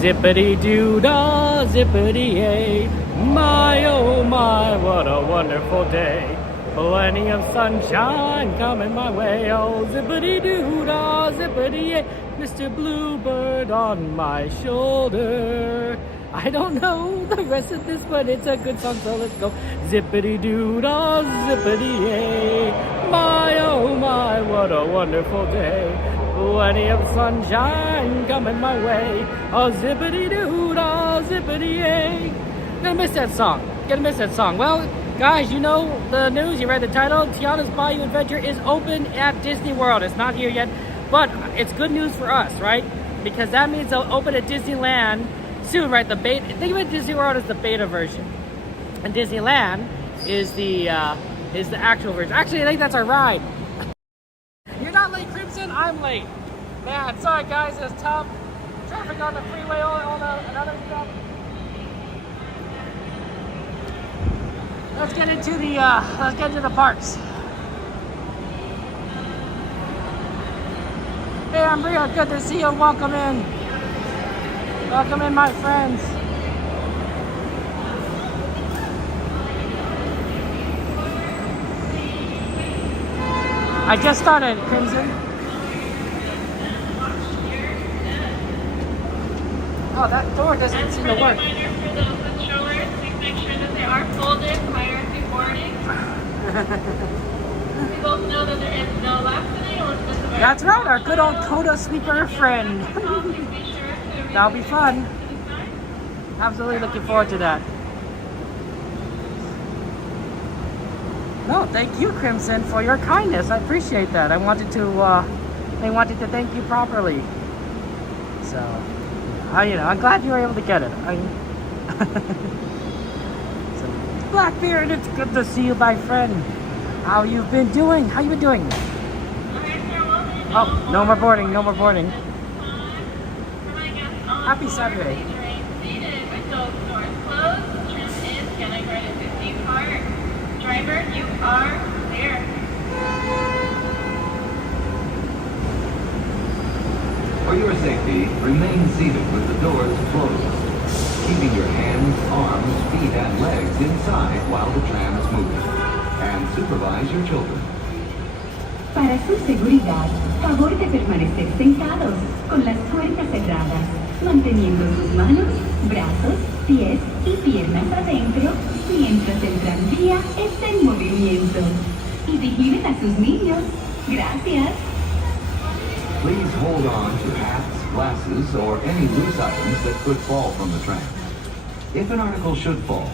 Zippity-doo-dah, zippity-yay. My, oh my, what a wonderful day. Plenty of sunshine coming my way. Oh, zippity-doo-dah, zippity-yay. Mr. Bluebird on my shoulder. I don't know the rest of this, but it's a good song, so let's go. Zippity-doo-dah, zippity-yay. My, oh my, what a wonderful day. Plenty of sunshine coming my way. Oh, zippity-doo-dah, zippity-yay. Gonna miss that song. Well, guys, you know the news. You read the title. Tiana's Bayou Adventure is open at Disney World. It's not here yet, but it's good news for us, right? Because that means they'll open at Disneyland soon, right? The beta. Think of it, Disney World as the beta version, and Disneyland is the actual version. Actually, I think that's our ride. You're not late, Crimson. I'm late. Man, sorry guys, it's tough. Traffic on the freeway, another stuff. Let's get into the parks. Hey, I'm real good to see you. Welcome in. Welcome in, my friends. I just started, Crimson. Oh, that door doesn't seem to work. Reminder for those with strollers, please make sure that they are folded prior to boarding. We both know that there is no left today. That's right, our good old Coda Sweeper friend. That'll be fun. Absolutely looking forward to that. No, thank you, Crimson, for your kindness. I appreciate that. I wanted to thank you properly. So, I'm glad you were able to get it. So, Blackbeard, it's good to see you, my friend. How you been doing? Oh, no more boarding. Happy Saturday. Driver, you are clear. For your safety, remain seated with the doors closed, keeping your hands, arms, feet, and legs inside while the tram is moving, and supervise your children. Para su seguridad, favor de permanecer sentados, con las puertas cerradas, manteniendo sus manos, brazos, pies y piernas adentro, mientras el tranvía está en movimiento. Y vigilen a sus niños. Gracias. Please hold on to hats, glasses, or any loose items that could fall from the tram. If an article should fall,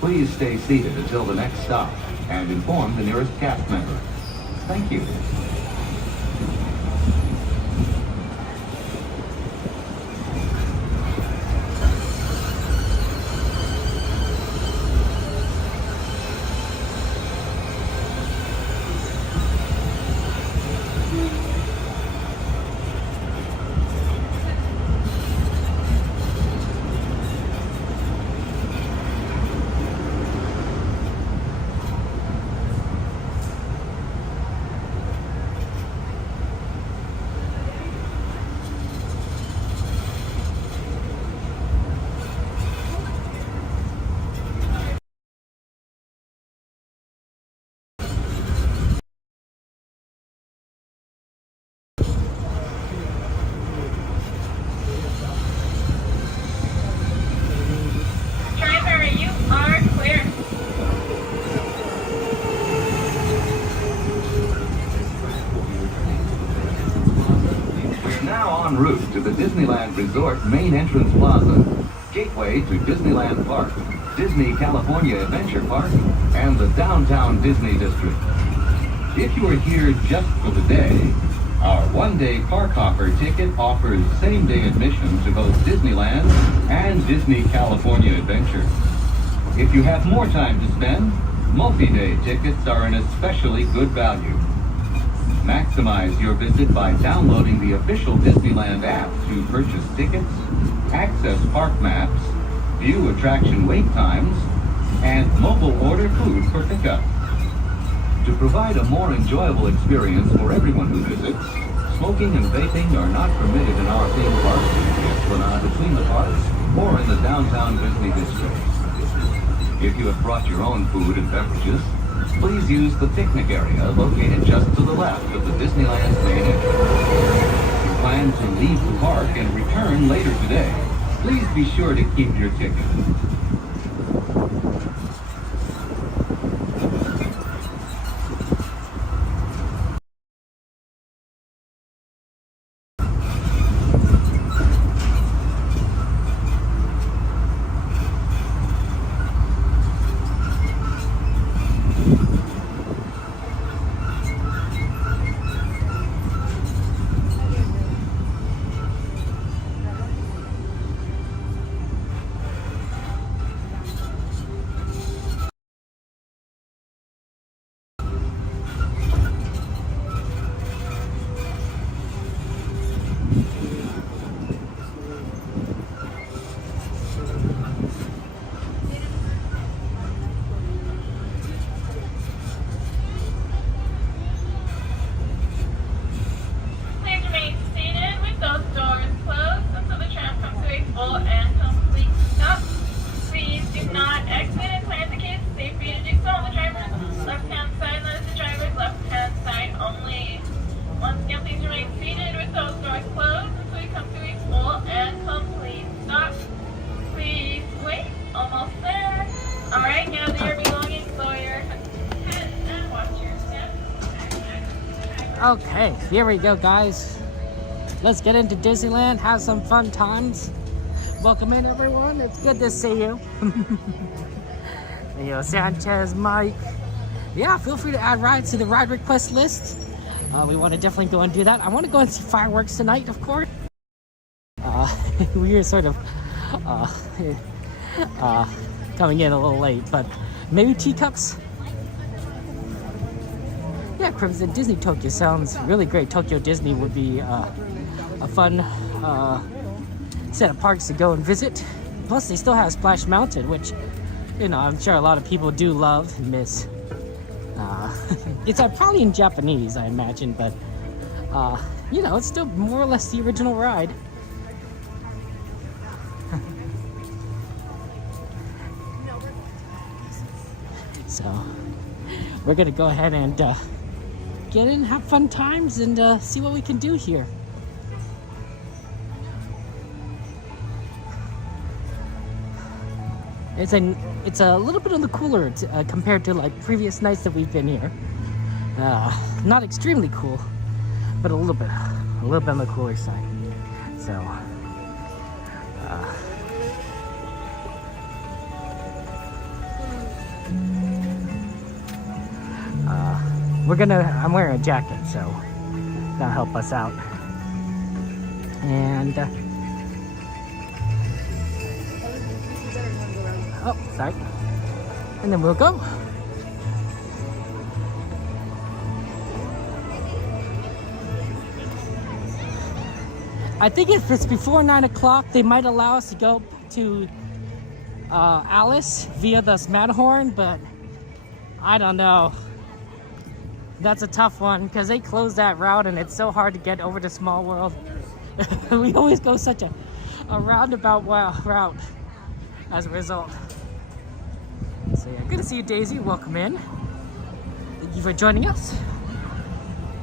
please stay seated until the next stop and inform the nearest cast member. Thank you. En route to the Disneyland Resort main entrance plaza, gateway to Disneyland Park, Disney California Adventure Park, and the downtown Disney District. If you are here just for the day, our one-day park hopper ticket offers same-day admission to both Disneyland and Disney California Adventure. If you have more time to spend, multi-day tickets are an especially good value. Maximize your visit by downloading the official Disneyland app to purchase tickets, access park maps, view attraction wait times, and mobile order food for pickup. To provide a more enjoyable experience for everyone who visits, smoking and vaping are not permitted in our theme park, the Esplanade between the parks, downtown Disney district. If you have brought your own food and beverages, please use the picnic area located just to the left of the Disneyland main entrance. If you plan to leave the park and return later today, please be sure to keep your ticket. Please remain seated with those doors closed until the tram comes to a full and complete stop. Please do not exit and clear the kids. Safe for you to do so on the driver's left-hand side. That is the driver's left-hand side only. Once again, please remain seated with those doors closed until we come to a full and complete stop. Please wait. Almost there. All right, gather your belongings, lower your head, and watch your step. Okay, here we go, guys. Let's get into Disneyland, have some fun times. Welcome in, everyone. It's good to see you. Leo Sanchez, Mike. Yeah, feel free to add rides to the ride request list. We want to definitely go and do that. I want to go and see fireworks tonight, of course. We were sort of coming in a little late, but maybe teacups. Yeah, Crimson Disney Tokyo sounds really great. Tokyo Disney would be a fun set of parks to go and visit. Plus, they still have Splash Mountain, which, you know, I'm sure a lot of people do love and miss. It's probably in Japanese, I imagine, but, you know, it's still more or less the original ride. So, we're going to go ahead and get in, have fun times, and see what we can do here. It's a little bit on the cooler compared to like previous nights that we've been here. Not extremely cool, but a little bit on the cooler side. So, I'm wearing a jacket, so that'll help us out. And oh, sorry. And then we'll go. I think if it's before 9 o'clock, they might allow us to go to Alice via the Matterhorn, but I don't know. That's a tough one because they closed that route and it's so hard to get over to Small World. We always go such a roundabout route as a result. So yeah, good to see you, Daisy. Welcome in. Thank you for joining us.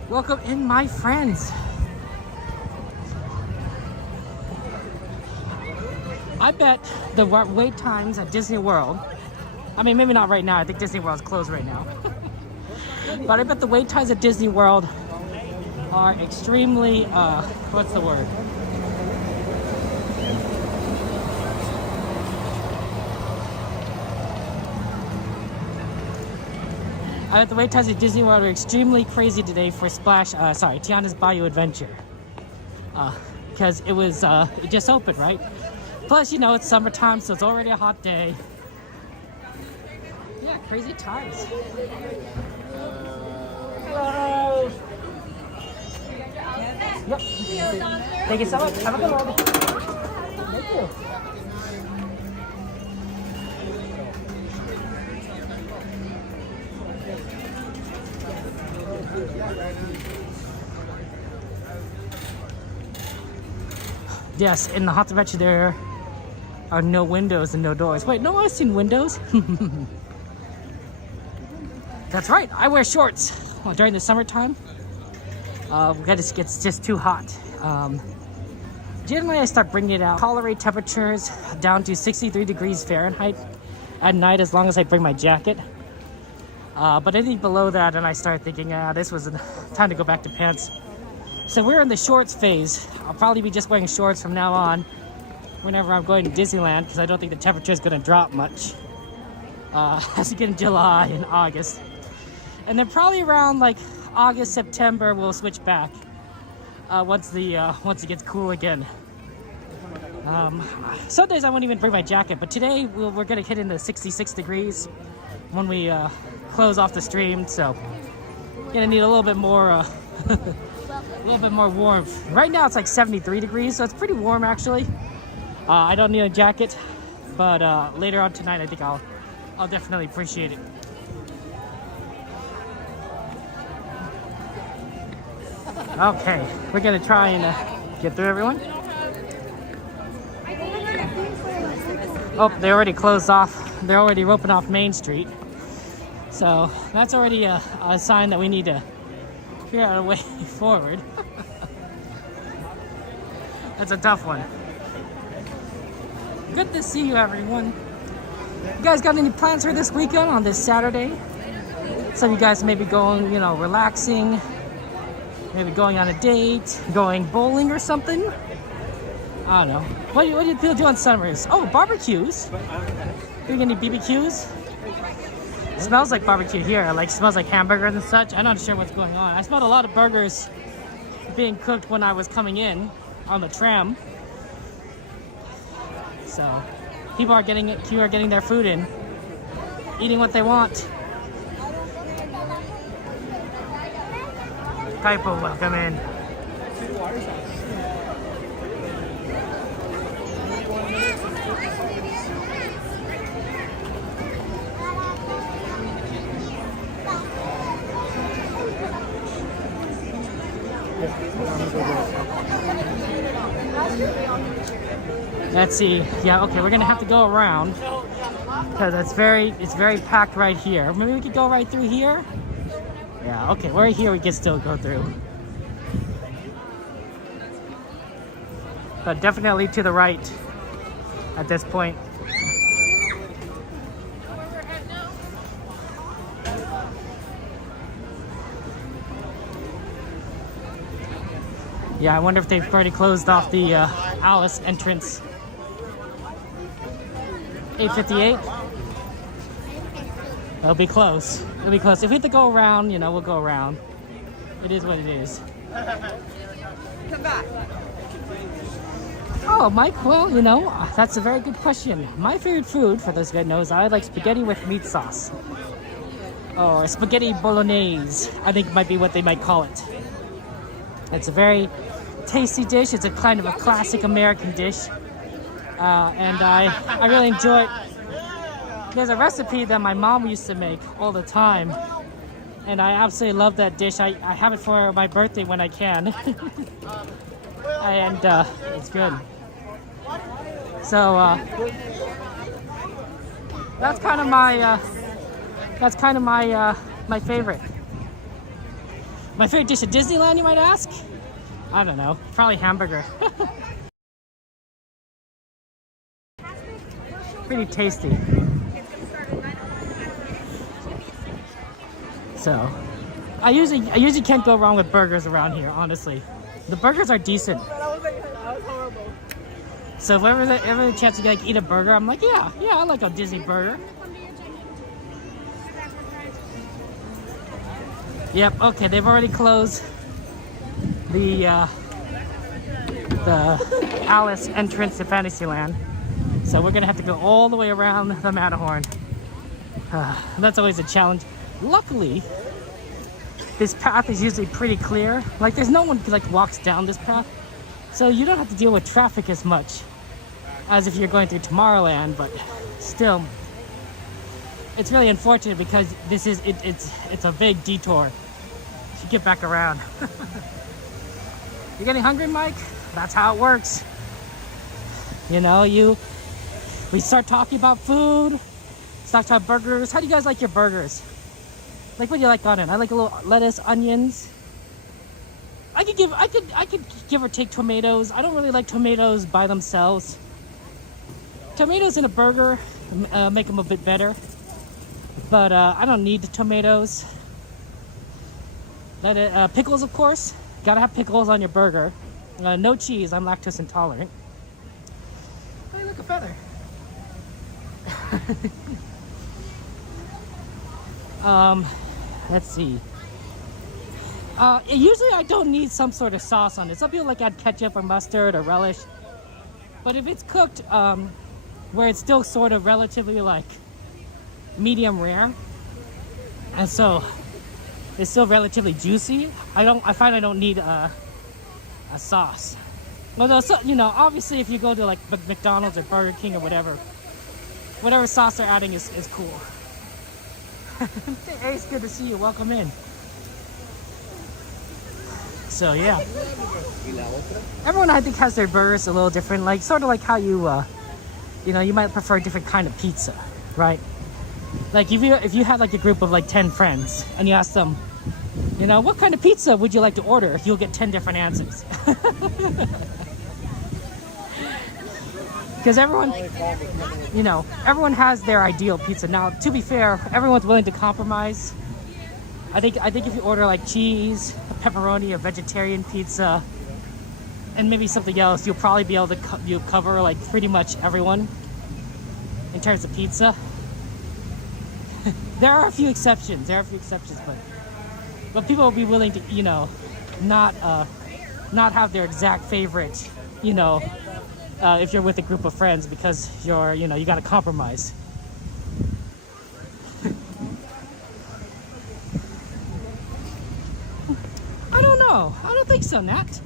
Welcome in, my friends. I bet the wait times at Disney World, I mean, maybe not right now. I think Disney World's closed right now. But I bet the wait times at Disney World are extremely, what's the word? I bet the wait times at Disney World are extremely crazy today for Tiana's Bayou Adventure. Because it was, it just opened, right? Plus, you know, it's summertime, so it's already a hot day. Yeah, crazy times. Hello. Yep. Thank you so much. Have a good one. Thank you. Yes, in the Hot Adventure there are no windows and no doors. Wait, no, I've seen windows. That's right, I wear shorts during the summertime. It gets just too hot. Generally, I start bringing it out. Tolerate temperatures down to 63 degrees Fahrenheit at night as long as I bring my jacket. But anything below that, and I start thinking, this was time to go back to pants. So we're in the shorts phase. I'll probably be just wearing shorts from now on whenever I'm going to Disneyland, because I don't think the temperature is going to drop much as we get in July and August. And then probably around like August, September, we'll switch back once it gets cool again. Some days I won't even bring my jacket, but today we're going to hit into 66 degrees when we close off the stream, so gonna need a little bit more a little bit more warmth. Right now it's like 73 degrees, so it's pretty warm actually. I don't need a jacket, but later on tonight I think I'll definitely appreciate it. Okay, we're gonna try and get through everyone. Oh, they already closed off. They're already roping off Main Street. So that's already a sign that we need to figure out a way forward. That's a tough one. Good to see you, everyone. You guys got any plans for this weekend on this Saturday? Some of you guys may be going, relaxing, maybe going on a date, going bowling or something. I don't know. What do you people do on summers? Oh, barbecues. Doing any BBQs? It smells like barbecue here. Smells like hamburgers and such. I'm not sure what's going on. I smelled a lot of burgers being cooked when I was coming in on the tram. So people are getting their food in, eating what they want. Kaipo, welcome in. Let's see. Yeah, okay, we're gonna have to go around because it's very packed right here. Maybe we could go right through here. Yeah, okay, right here we can still go through. But definitely to the right at this point. Yeah, I wonder if they've already closed off the Alice entrance. 8:58. It'll be close. It'll be close. If we have to go around, we'll go around. It is what it is. Come back. Oh, Mike, well, that's a very good question. My favorite food, for those guys knows, I like spaghetti with meat sauce. Or spaghetti bolognese, I think might be what they might call it. It's a very tasty dish. It's a kind of a classic American dish. And I really enjoy it. There's a recipe that my mom used to make all the time. And I absolutely love that dish. I have it for my birthday when I can. And it's good. So that's kind of my favorite. My favorite dish at Disneyland, you might ask? I don't know. Probably hamburger. Pretty tasty. So, I usually can't go wrong with burgers around here, honestly. The burgers are decent. That was horrible. So if ever a chance to eat a burger, I'm like, yeah, I like a Disney burger. Yep, okay, they've already closed the Alice entrance to Fantasyland. So we're gonna have to go all the way around the Matterhorn. That's always a challenge. Luckily, this path is usually pretty clear. There's no one who walks down this path. So you don't have to deal with traffic as much as if you're going through Tomorrowland, but still, it's really unfortunate because it's a big detour to get back around. You getting hungry, Mike? That's how it works. You we start talking about food, start talking about burgers. How do you guys like your burgers? Like, what do you like on it? I like a little lettuce, onions. I could give or take tomatoes. I don't really like tomatoes by themselves. Tomatoes in a burger make them a bit better, but I don't need the tomatoes. Pickles, of course. Gotta have pickles on your burger. No cheese. I'm lactose intolerant. Hey, look, a feather. Let's see. Usually I don't need some sort of sauce on it. Some people like add ketchup or mustard or relish. But if it's cooked where it's still sort of relatively like medium rare, and so it's still relatively juicy, I find I don't need a sauce. Although, you know, obviously if you go to like McDonald's or Burger King or whatever sauce they're adding is cool. Hey, it's good to see you. Welcome in. So yeah, everyone I think has their burgers a little different, like sort of like how you you know, you might prefer a different kind of pizza, right? Like if you had like a group of like 10 friends and you ask them, you know, what kind of pizza would you like to order, you'll get 10 different answers. Because everyone, you know, everyone has their ideal pizza. Now, to be fair, everyone's willing to compromise. I think if you order like cheese, pepperoni, or vegetarian pizza, and maybe something else, you'll probably be able to cover like pretty much everyone in terms of pizza. There are a few exceptions. But people will be willing to, you know, not have their exact favorite, you know, if you're with a group of friends, because you know, you got to compromise. I don't know. I don't think so, Nat.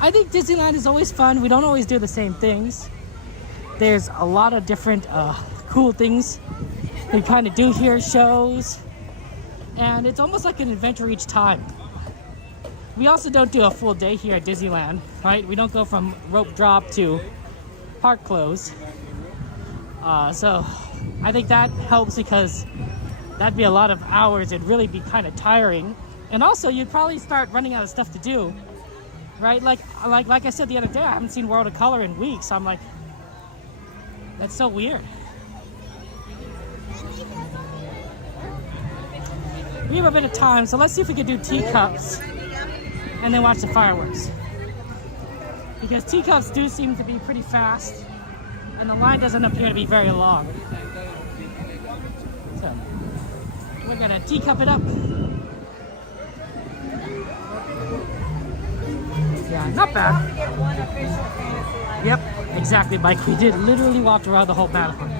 I think Disneyland is always fun. We don't always do the same things. There's a lot of different cool things we kind of do here, shows, and it's almost like an adventure each time. We also don't do a full day here at Disneyland, right? We don't go from rope drop to park close. So I think that helps, because that'd be a lot of hours. It'd really be kind of tiring. And also you'd probably start running out of stuff to do, right? Like I said the other day, I haven't seen World of Color in weeks. I'm like, that's so weird. We have a bit of time, so let's see if we can do teacups and then watch the fireworks. Because teacups do seem to be pretty fast, and the line doesn't appear to be very long. So, we're gonna teacup it up. Yeah, not bad. Yep, exactly, Mike. We did literally walk around the whole Matterhorn.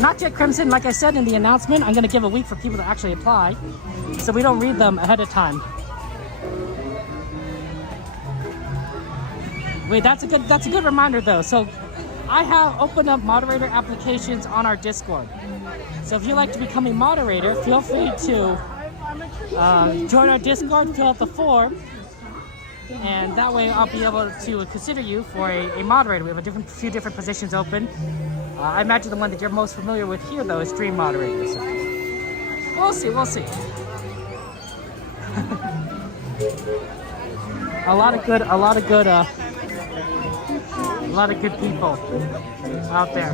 Not yet, Crimson. Like I said in the announcement, I'm going to give a week for people to actually apply, so we don't read them ahead of time. Wait, that's a good reminder though. So I have opened up moderator applications on our Discord. So if you'd like to become a moderator, feel free to join our Discord, fill out the form, and that way I'll be able to consider you for a moderator. We have a few different positions open. I imagine the one that you're most familiar with here, though, is stream moderator. So we'll see. a lot of good people out there.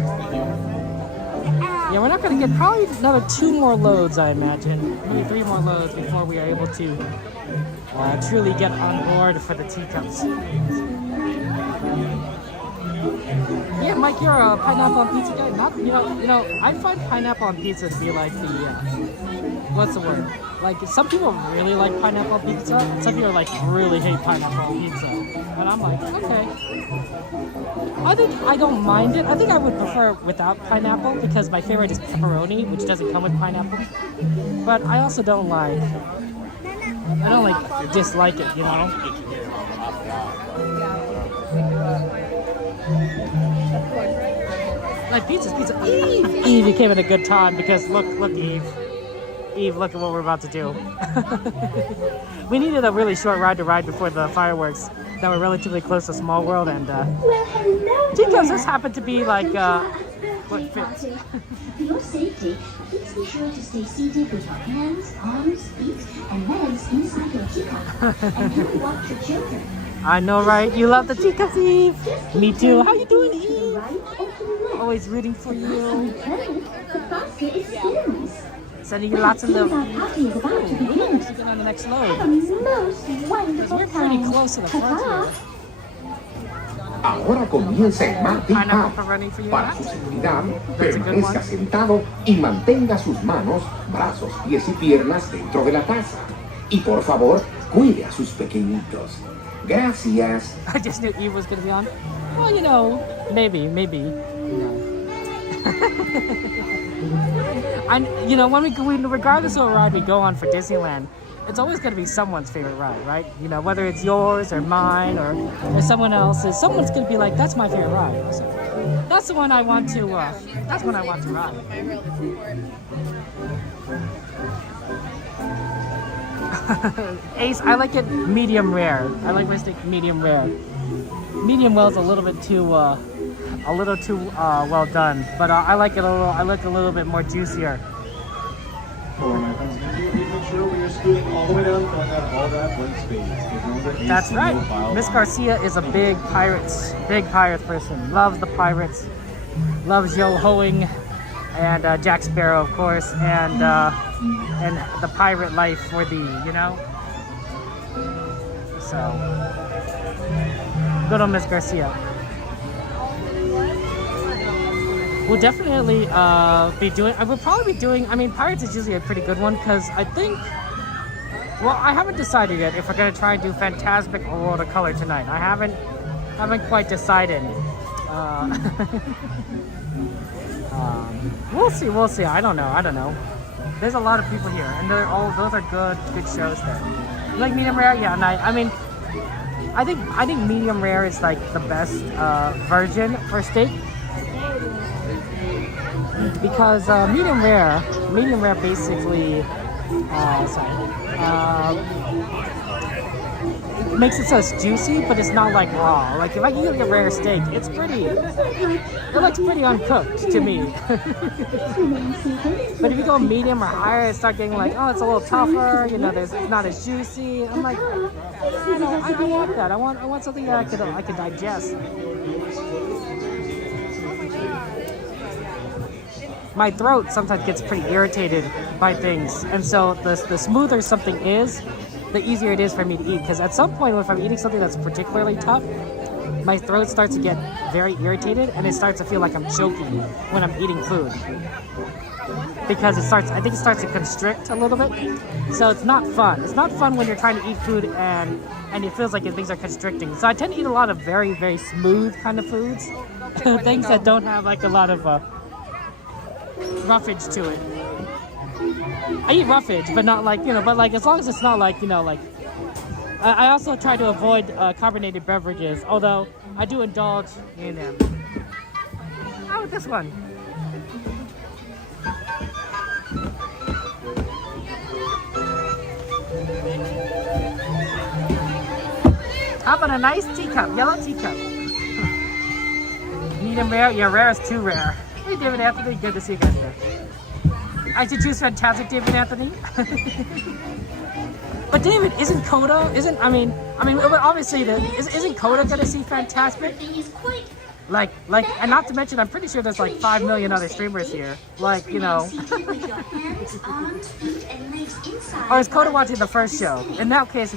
Yeah, we're not going to get probably another 2 more loads, I imagine. Maybe 3 more loads before we are able to truly get on board for the teacups. Yeah, Mike, you're a pineapple on pizza guy. Not, you know, I find pineapple on pizza to be like the what's the word? Like, some people really like pineapple on pizza, and some people like really hate pineapple on pizza. And I'm like, okay. I think I don't mind it. I think I would prefer it without pineapple, because my favorite is pepperoni, which doesn't come with pineapple. But I also don't dislike it, you know? Like pizza. Eve, you came at a good time, because look, Eve. Eve, look at what we're about to do. We needed a really short ride to ride before the fireworks that were relatively close to Small World, and Well, hello, teacups Tiana. just happened to be like what Birthday fits. party. For your safety, please be sure to stay seated with your hands, arms, feet, and legs inside your teacup. And don't watch your children. I know, right? You love the teacups, Eve. Me too. How you doing, To the Eve? right or to the left. Always rooting for The you. faster you turn, the faster it spins. Sending you lots of Seems love. our party is about to begin. Get on the next Have a load. most wonderful We're pretty time. close to the front Ta-ta. here. Ahora comienza el Martin Pineapple Hop. for running for you. Para su seguridad, That's a good one. permanezca sentado y mantenga sus manos, brazos, pies y piernas dentro de la taza. Y por favor, cuide a sus pequeñitos. Gracias. I just knew Eve was gonna be on. Well, you know, maybe. You know. And you know, when we regardless of what ride we go on for Disneyland, it's always gonna be someone's favorite ride, right? You know, whether it's yours or mine or someone else's, someone's gonna be like, "That's my favorite ride." So that's the one I want to. That's one I want to ride. My real support. Ace, I like it medium rare. I like my steak medium rare. Medium well is a little too well done, but I like it a little bit more juicier. Make sure when you're scooting all the way down, filling out all that blank space. That's right. Miss Garcia is a big pirates person. Loves the pirates. Loves yo-hoing and Jack Sparrow, of course, and the pirate life for thee, you know. So, good on Miss Garcia. We'll definitely be doing. I will probably be doing. I mean, Pirates is usually a pretty good one because I think. Well, I haven't decided yet if we're gonna try and do Fantasmic or World of Color tonight. I haven't quite decided. We'll see. I don't know. There's a lot of people here, and those are good shows there. You like medium rare? Yeah, and I mean, I think medium rare is like the best version for steak. Because medium rare basically makes it so it's juicy, but it's not like raw. Like if I can get a rare steak, it looks pretty uncooked to me. But if you go medium or higher, it starts getting like, oh, it's a little tougher. You know, it's not as juicy. I'm like, I want that. I want something that I can digest. My throat sometimes gets pretty irritated by things, and so the smoother something is, the easier it is for me to eat. Because at some point, if I'm eating something that's particularly tough, my throat starts to get very irritated, and it starts to feel like I'm choking when I'm eating food. Because I think it starts to constrict a little bit, so it's not fun. It's not fun when you're trying to eat food and it feels like things are constricting. So I tend to eat a lot of very, very smooth kind of foods, things that don't have like a lot of roughage to it. I eat roughage, but not like, but like as long as it's not like, like. I also try to avoid carbonated beverages, although I do indulge in them. How about this one? How about a nice teacup, yellow teacup? Medium rare? Yeah, rare is too rare. Hey, David Anthony, good to see you guys there. I should choose Fantastic, David Anthony. But David, isn't Coda? Obviously, isn't Coda gonna see Fantasmic? Like, and not to mention, I'm pretty sure there's like 5 million other streamers here. Like, Or is Coda watching the first show? In that case,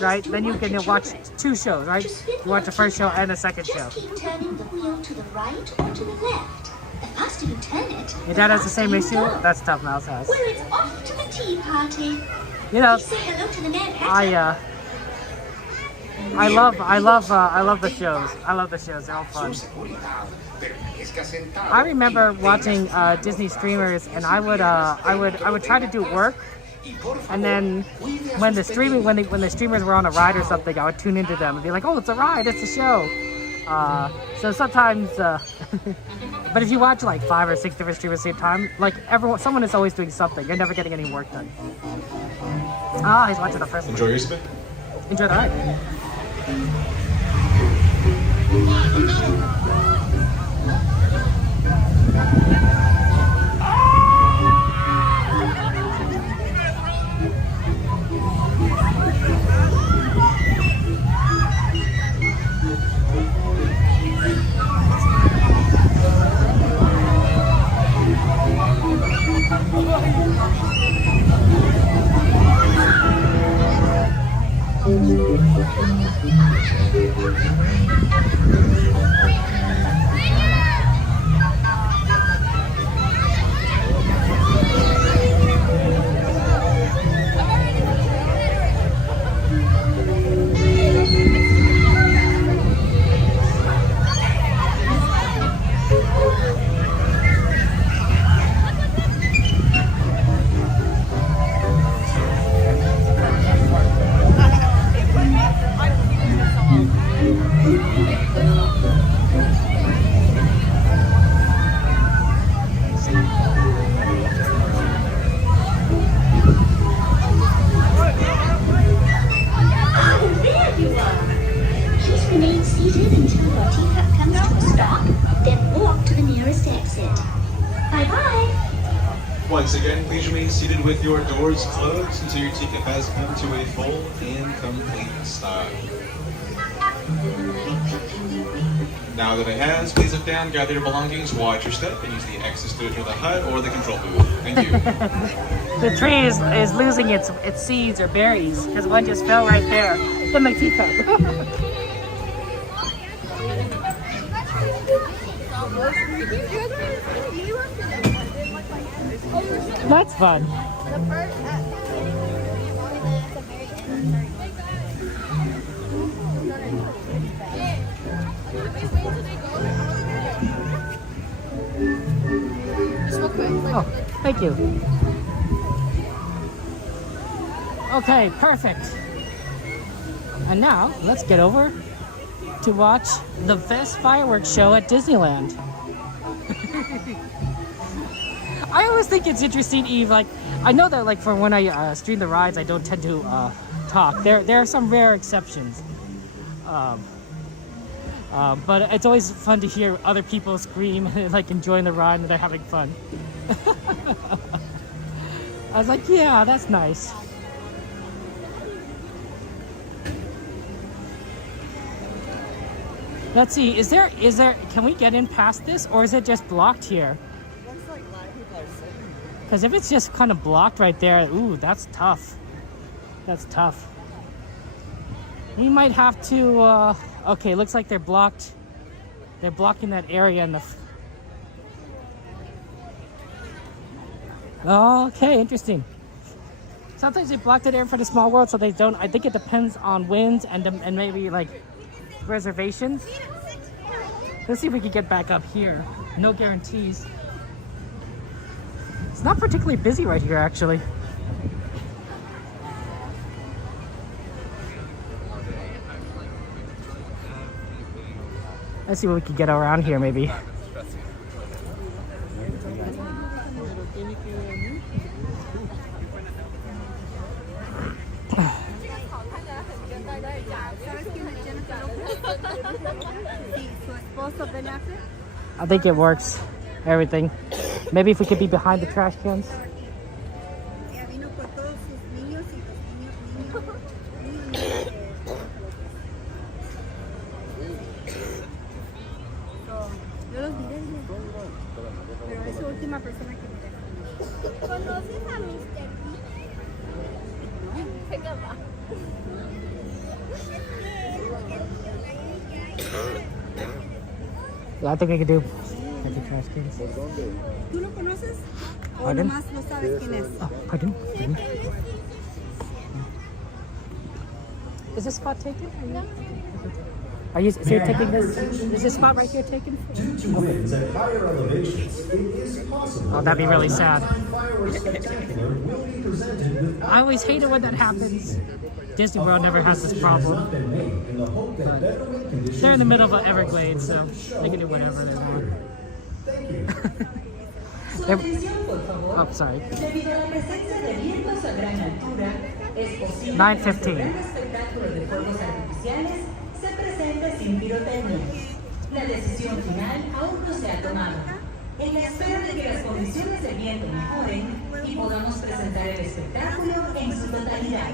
right? Then you can watch 2 shows, right? You watch the first show and the second show. Just keep turning the wheel to the right or to the left. The faster you turn it, Your dad has the same issue? That's Tough Mouse has. where it's off to the tea party. Say hello to the Mad Hatter. I love the shows. I love the shows. They're all fun. I remember watching Disney streamers, and I would try to do work, and then when the streamers were on a ride or something, I would tune into them and be like, oh, it's a ride, it's a show. So sometimes, but if you watch like 5 or 6 different streamers at the same time, like someone is always doing something. You're never getting any work done. Ah, he's watching the first one. Enjoy your spin. Enjoy the ride. Once again, please remain seated with your doors closed until your teacup has come to a full and complete stop. Now that it has, please look down, gather your belongings, watch your step, and use the exits to enter the hut or the control booth. Thank you. The tree is losing its seeds or berries because one just fell right there in my teacup. That's fun. Oh, thank you. Okay, perfect. And now, let's get over to watch the best fireworks show at Disneyland. I always think it's interesting, Eve, like, I know that, like, for when I stream the rides, I don't tend to talk. There are some rare exceptions. But it's always fun to hear other people scream and, like, enjoying the ride and they're having fun. I was like, yeah, that's nice. Let's see, is there, can we get in past this, or is it just blocked here? Looks like a lot of people are sitting. Because if it's just kind of blocked right there, ooh, that's tough. That's tough. We might have to, okay, looks like they're blocked. They're blocking that area in the... Okay, interesting. Sometimes they block that area for the small world, so they don't... I think it depends on winds and maybe, like, reservations. Let's see if we can get back up here. No guarantees. It's not particularly busy right here, actually. Let's see what we can get around here, maybe. I think it works. Everything. Maybe if we could be behind the trash cans. Yeah, I think we could do the trash cans. ¿Tú lo conoces? ¿O Pardon? nomás no sabes quién es? Oh, pardon? Pardon? Is this spot taken? Are you taking this? Is this spot right here taken? Due to winds at higher elevations, it is possible. Oh, that'd be really sad. Fireworks spectacular will be presented with I always hate it when that happens. Disney World never has this problem. They're in the middle of an Everglades, so they can do whatever they want. Oh, sorry. 9:15. La decisión final aún no se ha tomado. En la espera de que las condiciones del viento mejoren y podamos presentar el espectáculo en su totalidad.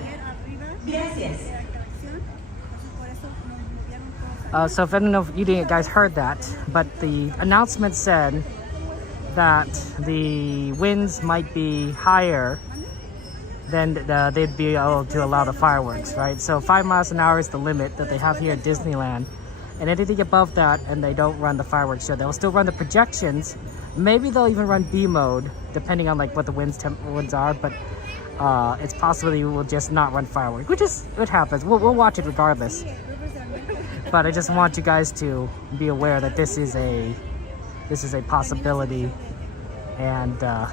Gracias. So if I don't know if you guys heard that, but the announcement said that the winds might be higher than they'd be able to allow the fireworks, right? So 5 miles an hour is the limit that they have here at Disneyland. And anything above that, and they don't run the fireworks show. They'll still run the projections. Maybe they'll even run B mode, depending on like what the winds are. But it's possible we will just not run fireworks, which is it happens. We'll watch it regardless. But I just want you guys to be aware that this is a possibility, and the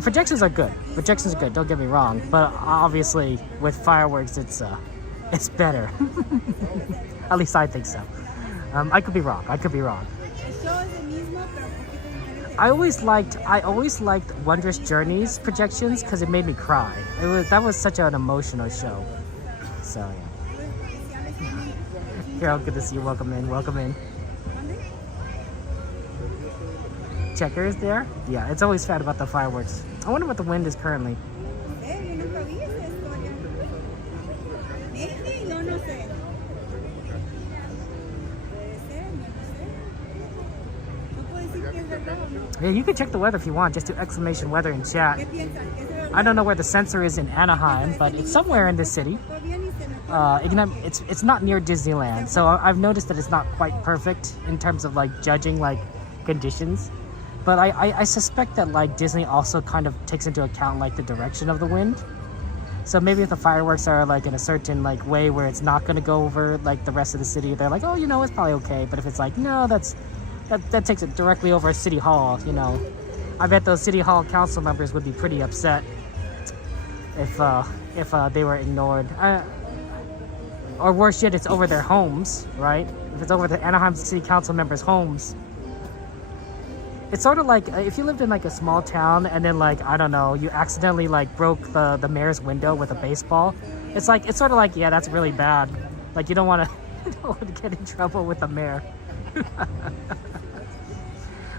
projections are good. Projections are good. Don't get me wrong. But obviously, with fireworks, it's better. At least I think so. I could be wrong. I always liked Wondrous Journeys projections because it made me cry. That was such an emotional show. So yeah. Carol, good to see you. Welcome in. Checkers there? Yeah, it's always sad about the fireworks. I wonder what the wind is currently. Yeah, you can check the weather if you want. Just do exclamation weather in chat. I don't know where the sensor is in Anaheim, but it's somewhere in the city. It's not near Disneyland, so I've noticed that it's not quite perfect in terms of like judging like conditions. But I suspect that like Disney also kind of takes into account like the direction of the wind. So maybe if the fireworks are like in a certain like way where it's not going to go over like the rest of the city, they're like, oh, you know, it's probably okay. But if it's like, no, that takes it directly over City Hall, you know, I bet those City Hall council members would be pretty upset if they were ignored. Or worse yet, it's over their homes, right? If it's over the Anaheim City Council members' homes. It's sort of like if you lived in like a small town and then like, I don't know, you accidentally like broke the mayor's window with a baseball. It's sort of like, yeah, that's really bad. Like you don't want to get in trouble with the mayor.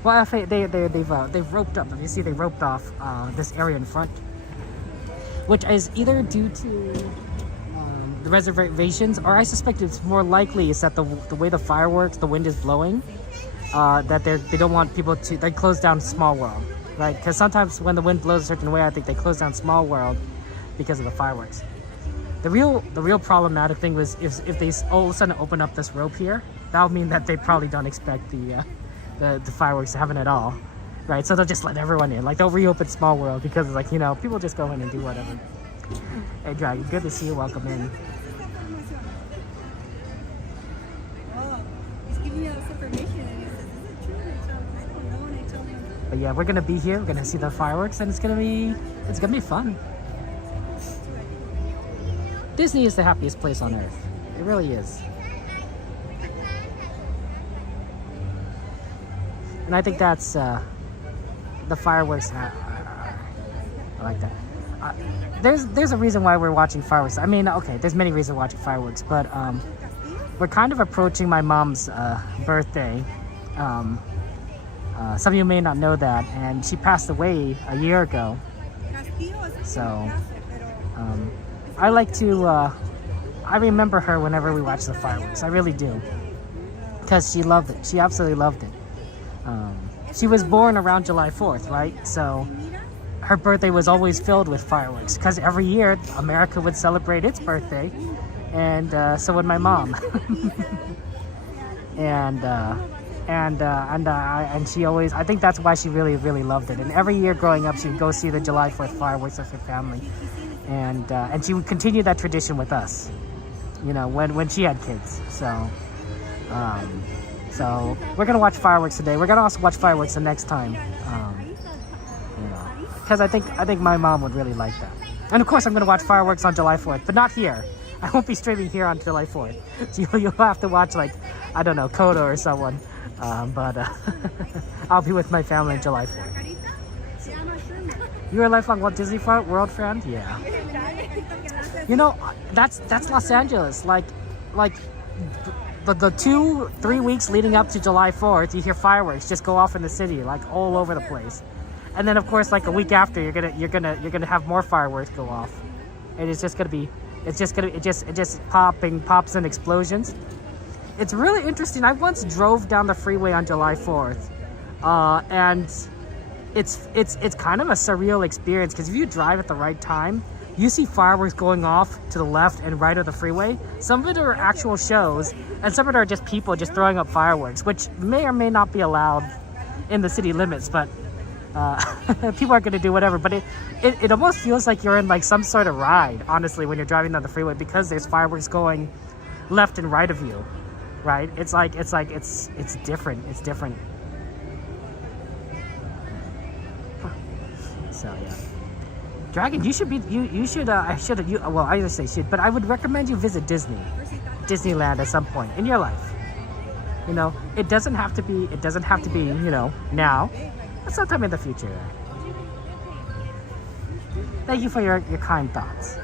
Well, they've roped up. If you see, they roped off this area in front, which is either due to the reservations, or I suspect it's more likely is that the way the fireworks, the wind is blowing, that they don't want people to. They close down Small World, right? Because sometimes when the wind blows a certain way, I think they close down Small World because of the fireworks. The real problematic thing was if they all of a sudden open up this rope here, that would mean that they probably don't expect the fireworks to happen at all, right? So they'll just let everyone in. Like they'll reopen Small World because like, you know, people just go in and do whatever. Hey Dragon, good to see you. Welcome in. Oh, he's giving me all this information and he says, is it true? And I don't know, and I told him. But yeah, we're gonna be here. We're gonna see the fireworks, and it's gonna be fun. Disney is the happiest place on earth. It really is. And I think that's the fireworks. I like that. There's a reason why we're watching fireworks. I mean, okay, there's many reasons watching fireworks, but we're kind of approaching my mom's birthday. Some of you may not know that, and she passed away a year ago. So I like to. I remember her whenever we watch the fireworks. I really do, because she loved it. She absolutely loved it. She was born around July 4th, right? So her birthday was always filled with fireworks because every year America would celebrate its birthday, and so would my mom. and she always, I think that's why she really, really loved it. And every year growing up, she would go see the July 4th fireworks with her family, and she would continue that tradition with us, you know, when she had kids. So we're gonna watch fireworks today. We're gonna also watch fireworks the next time, you know, because I think my mom would really like that. And of course, I'm going to watch fireworks on July 4th, but not here. I won't be streaming here on July 4th. So you'll have to watch, like, I don't know, Kodo or someone. But I'll be with my family on July 4th. You're a lifelong Walt Disney World friend? Yeah. You know, that's Los Angeles. Like the 2-3 weeks leading up to July 4th, you hear fireworks just go off in the city, like all over the place. And then of course, like a week after, you're gonna have more fireworks go off. And it's just pops and explosions. It's really interesting. I once drove down the freeway on July 4th, and it's kind of a surreal experience, because if you drive at the right time, you see fireworks going off to the left and right of the freeway. Some of it are actual shows, and some of it are just people just throwing up fireworks, which may or may not be allowed in the city limits, but people are going to do whatever. But it almost feels like you're in like some sort of ride, honestly, when you're driving down the freeway, because there's fireworks going left and right of you, right? It's different. It's different. So yeah. Dragon, you should well, I just say should, but I would recommend you visit Disneyland at some point in your life. You know, it doesn't have to be, you know, now, but sometime in the future. Thank you for your kind thoughts.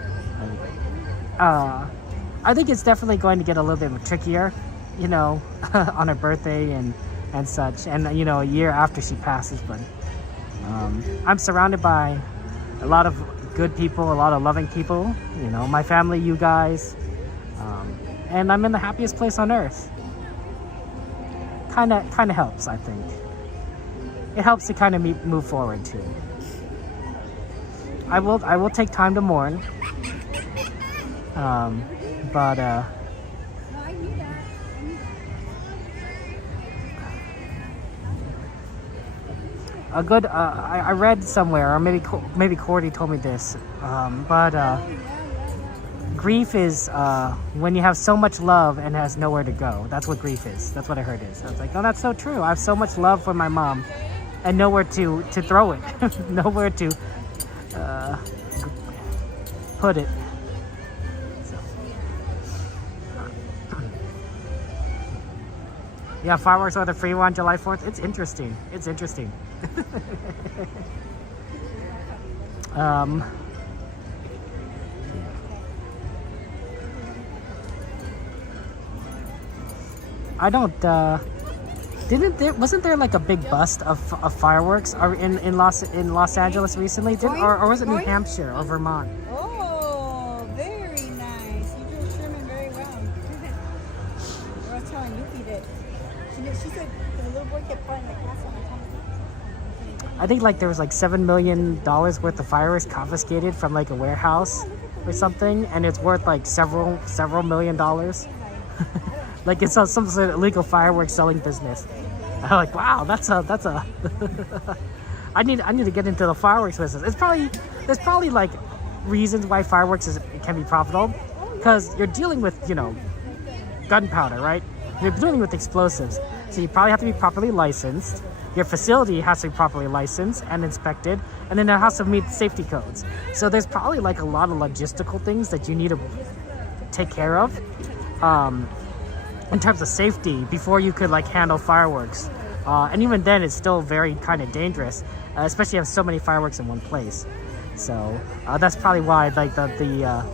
I think it's definitely going to get a little bit trickier, you know, on her birthday and such, and you know, a year after she passes, but I'm surrounded by a lot of good people, a lot of loving people, you know, my family, you guys, and I'm in the happiest place on earth. Kind of helps, I think. It helps to kind of move forward too. I will take time to mourn, but a good, I read somewhere, or maybe Cordy told me this, but grief is when you have so much love and has nowhere to go. That's what grief is. That's what I heard is. I was like, oh, that's so true. I have so much love for my mom and nowhere to throw it, nowhere to put it. So. Yeah, fireworks are the free one July 4th. It's interesting. It's interesting. I don't wasn't there like a big bust of fireworks in Los Angeles recently? Or was it New Hampshire or Vermont? Oh, very nice. You do Sherman very well. I was telling Yuki that she said the little boy kept flying the castle on the top. I think like there was like $7 million worth of fireworks confiscated from like a warehouse or something, and it's worth like several million dollars. Like it's some sort of illegal fireworks selling business. I'm like, wow, that's a. I need to get into the fireworks business. There's probably like reasons why fireworks can be profitable, because you're dealing with, you know, gunpowder, right? You're dealing with explosives, so you probably have to be properly licensed. Your facility has to be properly licensed and inspected, and then it has to meet safety codes. So there's probably like a lot of logistical things that you need to take care of in terms of safety before you could like handle fireworks. And even then, it's still very kind of dangerous, especially if you have so many fireworks in one place. So that's probably why like the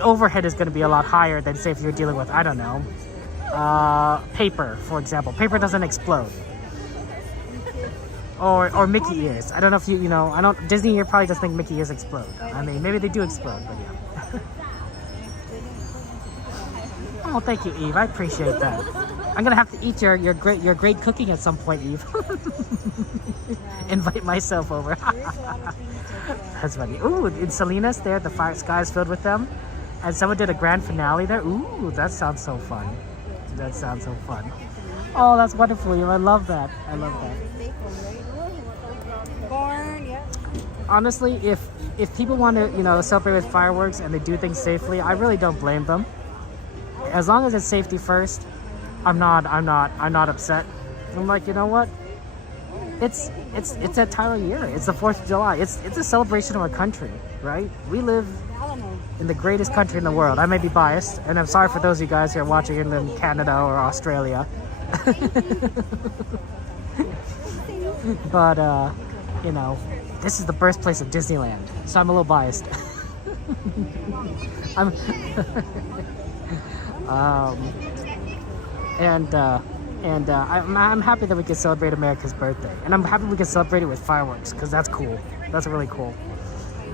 overhead is going to be a lot higher than, say, if you're dealing with, I don't know, paper, for example. Paper doesn't explode. Or Mickey ears. I don't know if you know, Disney here probably doesn't think Mickey ears explode. I mean, maybe they do explode, but yeah. Oh, thank you, Eve. I appreciate that. I'm gonna have to eat your great cooking at some point, Eve. Invite myself over. That's funny. Ooh, in Salinas there, the sky is filled with them, and someone did a grand finale there. Ooh, that sounds so fun. That sounds so fun. Oh, that's wonderful, Eve. I love that. I love that. Honestly, if people want to, you know, celebrate with fireworks and they do things safely, I really don't blame them. As long as it's safety first, I'm not upset. I'm like, you know what? it's that time of year. It's the 4th of July. It's a celebration of our country, right? We live in the greatest country in the world. I may be biased, and I'm sorry for those of you guys who are watching in Canada or Australia. But you know, this is the birthplace of Disneyland, so I'm a little biased. I'm I'm happy that we can celebrate America's birthday, and I'm happy we can celebrate it with fireworks, because that's cool. That's really cool.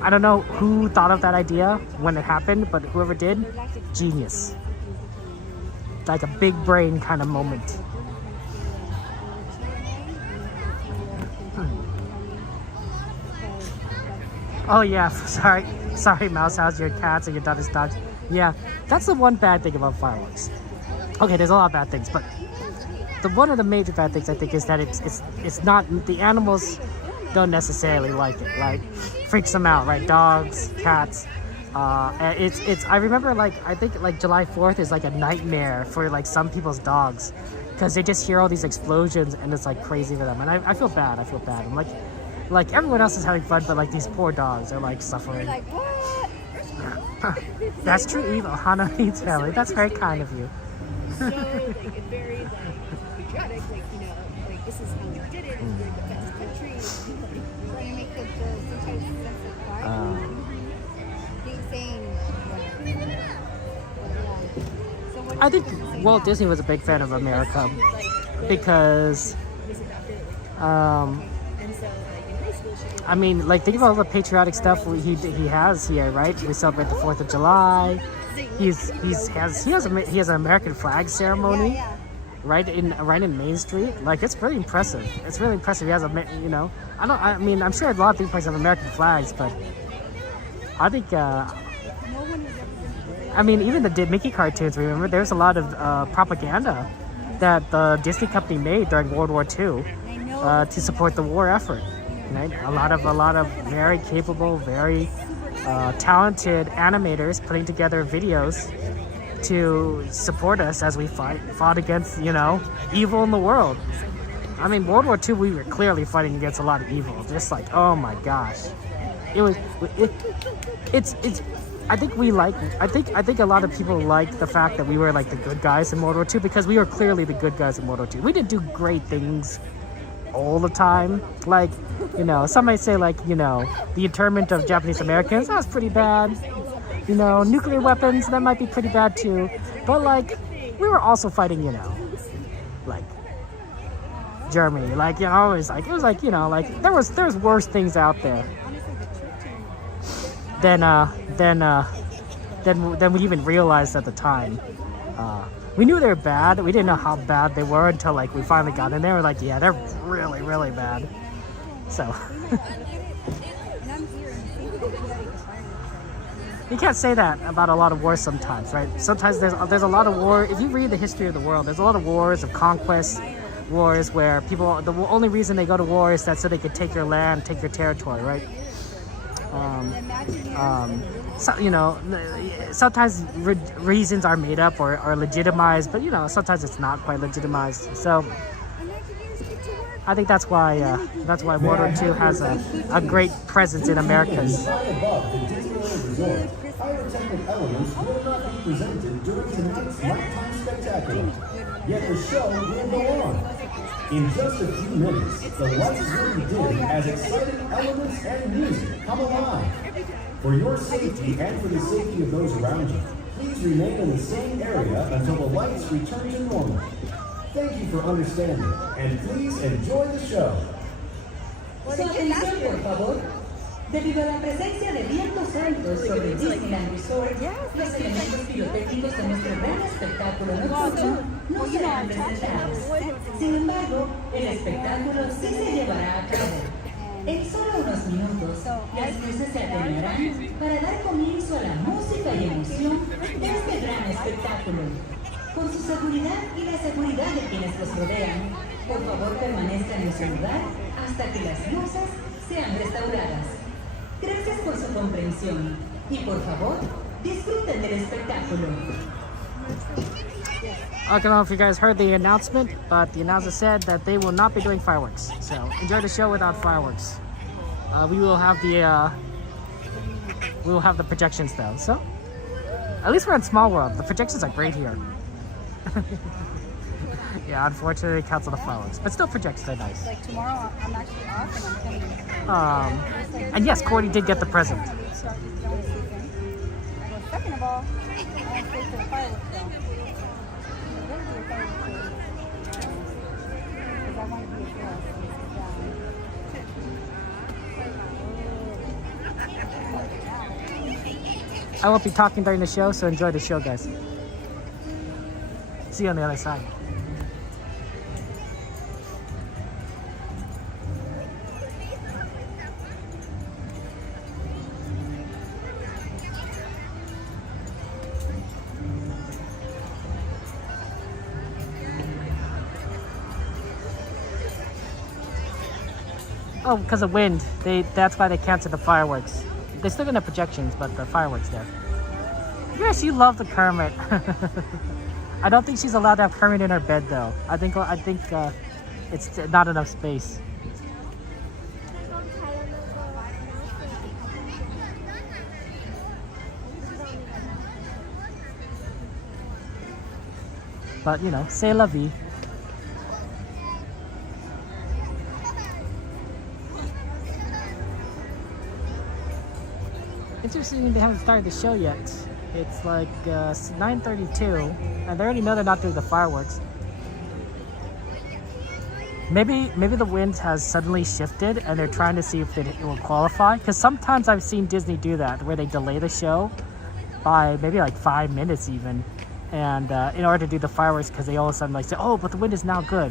I don't know who thought of that idea when it happened, but whoever did, genius. Like a big brain kind of moment. Oh yeah, sorry Mouse House, your cats and your daughter's dogs. Yeah, that's the one bad thing about fireworks. Okay, there's a lot of bad things, but one of the major bad things I think is that it's not, the animals don't necessarily like it. Like, freaks them out, right? Dogs, cats. I remember, like, I think like July 4th is like a nightmare for like some people's dogs, because they just hear all these explosions and it's like crazy for them. And I feel bad. I'm like everyone else is having fun, but like these poor dogs are like suffering. Like, what? That's true, evil. Hana needs family. That's very kind of you. So like very like patriotic, like, you know, like this is how we did it, and we're the best country. Trying to make the sometimes sense of pride. Being saying, I think Walt Disney was a big fan of America because, I mean, like, think about all the patriotic stuff he has here, right? We celebrate the 4th of July. He has an American flag ceremony, right in Main Street. Like, it's pretty impressive. It's really impressive. He has you know, I mean, I'm sure a lot of people have American flags, but I think, I mean, even the Mickey cartoons, remember, there's a lot of propaganda that the Disney company made during World War II to support the war effort. Right? A lot of very capable, very talented animators putting together videos to support us as we fought against, you know, evil in the world. I mean, World War II, we were clearly fighting against a lot of evil. Just like, oh my gosh, it's. I think a lot of people like the fact that we were like the good guys in World War II, because we were clearly the good guys in World War II. We didn't do great things all the time. Like, you know, some might say, like, you know, the internment of Japanese Americans, that was pretty bad. You know, nuclear weapons, that might be pretty bad too. But like, we were also fighting, you know, like Germany. Like, you know, it was like, you know, like there was worse things out there than we even realized at the time. We knew they were bad. We didn't know how bad they were until like we finally got in there. We're like, yeah, they're really, really bad. So you can't say that about a lot of wars sometimes, right? Sometimes there's a lot of war. If you read the history of the world, there's a lot of wars of conquest, wars where people, the only reason they go to war is that so they could take your land, take your territory, right? So, you know, sometimes reasons are made up or legitimized, but, you know, sometimes it's not quite legitimized. So I think that's why World War II has a great presence in Americas. Pyrotechnic elements will not be presented during tonight's nighttime spectacular. Yet the show will go on. In just a few minutes, the lights will be dim as exciting elements and music come alive. For your safety and for the safety of those around you, please remain in the same area until the lights return to normal. Thank you for understanding, and please enjoy the show. Su atención, por favor. Debido a la presencia de vientos altos sobre Disneyland Resort, los elementos pirotécnicos de nuestro gran espectáculo nocturno no serán presentados. Sin embargo, el espectáculo sí se llevará a cabo. En solo unos minutos, las luces se atenuarán para dar comienzo a la música y emoción de este gran espectáculo. Por su seguridad y la seguridad de quienes los rodean, por favor permanezcan en su lugar hasta que las luces sean restauradas. Gracias por su comprensión y por favor, disfruten del espectáculo. I don't know if you guys heard the announcement, but the announcer said that they will not be doing fireworks. So enjoy the show without fireworks. We will have the projections though. So at least we're in Small World. The projections are great here. Yeah, unfortunately, they cancel the fireworks, but still projections are nice. Like tomorrow, I'm actually off and I'm coming. And yes, Cordy did get the present. Second of all, I want to stay for the fireworks show. Because I want to be a girl. I won't be talking during the show, so enjoy the show, guys. See you on the other side. Oh, because of wind. That's why they canceled the fireworks. They're still gonna have projections, but the fireworks there. Yeah, she loved the Kermit. I don't think she's allowed to have Kermit in her bed though. I think it's not enough space. But you know, c'est la vie. Interesting, they haven't started the show yet. It's like 9:32, and they already know they're not doing the fireworks. Maybe the wind has suddenly shifted, and they're trying to see if it will qualify. Because sometimes I've seen Disney do that, where they delay the show by maybe like 5 minutes even, and in order to do the fireworks, because they all of a sudden like say, "Oh, but the wind is now good."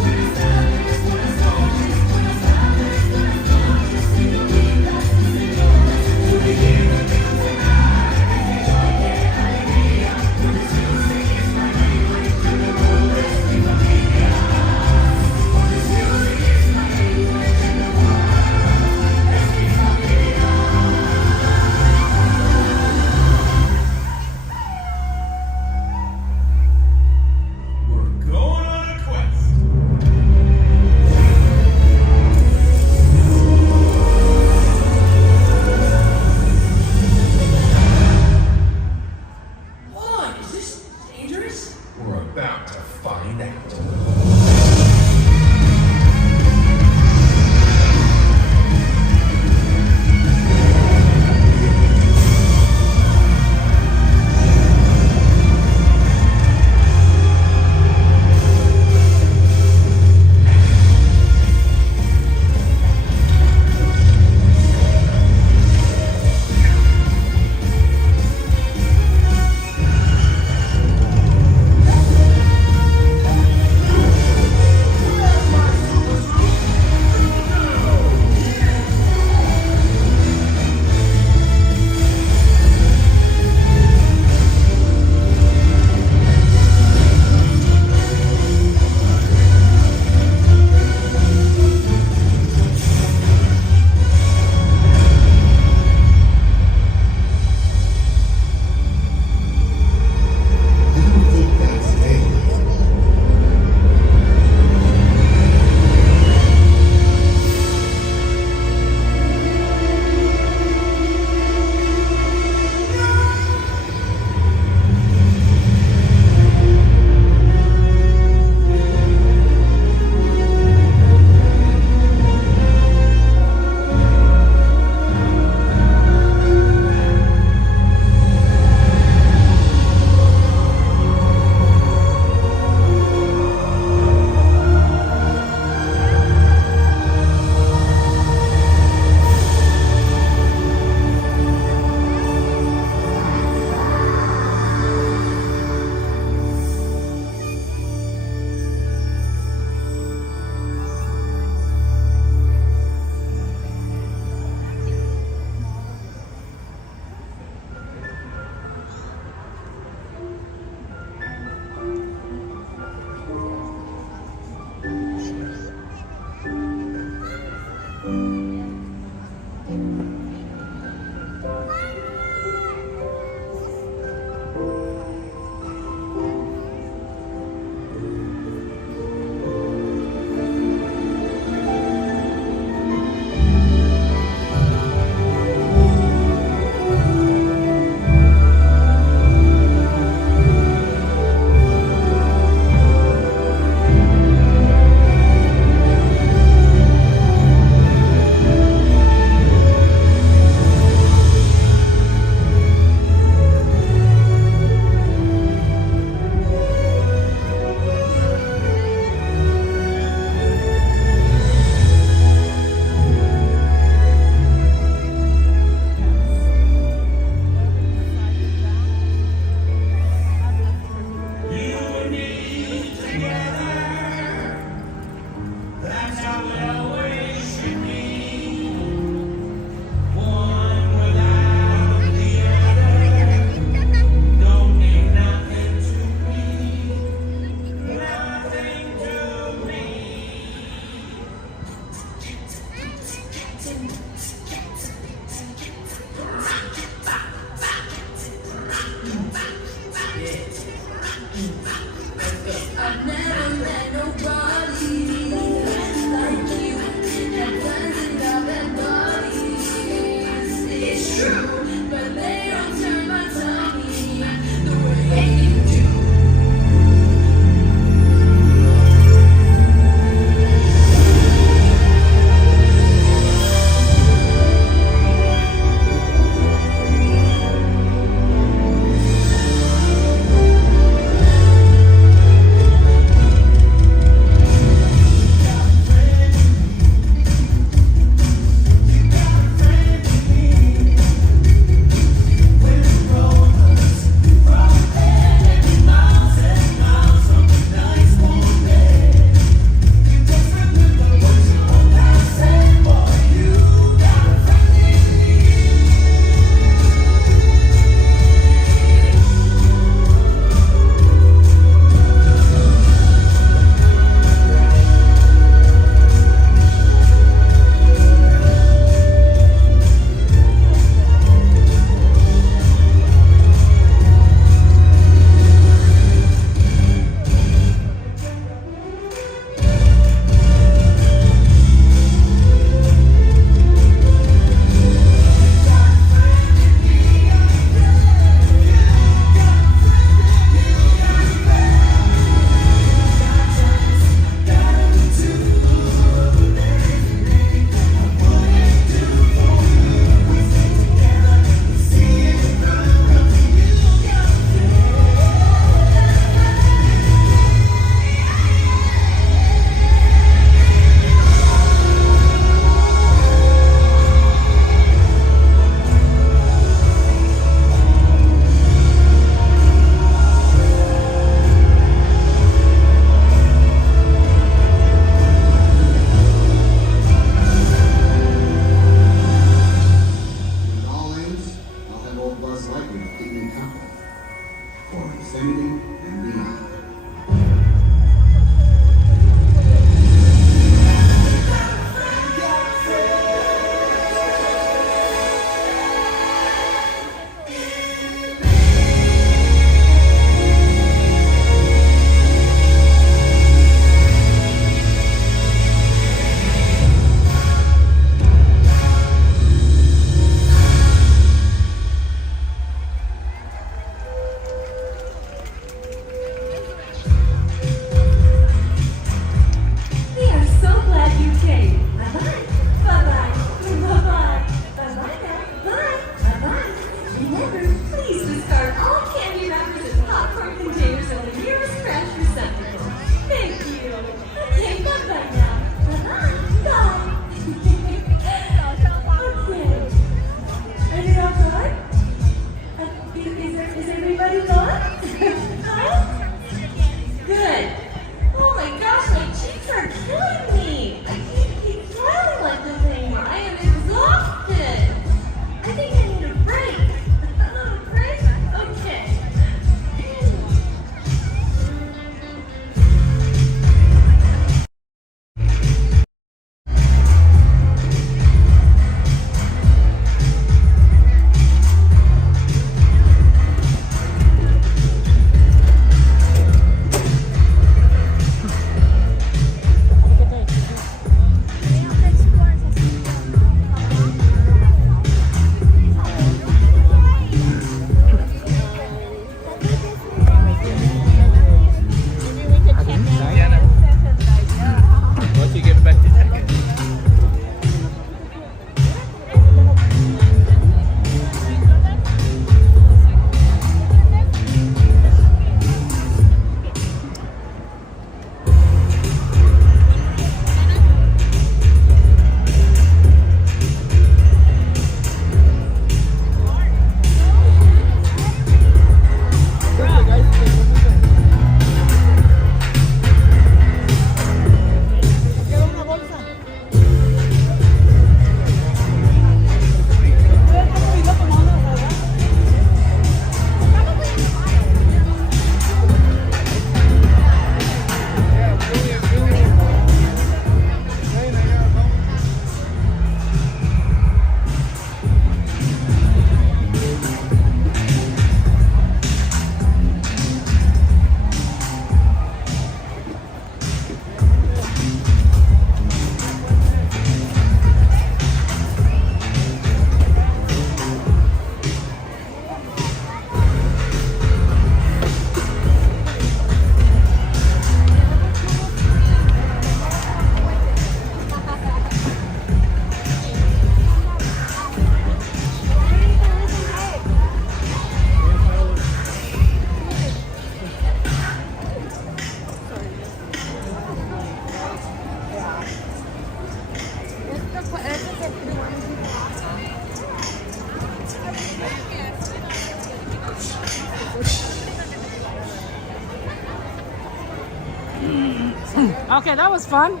Okay, that was fun.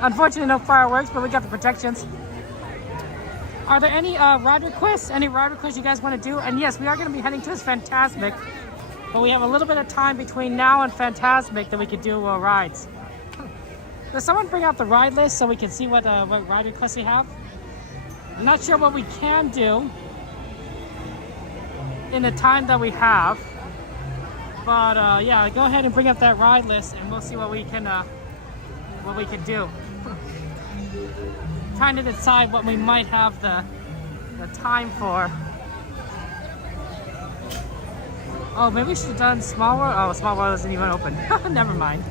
Unfortunately, no fireworks, but we got the protections. Are there any ride requests? Any ride requests you guys want to do? And yes, we are going to be heading to this Fantasmic, but we have a little bit of time between now and Fantasmic that we could do rides. Does someone bring out the ride list so we can see what ride requests we have? I'm not sure what we can do in the time that we have, but yeah, go ahead and bring up that ride list, and we'll see what we can do. Trying to decide what we might have the time for. Oh, maybe we should have done Small World. Oh, Small World isn't even open. Never mind.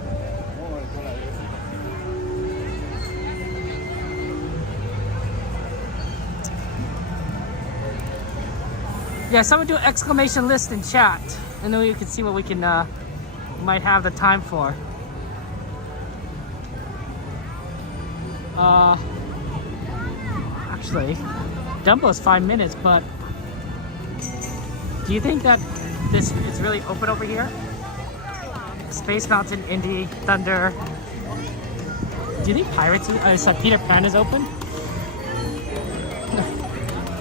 Yeah, someone do exclamation list in chat, and then we can see what we can might have the time for. Actually, Dumbo's 5 minutes, but do you think that this is really open over here? Space Mountain, Indy, Thunder. Do you think Pirates? Peter Pan is open?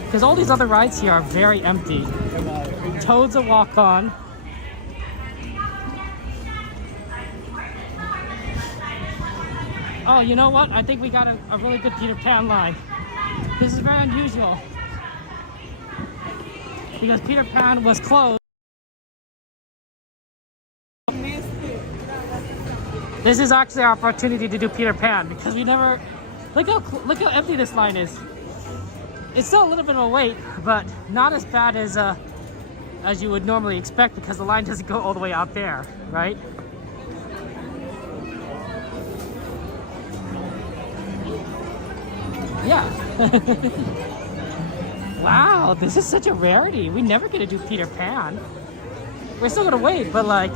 Because all these other rides here are very empty. Toad's a walk-on. Oh, you know what? I think we got a really good Peter Pan line. This is very unusual. Because Peter Pan was closed. This is actually our opportunity to do Peter Pan because we never... Look how empty this line is. It's still a little bit of a wait, but not as bad as you would normally expect because the line doesn't go all the way out there, right? Yeah. Wow, this is such a rarity. We never get to do Peter Pan. We're still gonna wait, but like,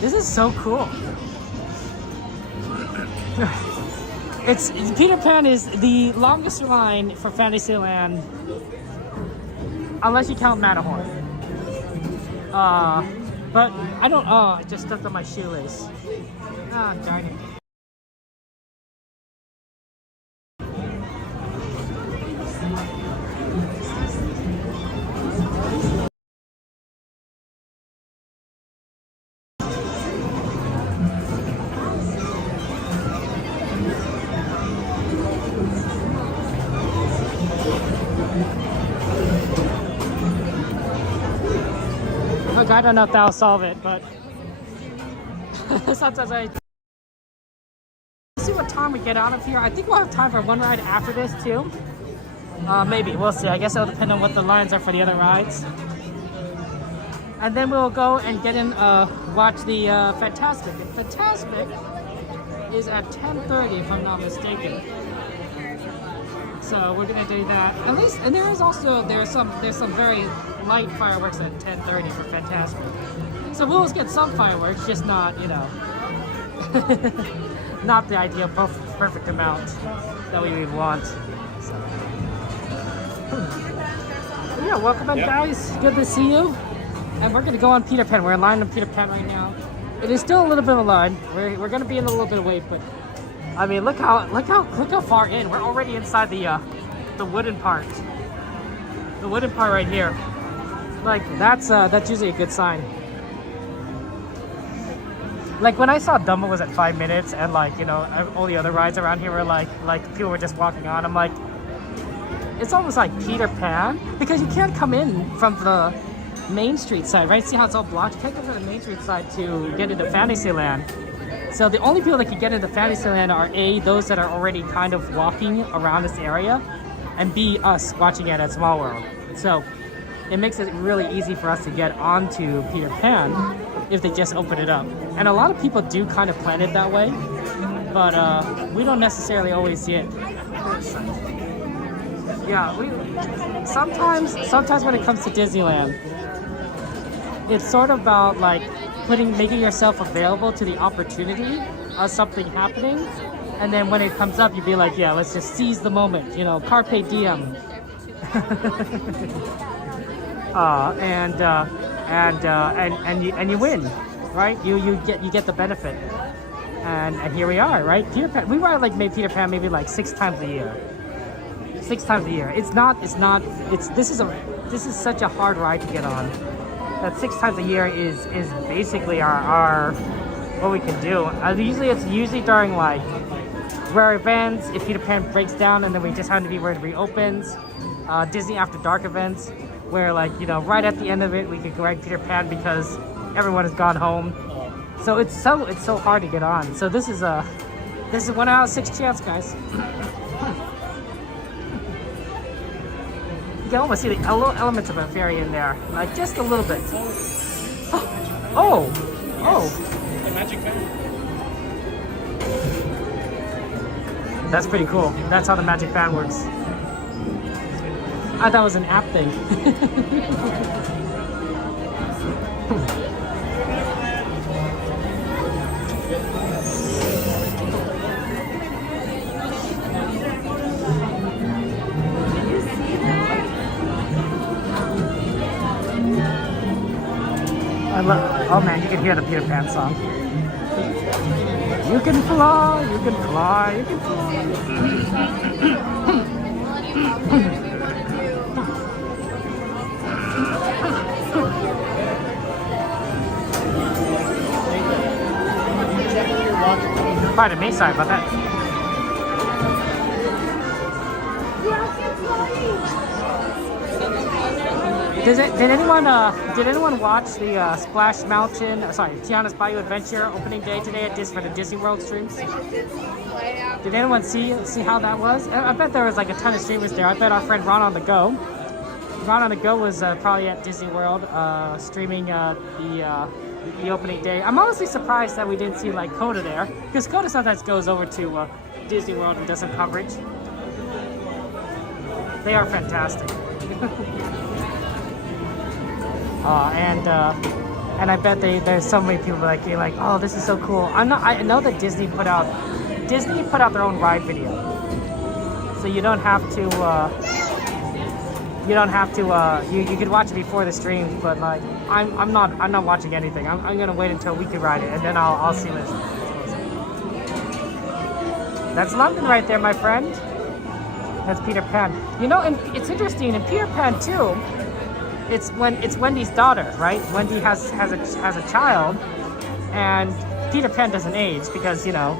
this is so cool. Peter Pan is the longest line for Fantasyland, unless you count Matterhorn. But I don't. Oh, I just stepped on my shoelace. Ah, darn it. I don't know if that'll solve it, but sometimes I see what time we get out of here. I think we'll have time for one ride after this too. Maybe, we'll see. I guess it'll depend on what the lines are for the other rides. And then we'll go and get in, watch the Fantasmic. And Fantasmic is at 10:30 if I'm not mistaken. So we're gonna do that. At least, and there's some very light fireworks at 10:30 for Fantasmic. So we'll get some fireworks, just not, you know, not the ideal perfect amount that we would want. So. Yeah, welcome back, guys. Good to see you. And we're gonna go on Peter Pan. We're in line on Peter Pan right now. It is still a little bit of a line. We're gonna be in a little bit of wait, but. I mean, look how far in. We're already inside the wooden part. The wooden part right here. Like that's usually a good sign. Like when I saw Dumbo was at 5 minutes, and like, you know, all the other rides around here were like people were just walking on. I'm like, it's almost like Peter Pan because you can't come in from the Main Street side, right? See how it's all blocked? You can't come from the Main Street side to get into Fantasyland. So the only people that can get into Fantasyland are A, those that are already kind of walking around this area, and B, us watching it at Small World. So it makes it really easy for us to get onto Peter Pan if they just open it up. And a lot of people do kind of plan it that way, but we don't necessarily always see it. Yeah, sometimes when it comes to Disneyland, it's sort of about like making yourself available to the opportunity of something happening, and then when it comes up, you'd be like, yeah, let's just seize the moment, you know, carpe diem. And you win. right? You get the benefit. And here we are, right? Peter Pan. We ride like maybe Peter Pan maybe like 6 times a year. 6 times a year. This is such a hard ride to get on. That 6 times a year is basically our what we can do. It's usually during like rare events, if Peter Pan breaks down, and then we just happen to be where it reopens. Disney After Dark events, where like, you know, right at the end of it, we could go ride Peter Pan because everyone has gone home. So it's so hard to get on. So this is 1 out of 6 chance, guys. You can almost see the little elements of a fairy in there, like just a little bit. Oh. The magic fan. That's pretty cool. That's how the magic fan works. I thought it was an app thing. Oh man, you can hear the Peter Pan song. You can fly, you can fly, you can fly. Pardon me, sorry about that. Did anyone watch the Splash Mountain, Tiana's Bayou Adventure opening day today for the Disney World streams? Did anyone see how that was? I bet there was like a ton of streamers there. I bet our friend Ron on the Go was probably at Disney World streaming the opening day. I'm honestly surprised that we didn't see like Coda there, because Coda sometimes goes over to Disney World and does some coverage. They are fantastic. And I bet there's so many people like oh, this is so cool. I know that Disney put out their own ride video, so you could watch it before the stream, but like I'm not watching anything. I'm gonna wait until we can ride it, and then I'll see what it's That's London right there, my friend. That's Peter Pan. You know, and it's interesting in Peter Pan too. It's Wendy's daughter, right? Wendy has a child, and Peter Pan doesn't age because, you know,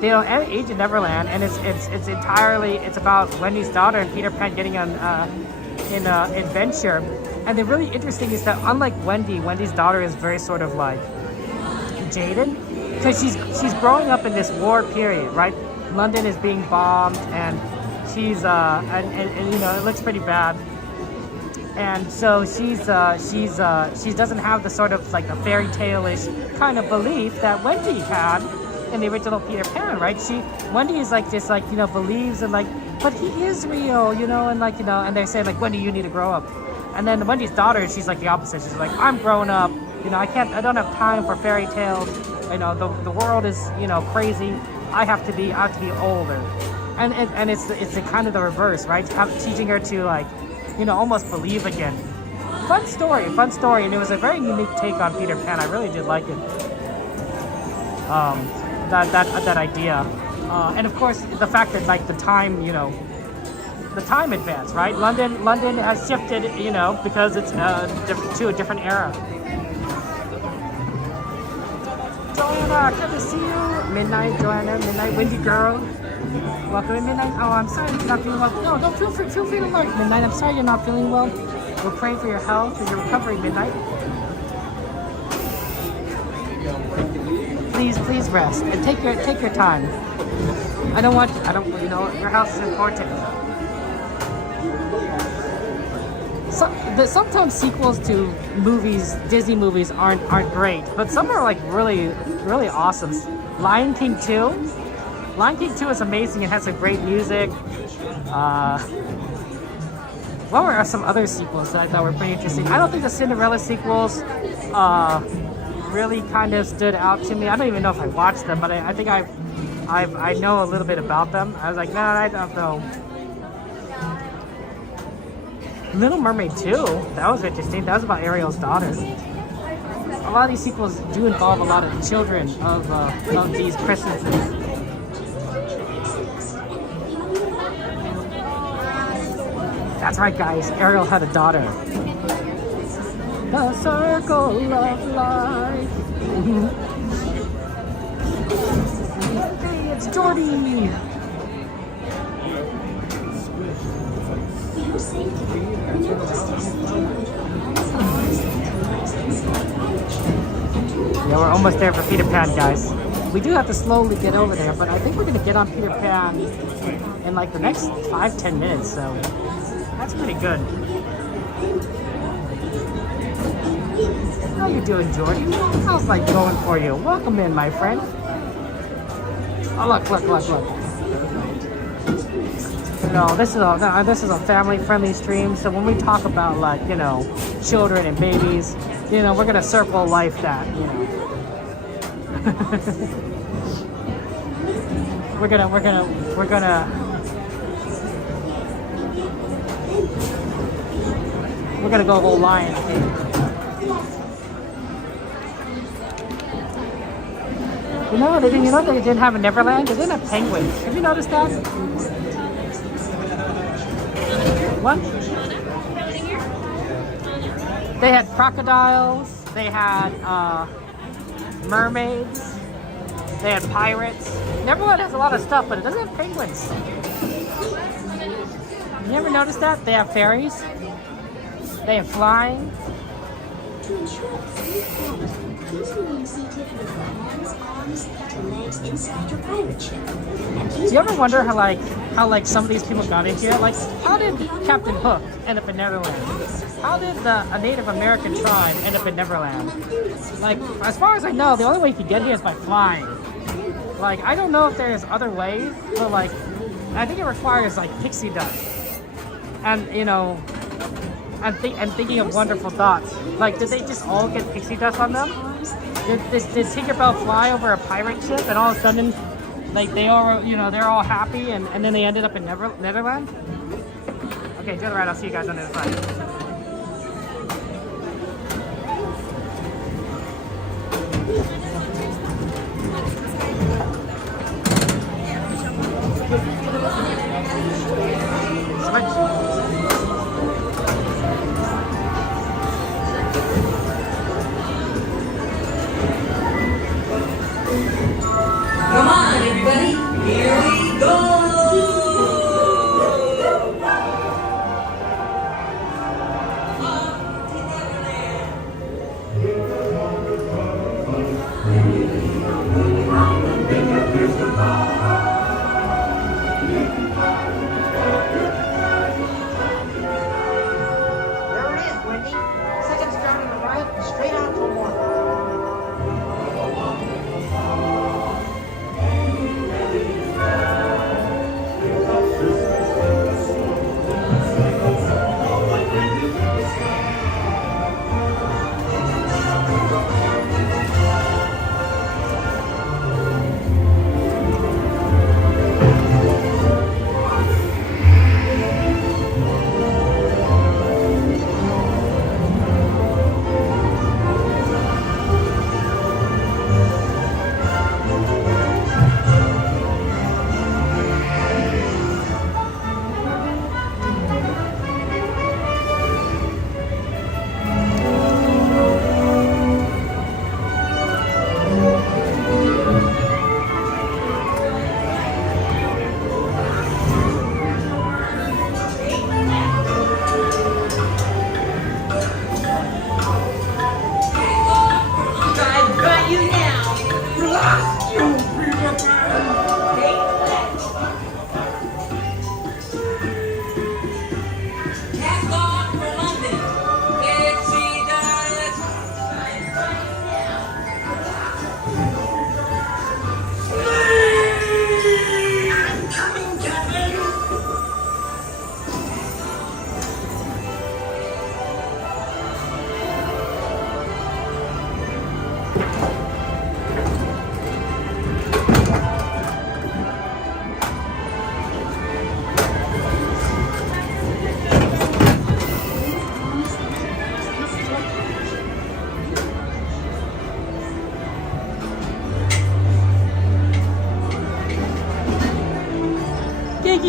they don't age in Neverland, and it's about Wendy's daughter and Peter Pan getting on in adventure. And the really interesting is that unlike Wendy's daughter is very sort of like jaded, because she's growing up in this war period, right? London is being bombed, and she's and you know, it looks pretty bad. And so she doesn't have the sort of like a fairy tale-ish kind of belief that Wendy had in the original Peter Pan, right? Wendy is like just like, you know, believes and like, but he is real, you know, and like, you know, and they say like, Wendy, you need to grow up. And then Wendy's daughter, she's like the opposite. She's like, I'm grown up, you know, I don't have time for fairy tales. You know, the world is, you know, crazy. I have to be older. And it's the kind of the reverse, right? Teaching her to like, you know, almost believe again. Fun story, and it was a very unique take on Peter Pan. I really did like it. That idea, and of course the fact that like the time, you know, the time advance, right? London has shifted, you know, because it's to a different era. Joanna, good to see you. Midnight, Joanna, Midnight, Windy girl. Welcome in, Midnight. Oh, I'm sorry you're not feeling well. No, don't feel free to lurk, Midnight. I'm sorry you're not feeling well. We're praying for your health and your recovery, Midnight. Please rest and take your time. You know, your health is important. Sometimes sequels to movies, Disney movies, aren't great, but some are like really, really awesome. Lion King 2 is amazing. It has some great music. What were some other sequels that I thought were pretty interesting? I don't think the Cinderella sequels really kind of stood out to me. I don't even know if I watched them, but I think I know a little bit about them. I was like, nah, I don't know. Little Mermaid 2, that was interesting. That was about Ariel's daughter. a lot of these sequels do involve a lot of children of these princesses. That's right, guys. Ariel had a daughter. The circle of life. Hey, it's Jordy. Yeah, we're almost there for Peter Pan, guys. We do have to slowly get over there, but I think we're gonna get on Peter Pan in like the next 5-10 minutes, so that's pretty good. How you doing, Jordy? How's life going for you? Welcome in, my friend. Oh, look. No, this is a family-friendly stream. So when we talk about, like, you know, children and babies, you know, we're gonna circle life that, you know. we're gonna go whole Lion King. You know they didn't have a Neverland. They didn't have penguins. Have you noticed that? What? They had crocodiles. They had mermaids. They had pirates. Neverland has a lot of stuff, but it doesn't have penguins. You ever noticed that? They have fairies. They have flying. To ensure safe flight, please remain seated with your hands, arms, and legs inside your pirate ship. Do you ever wonder how some of these people got into it? Like, how did Captain Hook end up in Neverland? How did a Native American tribe end up in Neverland? Like, as far as I know, the only way you can get here is by flying. Like, I don't know if there's other ways, but like, I think it requires like pixie dust. And you know, and thinking of wonderful thoughts. Like, did they just all get pixie dust on them? Did Tinkerbell fly over a pirate ship and all of a sudden, like, they all, you know, they're all happy and then they ended up in Netherland? Okay, to the right, I'll see you guys on the other side. Come on, everybody, here we go!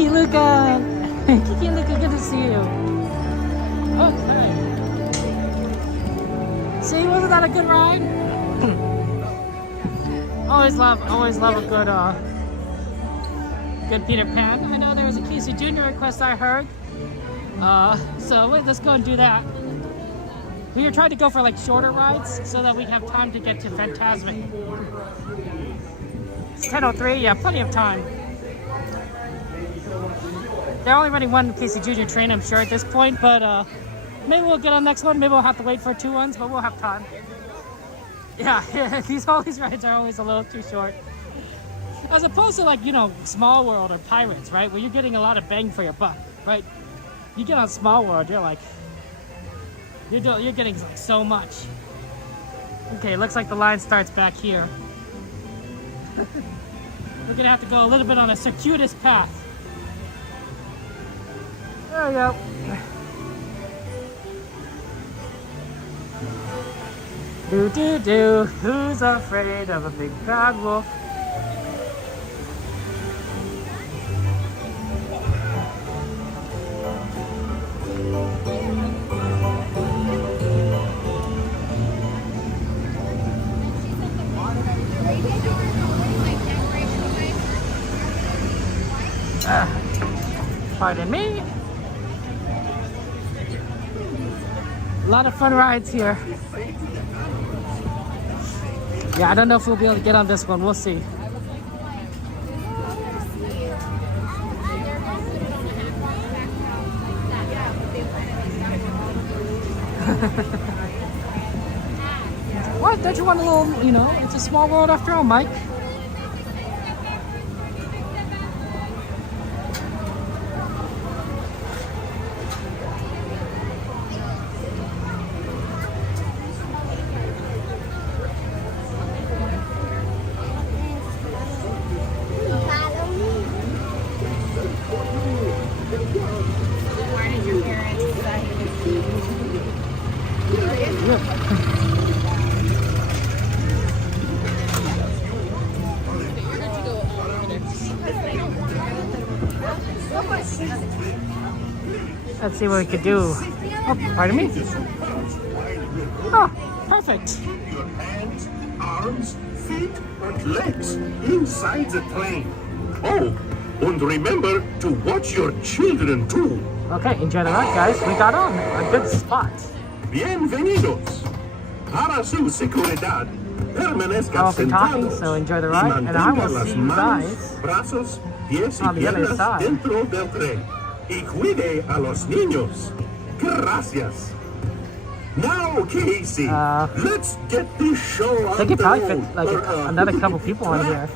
Kiki Luca! Kiki Luca, good to see you. Okay. See, wasn't that a good ride? always love a good Peter Pan. I know there was a Casey Jr. request I heard. So let's go and do that. We were trying to go for like shorter rides so that we have time to get to Fantasmic. It's 10:03, yeah, plenty of time. They're only running one Casey Jr. train, I'm sure, at this point, but maybe we'll get on next one. Maybe we'll have to wait for 2 ones, but we'll have time. Yeah, all these rides are always a little too short. As opposed to, like, you know, Small World or Pirates, right? Where you're getting a lot of bang for your buck, right? You get on Small World, you're like, you're getting like so much. Okay, looks like the line starts back here. We're gonna have to go a little bit on a circuitous path. There we go. Do, who's afraid of a big bad wolf? Pardon me. A lot of fun rides here. Yeah, I don't know if we'll be able to get on this one. We'll see. What? Don't you want a little, you know, it's a small world after all, Mike. Let's see what we could do. Oh, pardon me. Oh, perfect. Your hands, arms, feet, and legs inside the plane. Oh, and remember to watch your children too. Okay, enjoy the ride, guys. We got on a good spot. Bienvenidos. Para su seguridad, permanezcan I'll be talking, sentados so enjoy the y ride, and I will mantenga see you las manos, guys brazos, pies y on the other piernas side. dentro del tren. Y cuide a los niños. Gracias. Now, Casey, let's get this show on They could the probably road. fit like another couple people in here.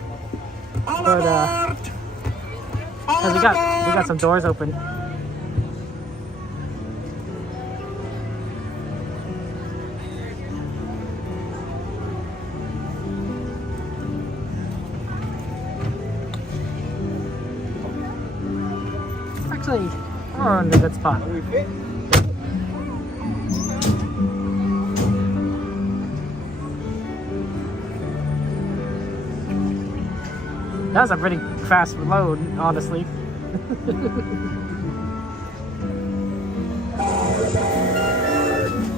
But because we got some doors open. Actually, we're in a good spot. That was a pretty fast load, honestly.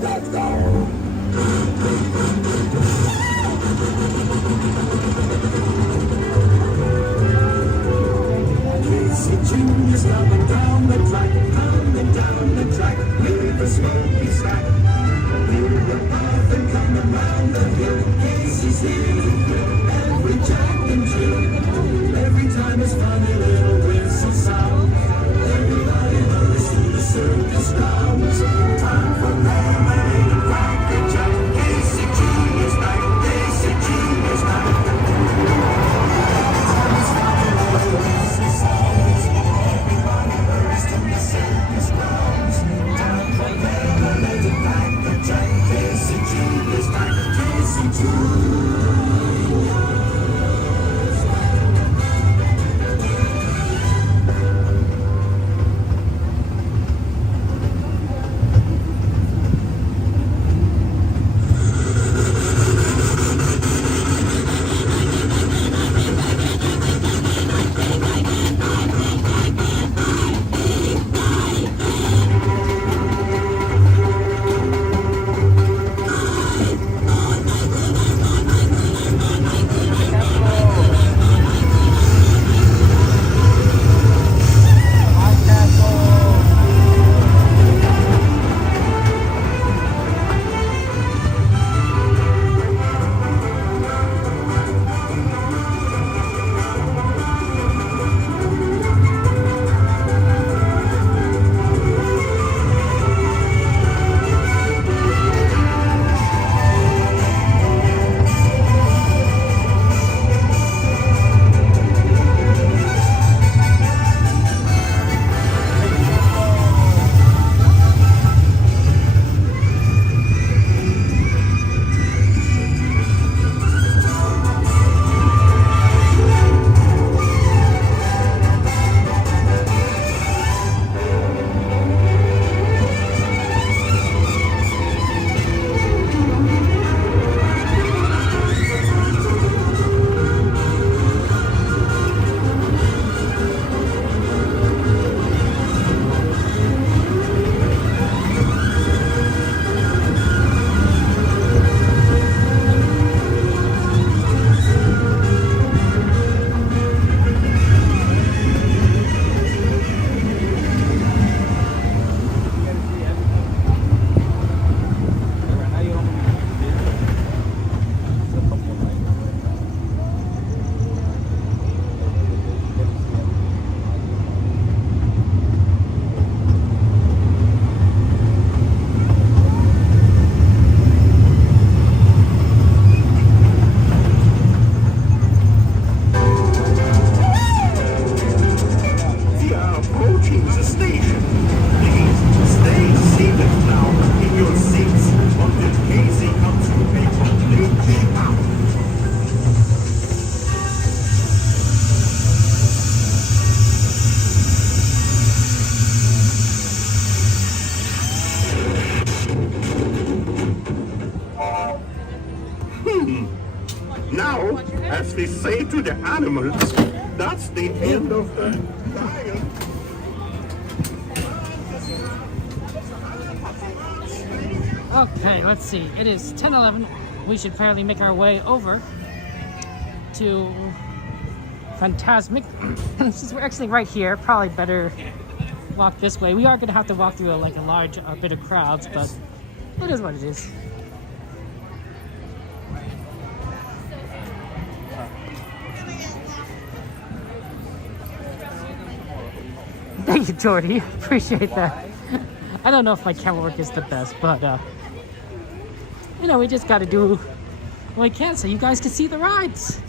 Let's go. Junior's coming down the track, with a smoky stack. We're above and coming round the hill. Casey's here, every Jack and Jill. Every time it's funny little whistle sound. Every approaching the station. Please stay seated now in your seats until Casey comes to a complete checkout. Now, as they say to the animals, that's the end of the diet. Okay, let's see. It is 10:11. We should probably make our way over to Fantasmic. Since we're actually right here, probably better walk this way. We are gonna have to walk through a large bit of crowds, but it is what it is. Thank you, Jordy. Appreciate that. I don't know if my camera work is the best, but you know, we just got to do what we can so you guys can see the rides.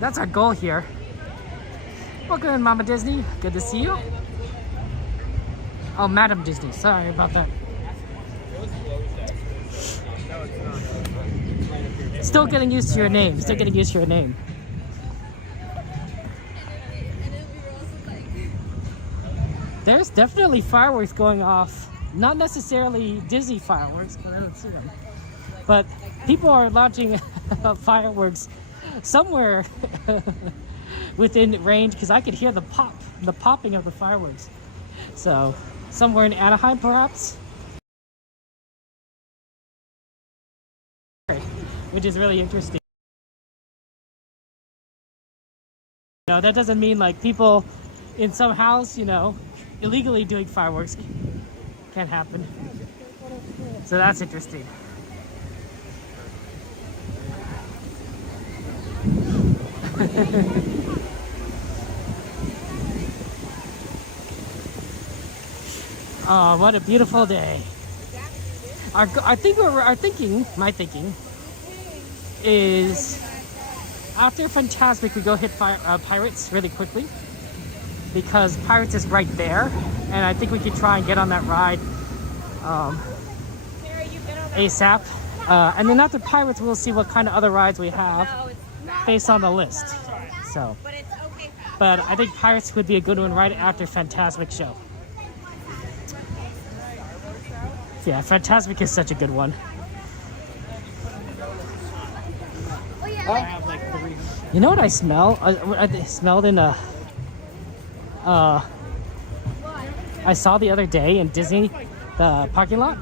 That's our goal here. Welcome in, Mama Disney. Good to see you. Oh, Madam Disney. Sorry about that. Still getting used to your name. Still getting used to your name. There's definitely fireworks going off. Not necessarily Disney fireworks, because I don't see them. But people are launching fireworks somewhere within range, because I could hear the popping of the fireworks. So, somewhere in Anaheim, perhaps? Which is really interesting. You know, that doesn't mean like people in some house, you know, illegally doing fireworks can happen. So that's interesting. Oh, what a beautiful day. My thinking is after Fantasmic we go hit Pirates really quickly, because Pirates is right there, and I think we could try and get on that ride ASAP. And then after Pirates, we'll see what kind of other rides we have based on the list. So, but I think Pirates would be a good one right after Fantasmic show. Yeah, Fantasmic is such a good one. You know what I smell? I smelled in a... I saw the other day in Disney, the parking lot,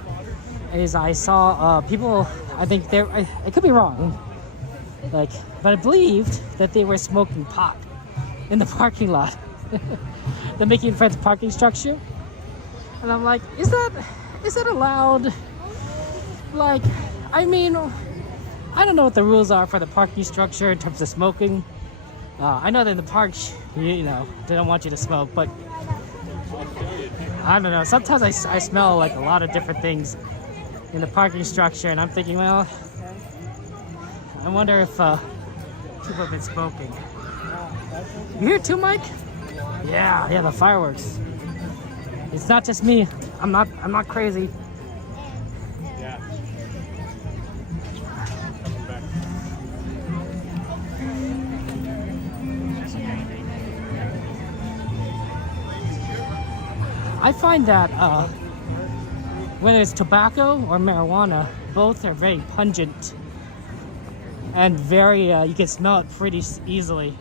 is I saw people, I think I could be wrong, like, but I believed that they were smoking pot in the parking lot. The Mickey and Friends parking structure. And I'm like, is that allowed? Like, I mean, I don't know what the rules are for the parking structure in terms of smoking. I know that in the parks, you know, they don't want you to smoke, but I don't know. Sometimes I smell like a lot of different things in the parking structure, and I'm thinking, well, I wonder if people have been smoking. You here too, Mike? Yeah, the fireworks. It's not just me. I'm not crazy. I find that whether it's tobacco or marijuana, both are very pungent and very, you can smell it pretty easily.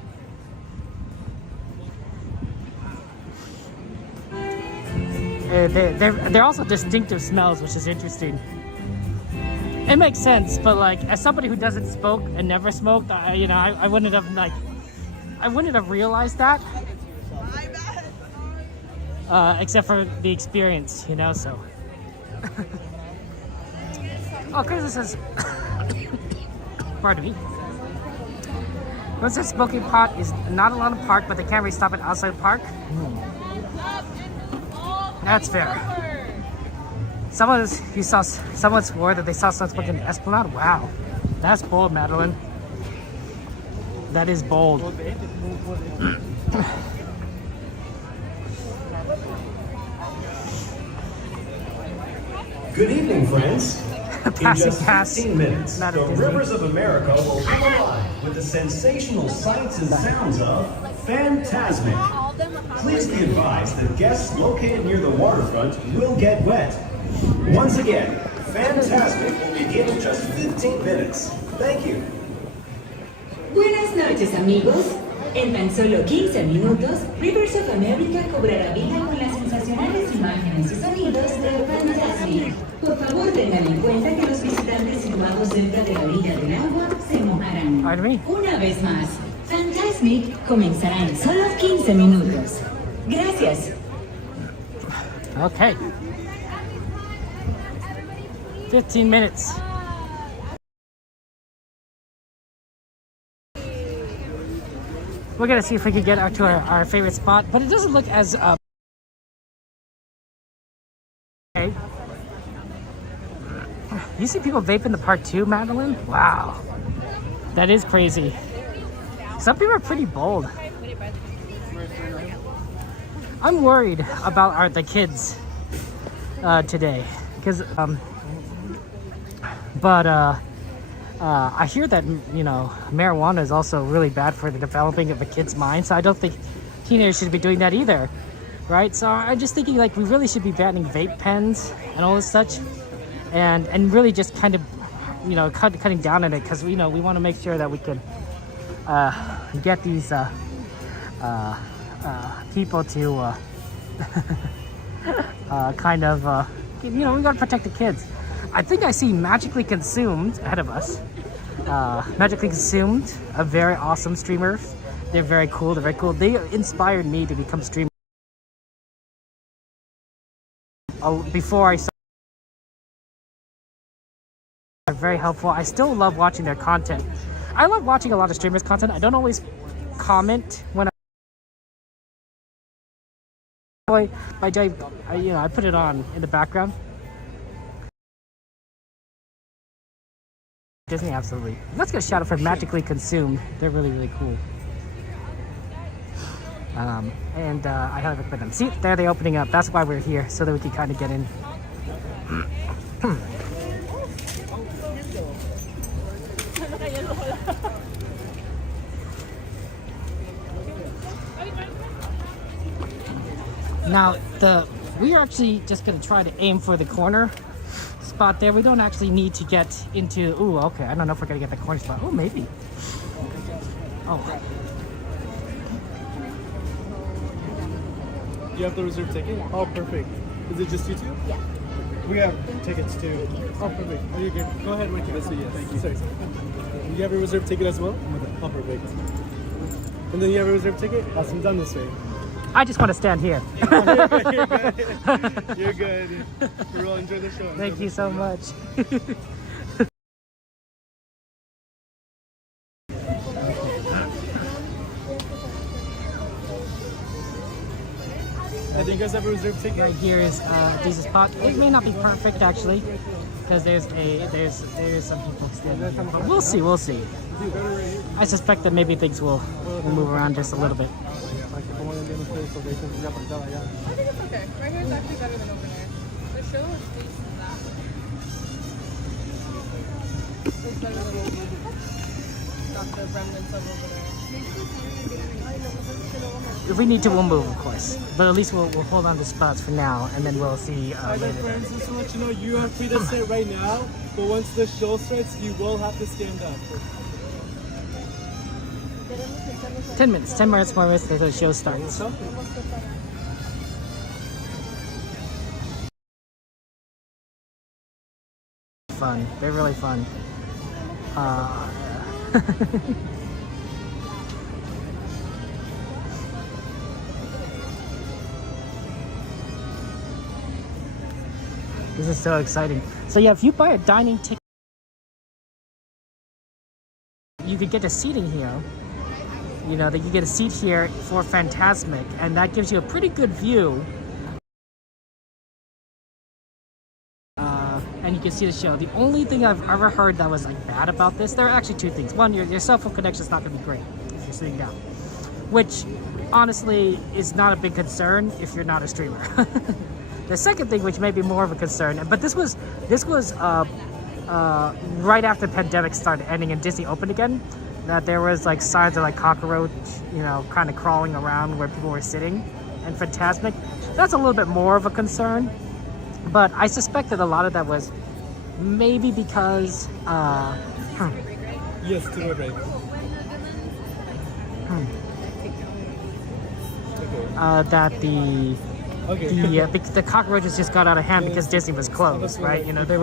They're also distinctive smells, which is interesting. It makes sense, but like, as somebody who doesn't smoke and never smoked, you know, I wouldn't have realized that. Except for the experience, you know, so. Oh, Chris says, pardon me. Chris says smoking pot is not allowed in the park, but they can't really stop it outside the park. That's fair. Someone swore that they saw someone smoking in the Esplanade. Wow, that's bold, Madeline. That is bold. Good evening, friends. In Passing just pass. 15 minutes, Not the a Disney. rivers of America will come alive with the sensational sights and sounds of Fantasmic. Please be advised that guests located near the waterfront will get wet. Once again, Fantasmic will begin in just 15 minutes. Thank you. Buenas noches, amigos. En tan solo 15 minutos, Rivers of America cobrará vida con las sensacionales imágenes y sonidos de Fantasmic. Por favor, tengan en cuenta que los visitantes situados cerca de la orilla del agua se mojarán. Pardon me? Una vez más, Fantasmic comenzará en solo 15 minutos. Gracias. Okay. 15 minutes. We're gonna see if we can get out to our favorite spot, but it doesn't look as okay. You see people vape in the park too, Madeline? Wow. That is crazy. Some people are pretty bold. I'm worried about the kids today, because I hear that, you know, marijuana is also really bad for the developing of a kid's mind, so I don't think teenagers should be doing that either, right? So I'm just thinking, like, we really should be banning vape pens and all this such, and really just kind of, you know, cutting down on it, because, you know, we want to make sure that we can get these people to kind of, you know, we got to protect the kids. I think I see Magically Consumed ahead of us. Magically Consumed, a very awesome streamer. They're very cool. They're very cool. They inspired me to become streamer. Before I saw, they're very helpful. I still love watching their content. I love watching a lot of streamers' content. I don't always comment when I put it on in the background. Disney, absolutely. Let's get a shout out for Magically Consumed. They're really, really cool. And I highly recommend them. See, there they're opening up. That's why we're here, so that we can kind of get in. Now, we are actually just going to try to aim for the corner spot there. We don't actually need to get into, ooh, okay, I don't know if we're gonna get the corner spot. Oh, maybe. Oh. You have the reserve ticket? Oh, perfect. Is it just you two? Yeah. We have tickets too. Oh, perfect. Oh, you're good. Go ahead, wait till I say yes. Thank you. Sorry. You have a reserve ticket as well? Oh, perfect. And then you have a reserve ticket? Awesome, done this way. I just want to stand here. You're good. You're good. We'll enjoy the show. Thank you so much. Do you guys have a reserve ticket? Right here is this spot. It may not be perfect actually, because there's some people standing here. But we'll see. We'll see. I suspect that maybe things will move around just a little bit. I think it's okay. Right here is actually better than over there. The show is decent that. It's better than over there. Got the remnants of over there. If we need to, we'll move, of course. But at least we'll hold on to spots for now, and then we'll see later. Friends, just to let you know, you are free to sit right now, but once the show starts, you will have to stand up. 10 minutes. 10 minutes more until the show starts. Fun. They're really fun. This is so exciting. So yeah, if you buy a dining ticket, you could get a seating here. You know, that you get a seat here for Fantasmic, and that gives you a pretty good view. And you can see the show. The only thing I've ever heard that was like bad about this, there are actually two things. One, your cell phone connection is not going to be great if you're sitting down, which honestly is not a big concern if you're not a streamer. The second thing, which may be more of a concern, but this was right after the pandemic started ending and Disney opened again, that there was like signs of like cockroach, you know, kind of crawling around where people were sitting. And Fantasmic, that's a little bit more of a concern. But I suspect that a lot of that was maybe because yes, to the right. That the cockroaches just got out of hand because Disney was closed, right? You know, there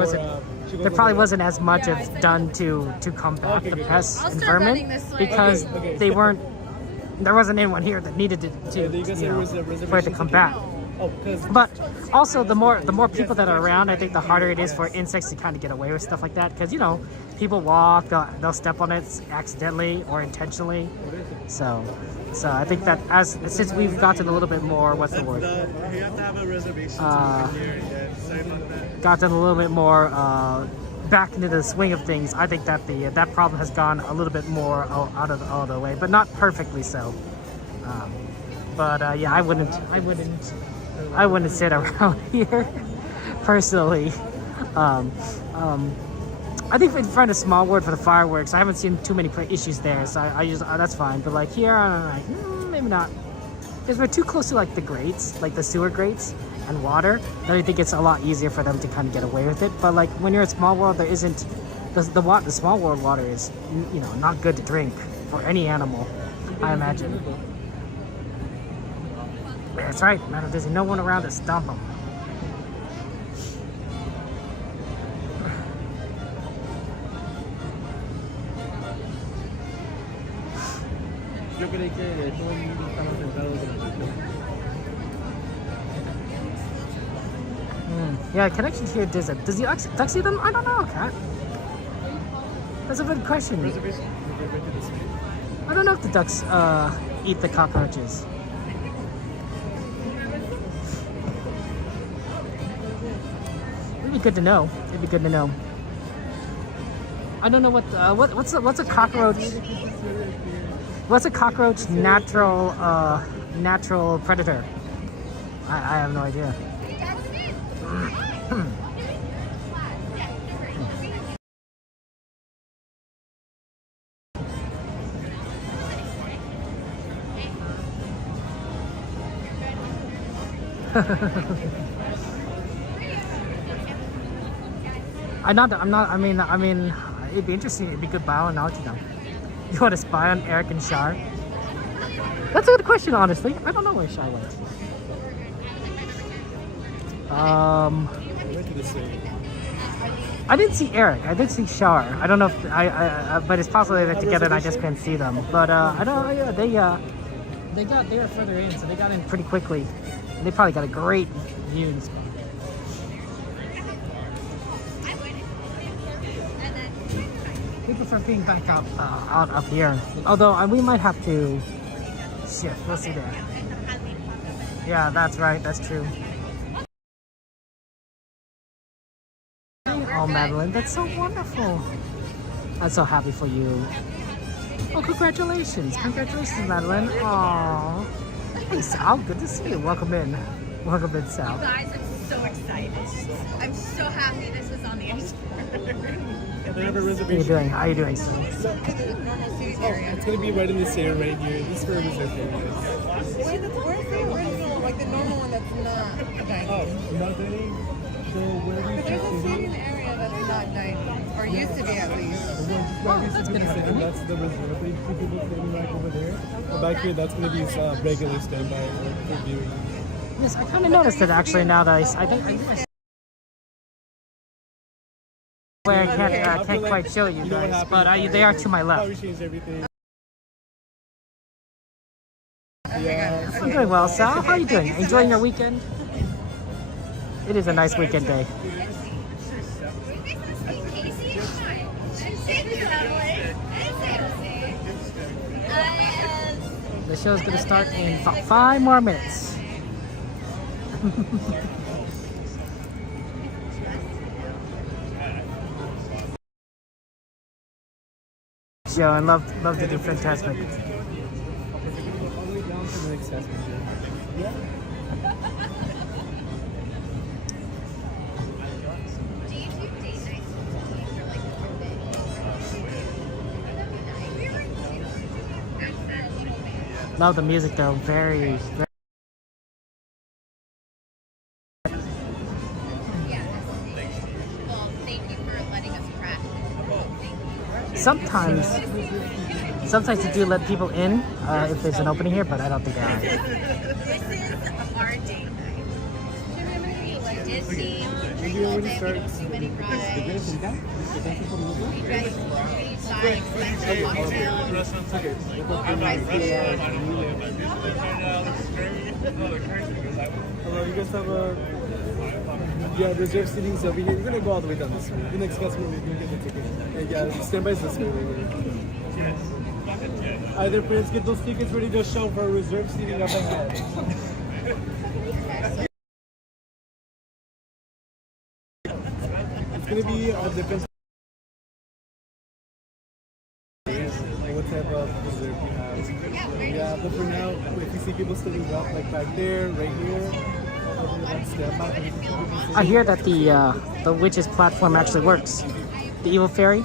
probably wasn't as much of done to combat the pests and vermin because they weren't. There wasn't anyone here that needed to for it to come back. But also, the more people that are around, I think the harder it is for insects to kind of get away with stuff like that. Because, you know, people walk, they'll step on it accidentally or intentionally. So I think that since we've gotten a little bit more, what's the word? You have to have a reservation. Gotten a little bit more back into the swing of things. I think that that problem has gone a little bit more out of the way, but not perfectly so. Yeah, I wouldn't sit around here personally. I think in front of Small World for the fireworks, I haven't seen too many issues there, so I just that's fine. But like here, I'm like, maybe not, because we're too close to like the grates, like the sewer grates and water. Then I think it's a lot easier for them to kind of get away with it. But like when you're at Small World, there isn't the Small World water is, you know, not good to drink for any animal, I imagine. That's right, man. There's no one around to stomp them. Yo creí que todo el mundo estaba sentado con Yeah, connection here. Does the duck see them? I don't know, Kat. That's a good question. I don't know if the ducks eat the cockroaches. It'd be good to know. It'd be good to know. I don't know what's a cockroach. What's a cockroach natural predator? I have no idea. I mean, it'd be interesting. It'd be good biology though. You want to spy on Eric and Shar? That's a good question, honestly. I don't know where Shar went. I didn't see Eric. I did see Shar. I don't know if but it's possible they're together and I just couldn't see them. But I don't. Yeah, they are further in, so they got in pretty quickly. And they probably got a great viewing spot. We prefer being back out up here. Although we might have to shift. We'll see there. Yeah, that's right. That's true. Oh, Madeline, that's so wonderful. I'm so happy for you. Oh, congratulations. Congratulations, Madeline. Aww. Hey, Sal. Good to see you. Welcome in. Welcome in, Sal. You guys, I'm so excited. I'm so happy this is on the Astro. How are you doing? How are you doing, Sal? It's going to be right in this area right here. This is for reserved areas. Where's the original, like the normal one that's not dining? Oh, not dining? So where we There's a certain area that's not dining, or used to be at least. That's good. That's the reserve. Two people standing right over there. But back here, that's going to be regular standby for viewing. Yes, I kind of noticed it actually now that I think I where I can't quite show you guys, but they are to my left. I'm doing well, Sal. How are you doing? Enjoying your weekend? It is a nice weekend day. The show is going to start in 5 more minutes. Show and love to do Fantasmic. Love the music though. Very. Well, thank you for letting us crash. Sometimes they do let people in if there's an opening here, but I don't think I. This is our date night. Disney, drink all day, we don't do many rides. We drink 5 expensive cocktails. Our rice dishes. Hello, you guys have reserved seatings over here. You're gonna go all the way down this way. The next customer is gonna get the ticket. And yeah, stand by this way. Either parents get those tickets ready to show for reserved seating up ahead. It's gonna be a different. What type of reserve you have? Yeah, but for now, if you see people standing up like back there, right here, I hear that the witch's platform actually works. The evil fairy.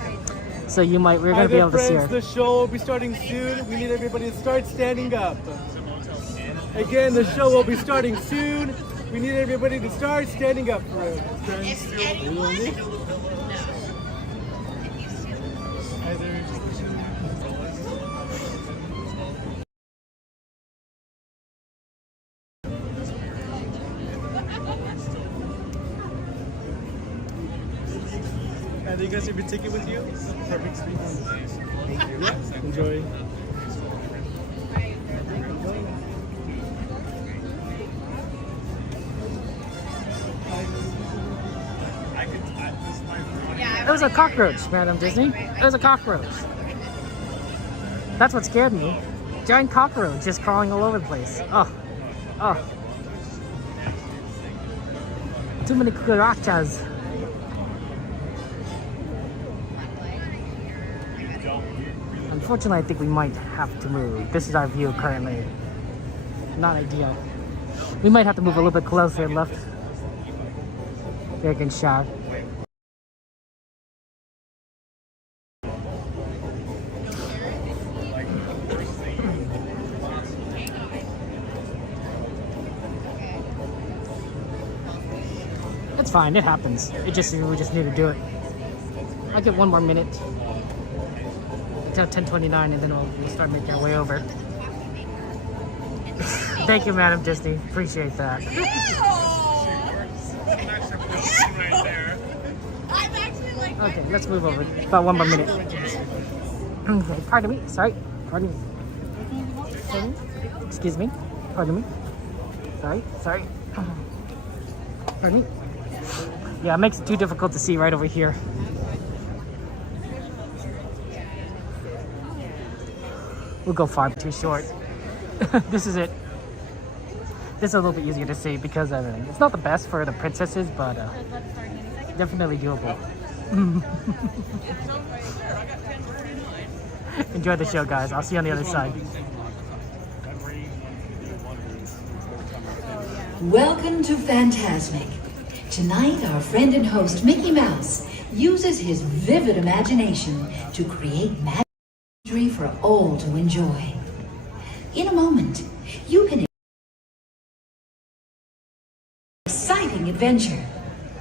So we're gonna be able to see her. The show will be starting soon. We need everybody to start standing up. Again, the show will be starting soon. We need everybody to start standing up for it. Do you guys have your ticket with you? Perfect. Thank you. Enjoy. There was a cockroach, Madam Disney. There was a cockroach. That's what scared me. Giant cockroach just crawling all over the place. Oh. Too many cucarachas. Unfortunately, I think we might have to move. This is our view currently. Not ideal. We might have to move a little bit closer and left. Very good shot. It's fine, it happens. We just need to do it. I'll give one more minute. Until 10:29 and then we'll start making our way over. Thank you, Madam Disney. Appreciate that. Okay, let's move over. About one more minute. Okay, pardon me. Sorry. Pardon me. Excuse me. Pardon me. Sorry. Pardon me. Yeah, it makes it too difficult to see right over here. We'll go 5 too short. This is it. This is a little bit easier to see because it's not the best for the princesses, but definitely doable. Enjoy the show, guys. I'll see you on the other side. Welcome to Fantasmic. Tonight, our friend and host Mickey Mouse uses his vivid imagination to create magic for all to enjoy. In a moment, you can exciting adventure,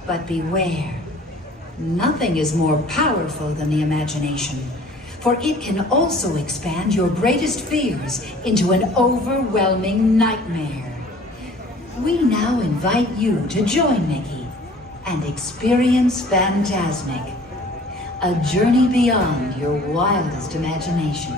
but beware. Nothing is more powerful than the imagination, for it can also expand your greatest fears into an overwhelming nightmare. We now invite you to join Mickey and experience Fantasmic, a journey beyond your wildest imagination.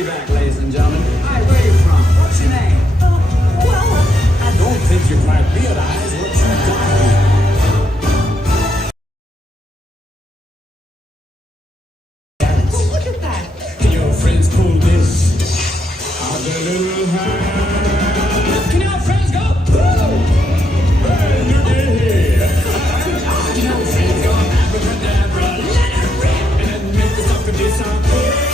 be back, ladies and gentlemen. Hi, where are you from? What's your name? I don't think you quite realize what you've got here. Look at that. Can your friends pull this? How's a little high? Can your friends go? Woo! Hey, look at here. Can your friends go abracadabra? Let it rip! And then make the stuff to disappear.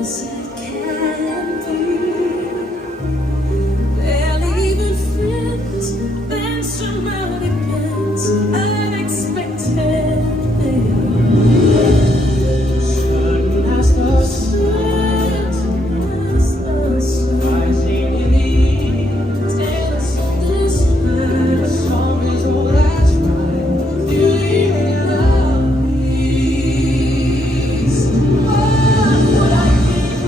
as it can be. Barely even friends, then somebody bends unexpectedly. Certain as the sun, rising in the east, tell us all this time. The song is all that's right. Beauty and love, peace. What would I give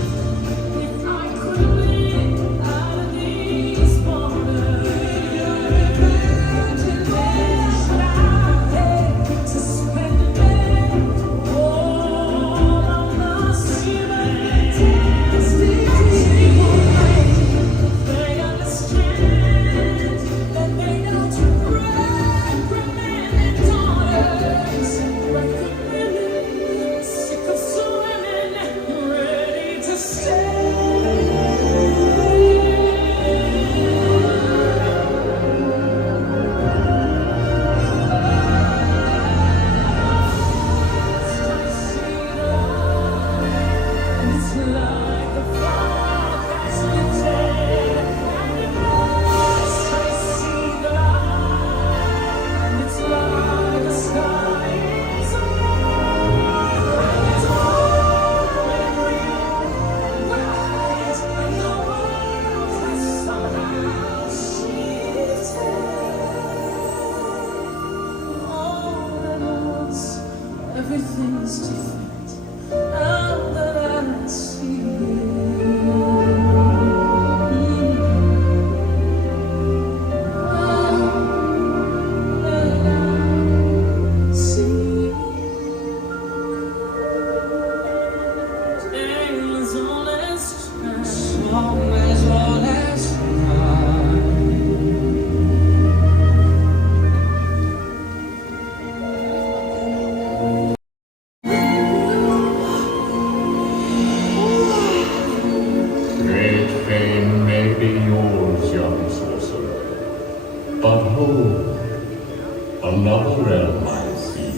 if I could live out of these borders? Imagine this, what I pay to spend a day all on the silver fantastic. They understand that they don't reprimand daughters. Recommended, sick of swimming, ready to stay. It's like a fantastic day, and it must I see the light. It's like the sky is alive. It's already bright, and the world has somehow shifted. All at once, everything's different. Now that I see Great fame may be yours, young sorcerer, but hold, another realm I see,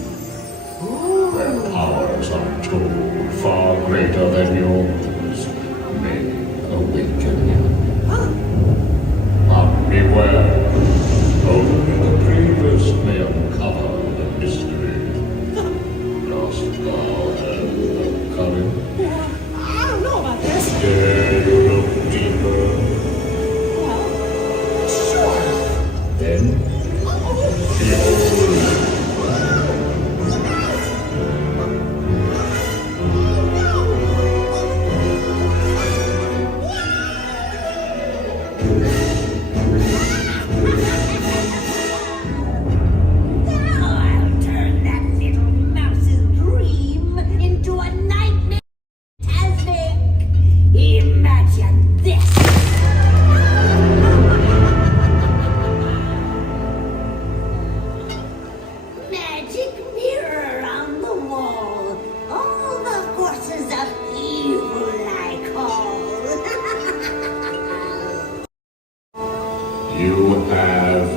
where powers untold, far greater than yours, may awaken you. But beware, only the bravest may uncover the mystery. Dost thou have the courage? I don't know about this. Dare you look deeper? Well, sure. Then, behold. Now I'll turn that little mouse's dream into a nightmare. Fantasmic. Imagine this. Magic mirror on the wall. All the forces of evil I call. You have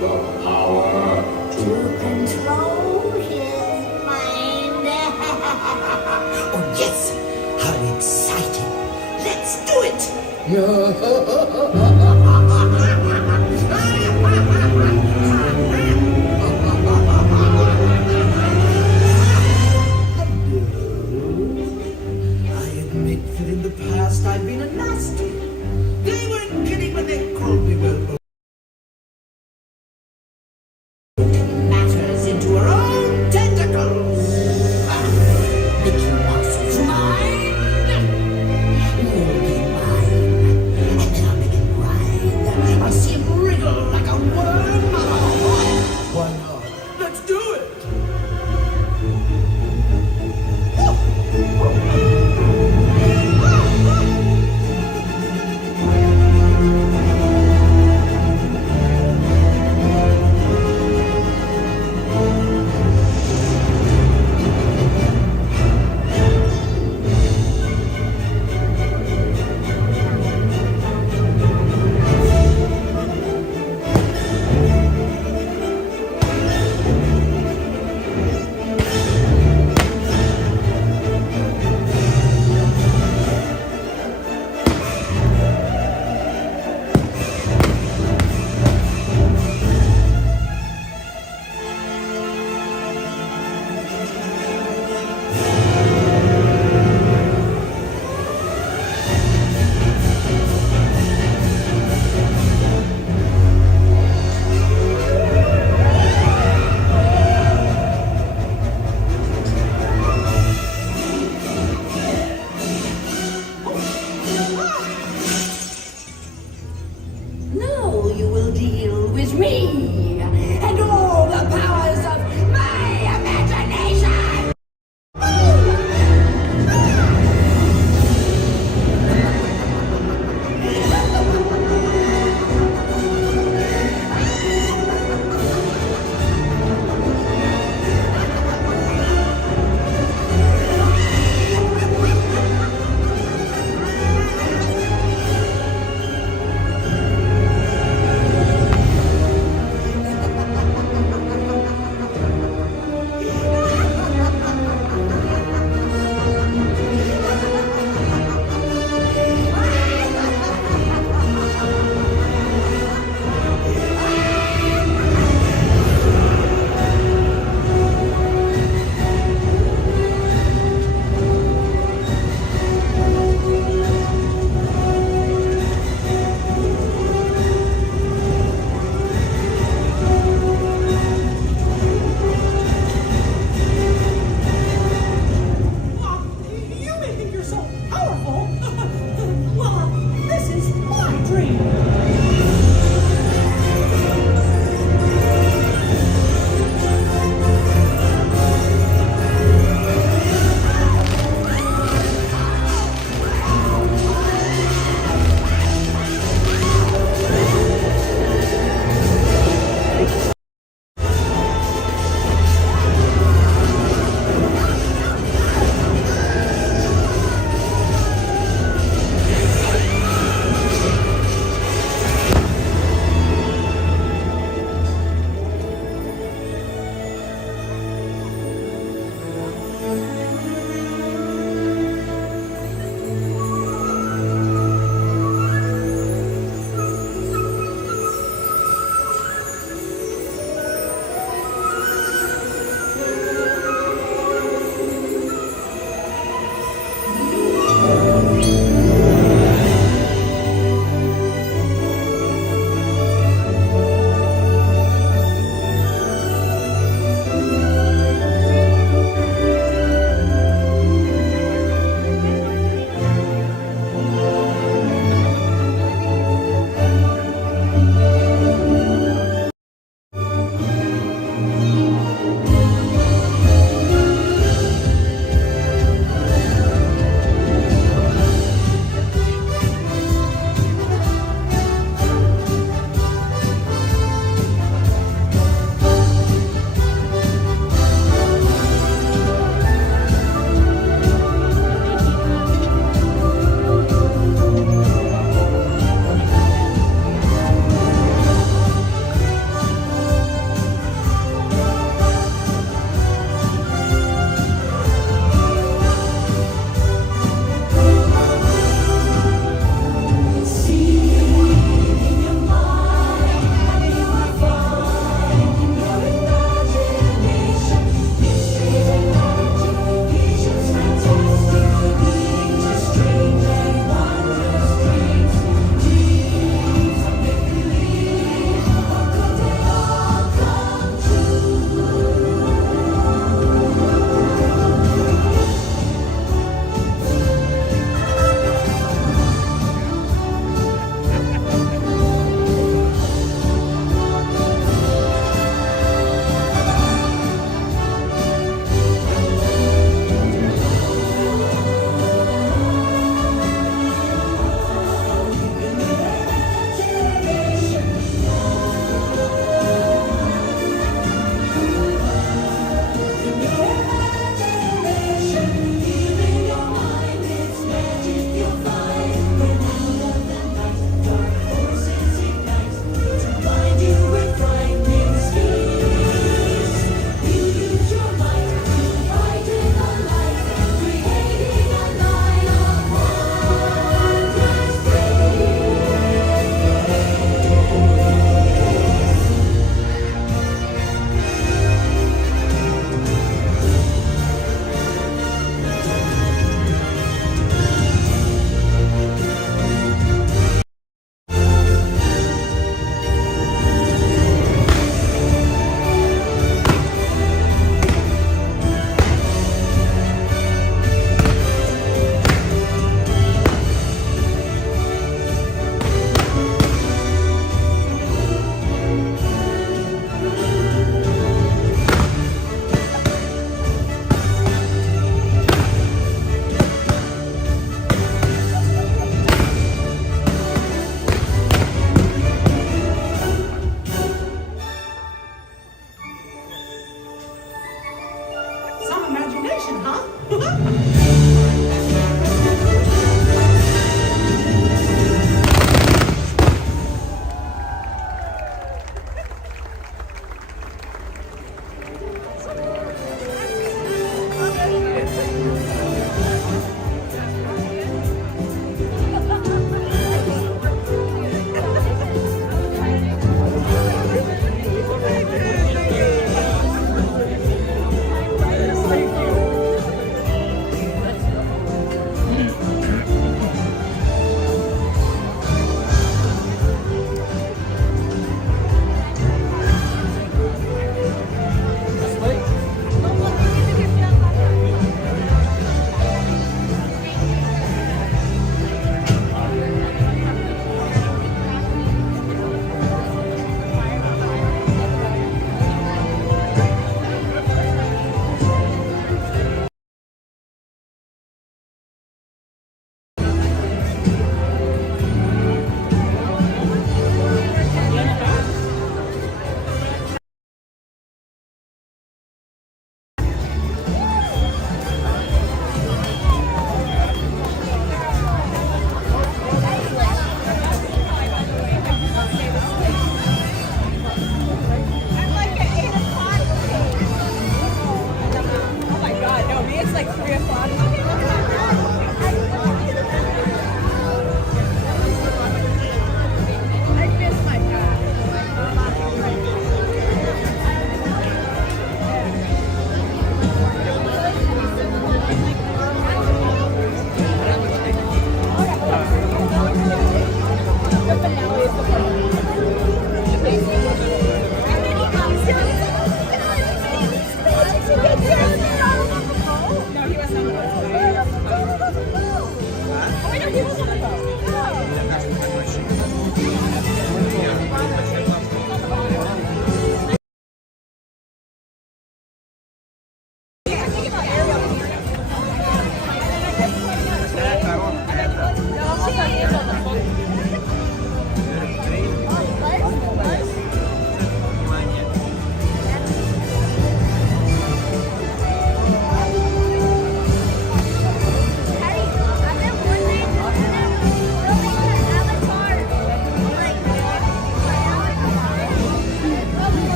the power To control his mind. Oh, yes! How exciting! Let's do it! I admit that in the past I've been a nasty. They weren't kidding when they called me well. Matters into her own tentacles. Mickey Mouse is mine. You'll be mine. And then I'll make it grind. I'll see him wriggle like a worm. Why not? Let's do it.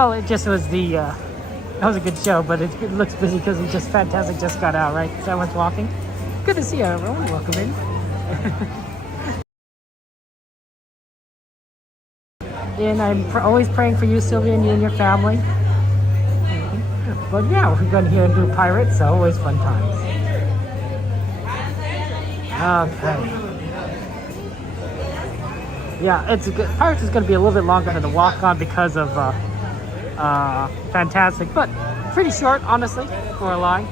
Well, it just was the, that was a good show, but it looks busy because Fantastic just got out, right? So everyone's walking. Good to see you, everyone. Welcome in. And I'm always praying for you, Sylvia, and you and your family. But yeah, we're going here and do Pirates, so always fun times. Okay. Yeah, it's good. Pirates is going to be a little bit longer than the walk-on because of Fantastic, but pretty short, honestly, for a line.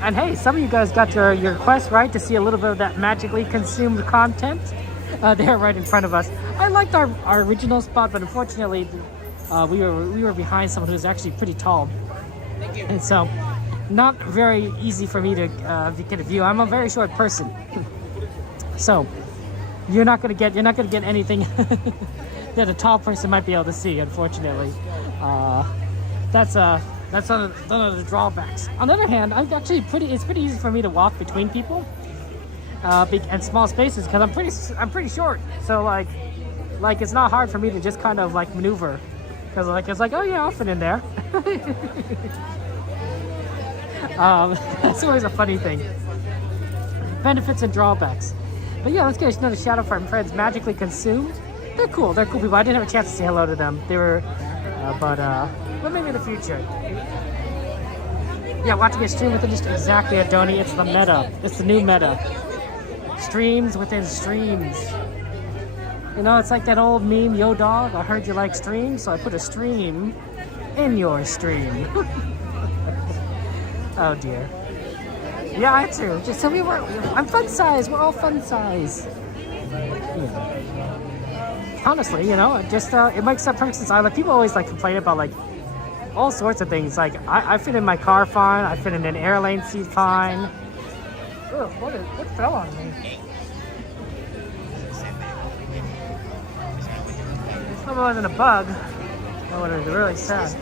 And hey, some of you guys got your request, right, to see a little bit of that magically consumed content. There, right in front of us. I liked our original spot, but unfortunately, we were behind someone who's actually pretty tall, and so not very easy for me to get a view. I'm a very short person, so you're not gonna get anything that a tall person might be able to see. Unfortunately, that's one of the drawbacks. On the other hand, it's pretty easy for me to walk between people and small spaces because I'm pretty short. So like it's not hard for me to just kind of like maneuver because it's like, oh yeah, I'll fit in there. That's always a funny thing. Benefits and drawbacks. But yeah, let's get another shout out for our friends Magically Consumed. They're cool people. I didn't have a chance to say hello to them. They were, but maybe in the future. Yeah, watching a stream within exactly, Adoni. It's the meta. It's the new meta. Streams within streams. You know, it's like that old meme, yo dog, I heard you like streams, so I put a stream in your stream. Oh dear. Yeah, I too. Just so I'm fun size. We're all fun size. Yeah. Honestly, you know, just it makes up person's eye. Like people always like complain about like all sorts of things. Like I fit in my car fine. I fit in an airlane seat fine. Ugh, what fell on me? If it wasn't a bug, that would have been really sad.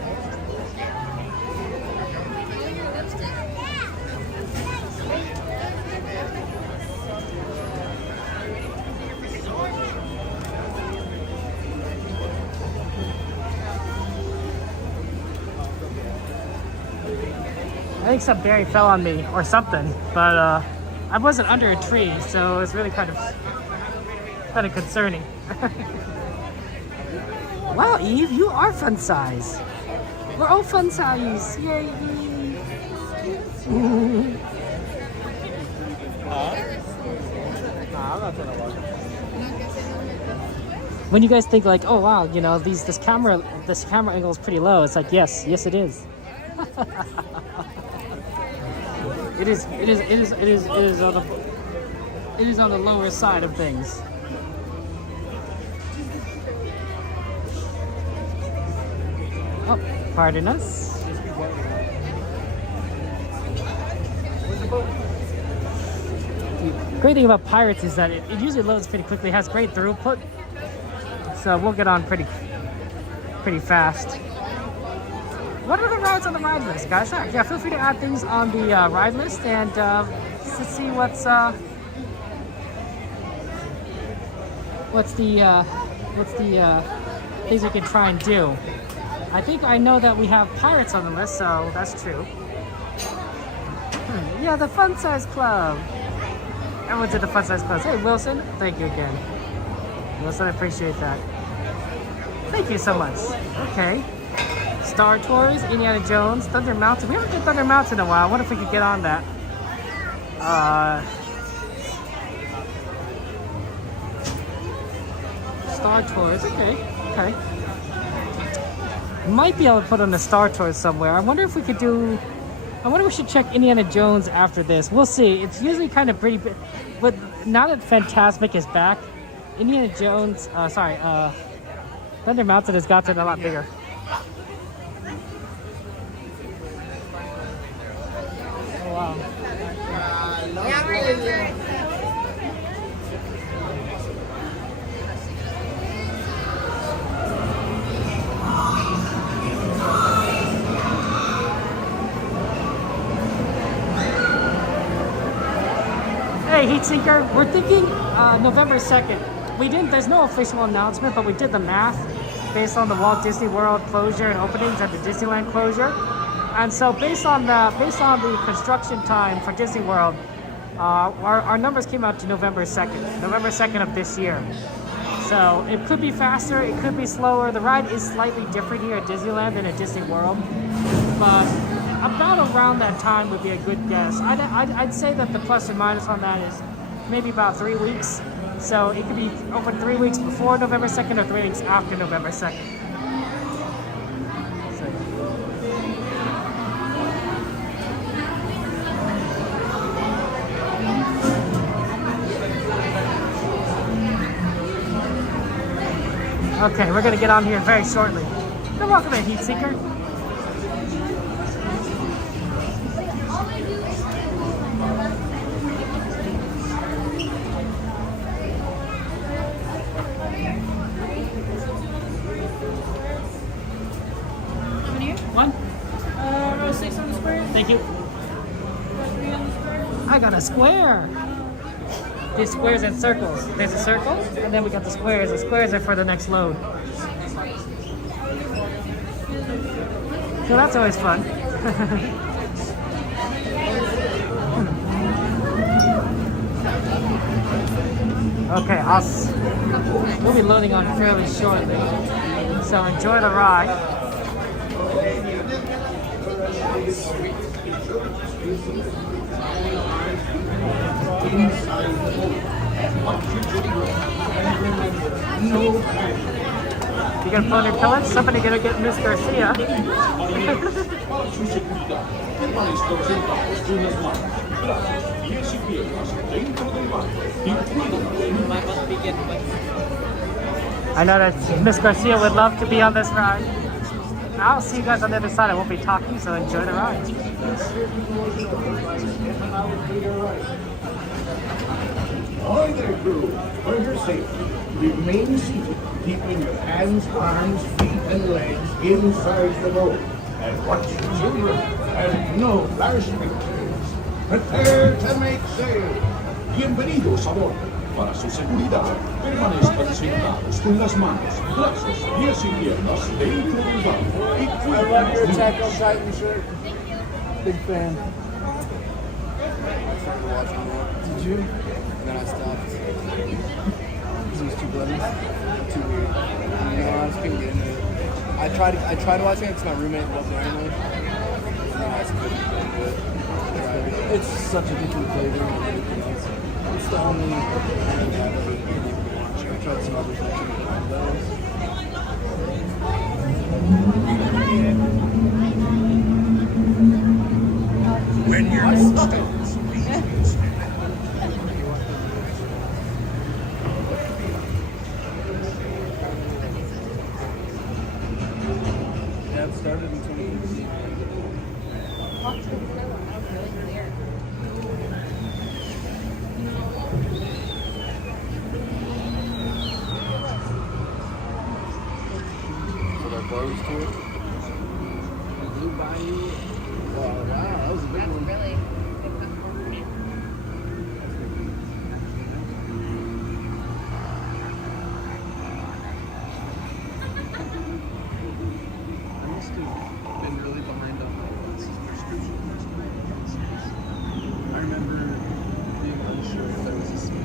I think some berry fell on me or something, but I wasn't under a tree, so it was really kind of concerning. Wow, Eve, you are fun size. We're all fun size. Yay! When you guys think like, oh wow, you know, this camera angle is pretty low, it's like yes it is. It is on the lower side of things. Oh, pardon us. The great thing about Pirates is that it usually loads pretty quickly, has great throughput, so we'll get on pretty fast. What are the rides on the ride list, guys? Yeah, feel free to add things on the ride list and to see what's the things we can try and do. I think I know that we have Pirates on the list, so that's true. Yeah, the Fun Size Club. Everyone's at the Fun Size Club. Hey, Wilson, thank you again. Wilson, I appreciate that. Thank you so much. Okay. Star Tours, Indiana Jones, Thunder Mountain. We haven't done Thunder Mountain in a while. I wonder if we could get on that. Star Tours, okay. Might be able to put on the Star Tours somewhere. I wonder if we should check Indiana Jones after this. We'll see. It's usually kind of pretty big, but now that Fantasmic is back, Indiana Jones, Thunder Mountain has gotten a lot bigger. Oh wow. Hey, Heatsinker, we're thinking November 2nd. There's no official announcement, but we did the math based on the Walt Disney World closure and openings and the Disneyland closure. And so based on the construction time for Disney World, our numbers came out to November 2nd of this year. So it could be faster, it could be slower. The ride is slightly different here at Disneyland than at Disney World, but about around that time would be a good guess. I'd say that the plus or minus on that is maybe about 3 weeks. So it could be open 3 weeks before November 2nd or 3 weeks after November 2nd. Okay, we're gonna get on here very shortly. You're welcome in, Heat Seeker. One. Row 6 on the square. Thank you. Row 3 on the square. I got a square. These squares and circles. There's a circle, and then we got the squares. The squares are for the next load. So that's always fun. Okay, we'll be loading on fairly shortly. So enjoy the ride. You gonna phone your pellets? Somebody gonna get Miss Garcia. I know that Miss Garcia would love to be on this ride. I'll see you guys on the other side. I won't be talking, so enjoy the ride. Ahoy there, crew. For your safety, remain seated, keeping your hands, arms, feet, and legs inside the boat. And watch your children, and no flashing pictures. Prepare to make sail. Bienvenidos a bordo. Para su seguridad, permanezcan sentados con las manos, brazos, pies y piernas dentro del barco. I love your Attack on Titan shirt. Big fan. I started watching more. Did you? And then I stopped. Because it was too bloody? Too weird. No, I just couldn't get into it. I tried watching it because my roommate wasn't there anymore. And then I just couldn't get into it. It's such a different flavor. It's the only anime I've ever watched. I tried some others that I couldn't those. When you're stuck. That started in 2018. So they're closed to it. Blue Bayou. Wow, that was a big one. Really? I must have been really behind on my subscriptions. I remember being unsure if there was a speed.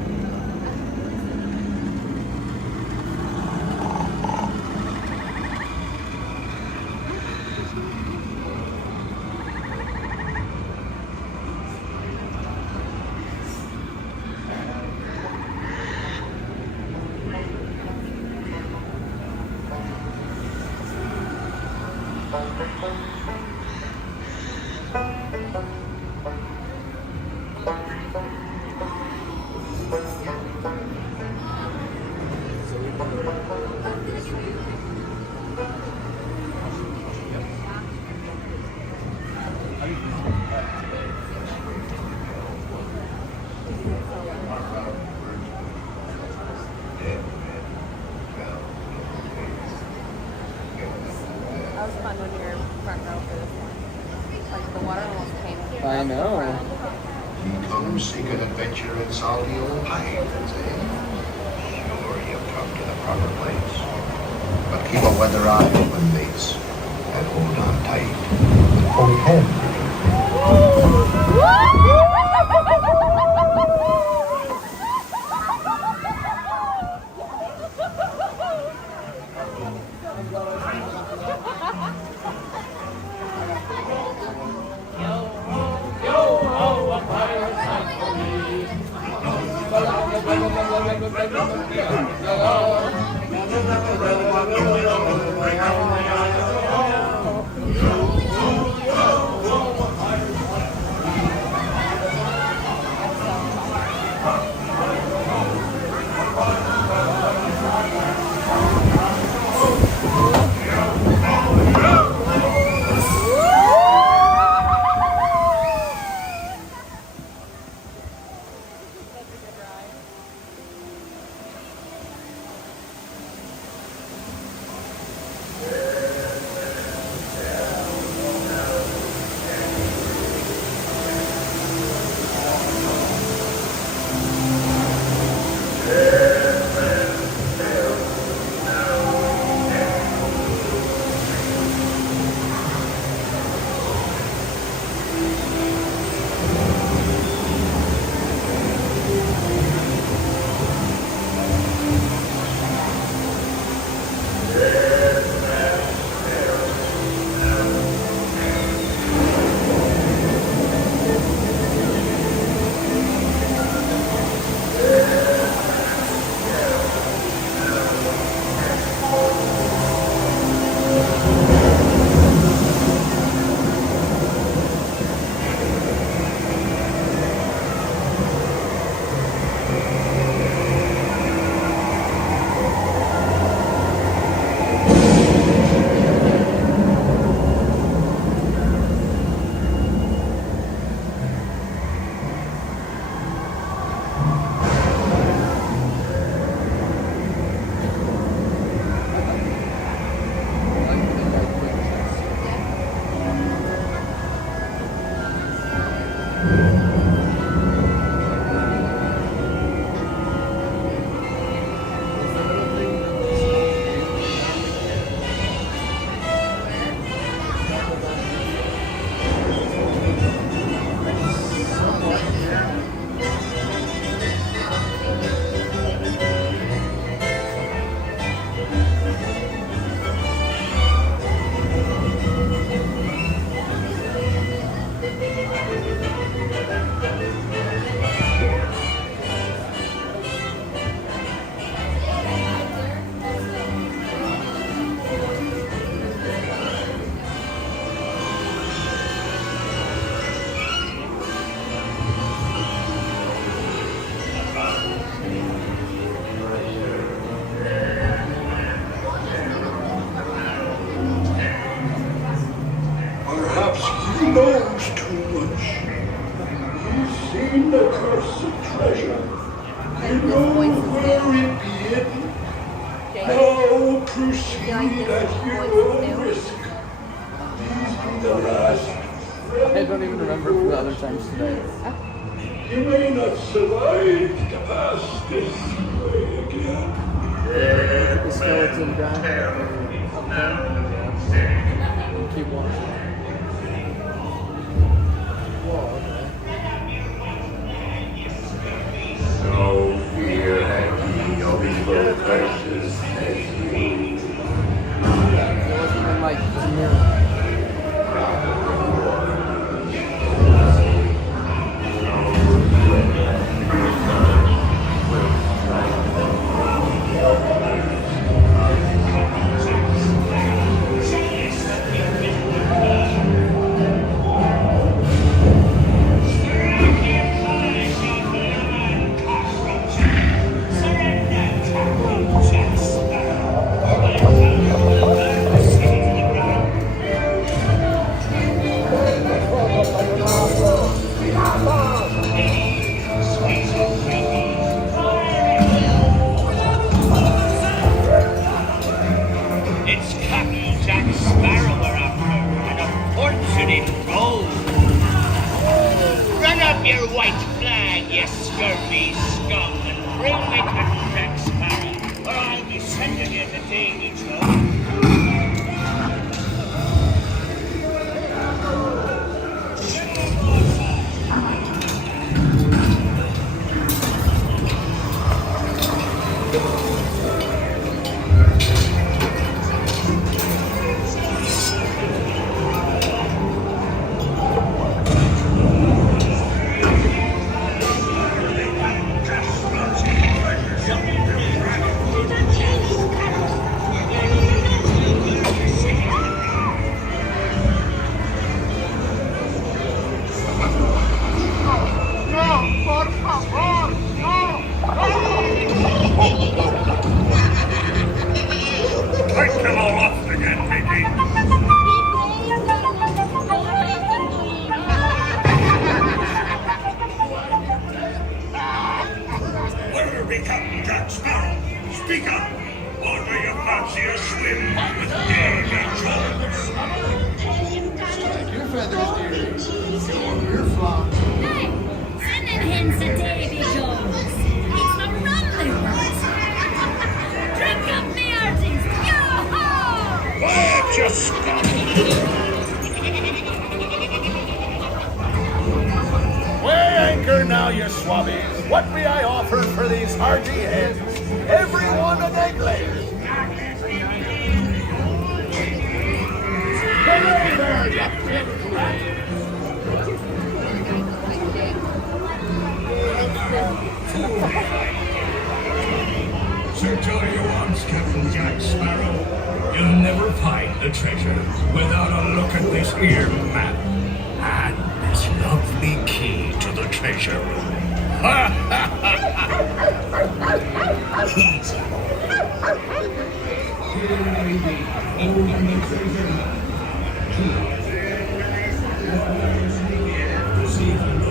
That was fun when you were front row for this one. Like the water almost came. I know. You come seek an adventure in salty old Highlands, eh? Sure, you've come to the proper place. But keep a weather eye open, mates, and hold on tight. Okay. knows too much. He's seen the cursed treasure. You know where it be hidden. Now proceed at your own risk. These be the last. I don't even remember the other times today. You may not survive to pass this way again. The skeleton guy up there. Keep watching. Whoa, No fear had ye of evil curses as you. It wasn't even like a mirror. and you get a daily show. Sir Toya once, Captain Jack Sparrow, you'll never find the treasure without a look at this here map and this lovely key to the treasure room. Easy. Here may be open the treasure map. See the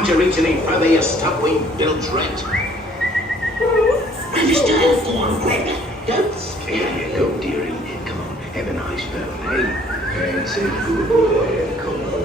Can't you reach any further, you stuck-winged bilge-rat? Register for red. Don't scare Here you go, dearie. Come on, have a nice birthday. That's a good boy. Come on.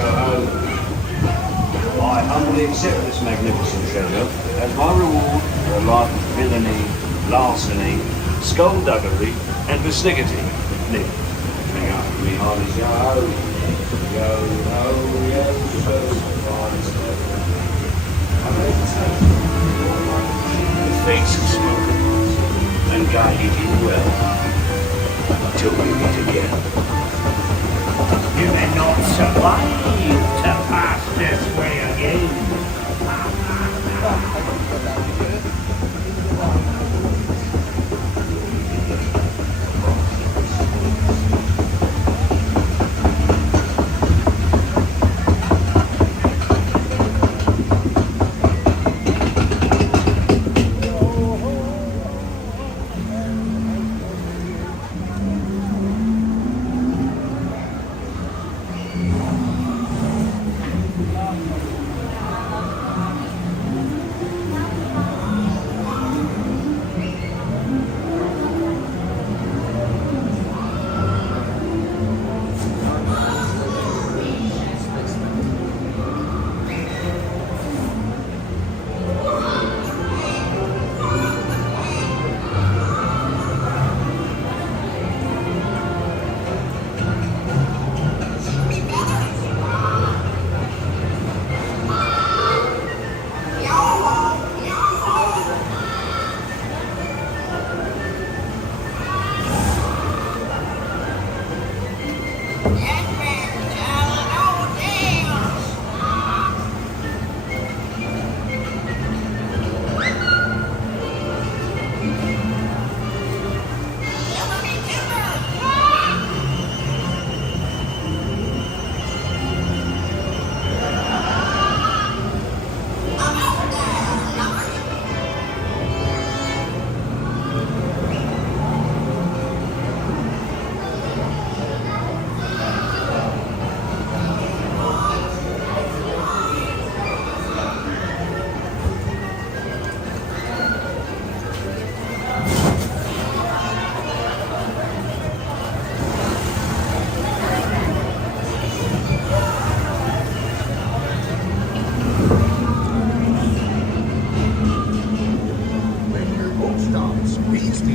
go home. I humbly accept this magnificent treasure as my reward for a life of villainy, larceny, skullduggery, and festivity. Nick, hang up me hearty go home. Yo ho, yo so the fates have spoken and guided you well until we meet again. You may not survive to pass this way again.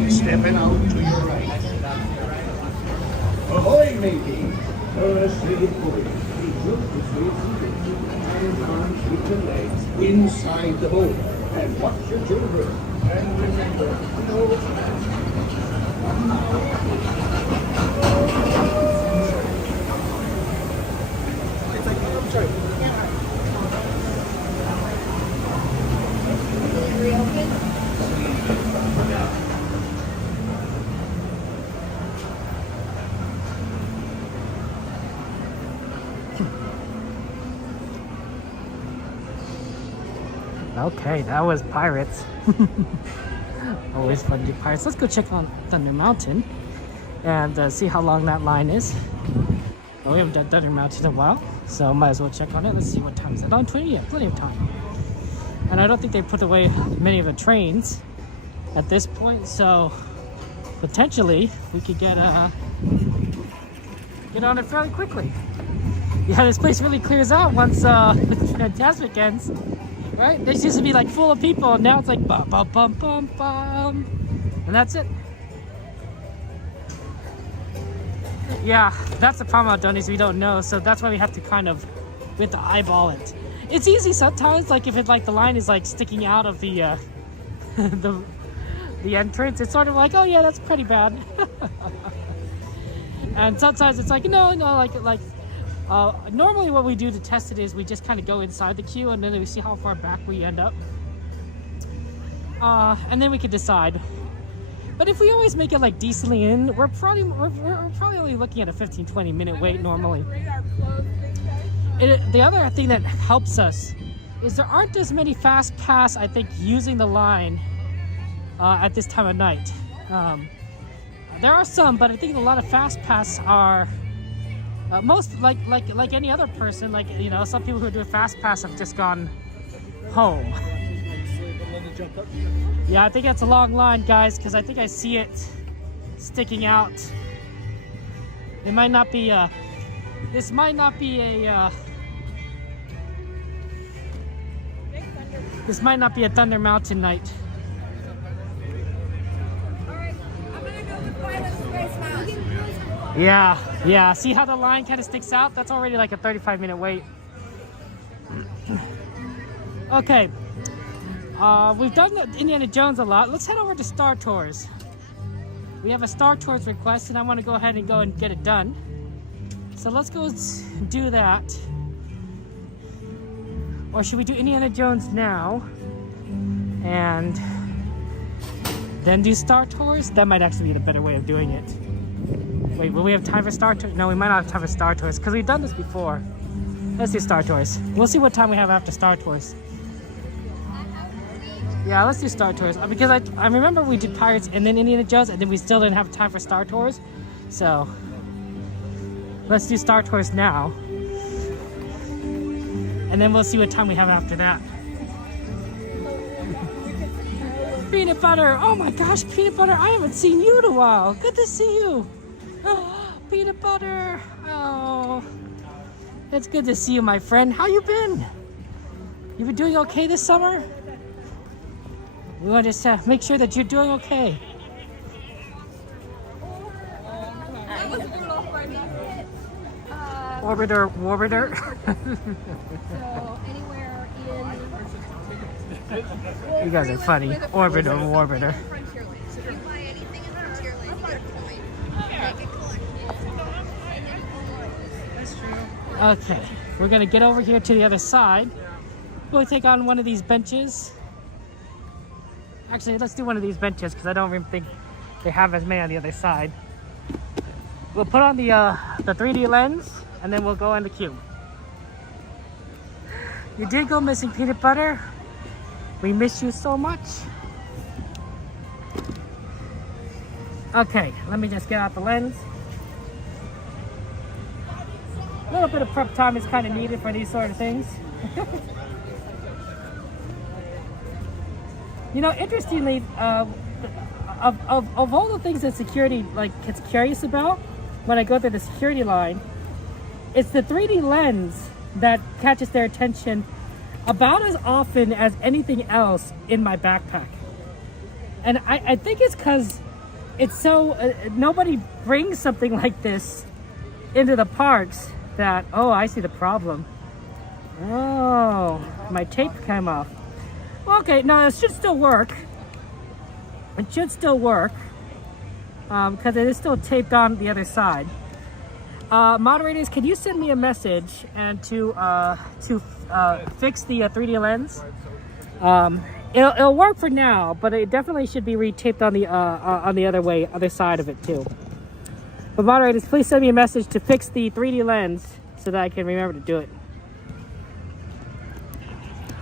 Stepping out to your right. Ahoy, matey! Sleep fully. Hands, arms, feet, and legs inside the boat. And watch your children. And remember, no Okay, that was Pirates. Always fun to do Pirates. Let's go check on Thunder Mountain and see how long that line is. Well, we haven't done Thunder Mountain in a while, so might as well check on it. Let's see what time is it. 9:20? Yeah, plenty of time. And I don't think they put away many of the trains at this point, so potentially we could get on it fairly quickly. Yeah, this place really clears out once Fantasmic ends. Right? This used to be like full of people, and now it's like bum bum bum bum bum, and that's it. Yeah, that's the problem about Donnies, we don't know, so that's why we have to kind of to eyeball it. It's easy sometimes, like if it like the line is like sticking out of the the entrance, it's sort of like, oh yeah, that's pretty bad. And sometimes it's like no, like. Normally what we do to test it is we just kind of go inside the queue and then we see how far back we end up. And then we can decide. But if we always make it like decently in, we're probably only looking at a 15-20 minute wait normally. The other thing that helps us is there aren't as many fast pass, I think, using the line at this time of night. There are some, but I think a lot of fast pass are most like any other person, like, you know, some people who do a fast pass have just gone home. Yeah, I think that's a long line, guys, because I think I see it sticking out. It might not be this might not be a This might not be a Thunder Mountain night. Yeah. See how the line kind of sticks out? That's already like a 35-minute wait. Okay. We've done Indiana Jones a lot. Let's head over to Star Tours. We have a Star Tours request, and I want to go ahead and go and get it done. So let's go do that. Or should we do Indiana Jones now and then do Star Tours? That might actually be the better way of doing it. Wait, will we have time for Star Tours? No, we might not have time for Star Tours because we've done this before. Let's do Star Tours. We'll see what time we have after Star Tours. Yeah, let's do Star Tours. Because I remember we did Pirates and then Indiana Jones and then we still didn't have time for Star Tours. So, let's do Star Tours now. And then we'll see what time we have after that. Peanut butter! Oh my gosh, peanut butter! I haven't seen you in a while. Good to see you. Oh, peanut butter. Oh, it's good to see you, my friend. How you been? You been doing okay this summer? We want to just make sure that you're doing okay. Orbiter. So anywhere in. You guys are funny. Orbiter. So if you buy anything in Frontierland, you get a coin. Make it collectible. That's true. Okay, we're gonna get over here to the other side. We'll take on one of these benches. Actually, let's do one of these benches because I don't even think they have as many on the other side. We'll put on the 3D lens and then we'll go in the queue. You did go missing, peanut butter. We miss you so much. Okay, let me just get out the lens. A little bit of prep time is kind of needed for these sort of things. You know, interestingly, of all the things that security gets curious about when I go through the security line, it's the 3D lens that catches their attention about as often as anything else in my backpack. And I think it's because it's so nobody brings something like this into the parks that, oh, I see the problem. Oh, my tape came off. Okay, no, it should still work. It should still work because it is still taped on the other side. Moderators, can you send me a message and to fix the 3D lens? It'll work for now, but it definitely should be retaped on the other side of it too. But moderators, please send me a message to fix the 3D lens so that I can remember to do it.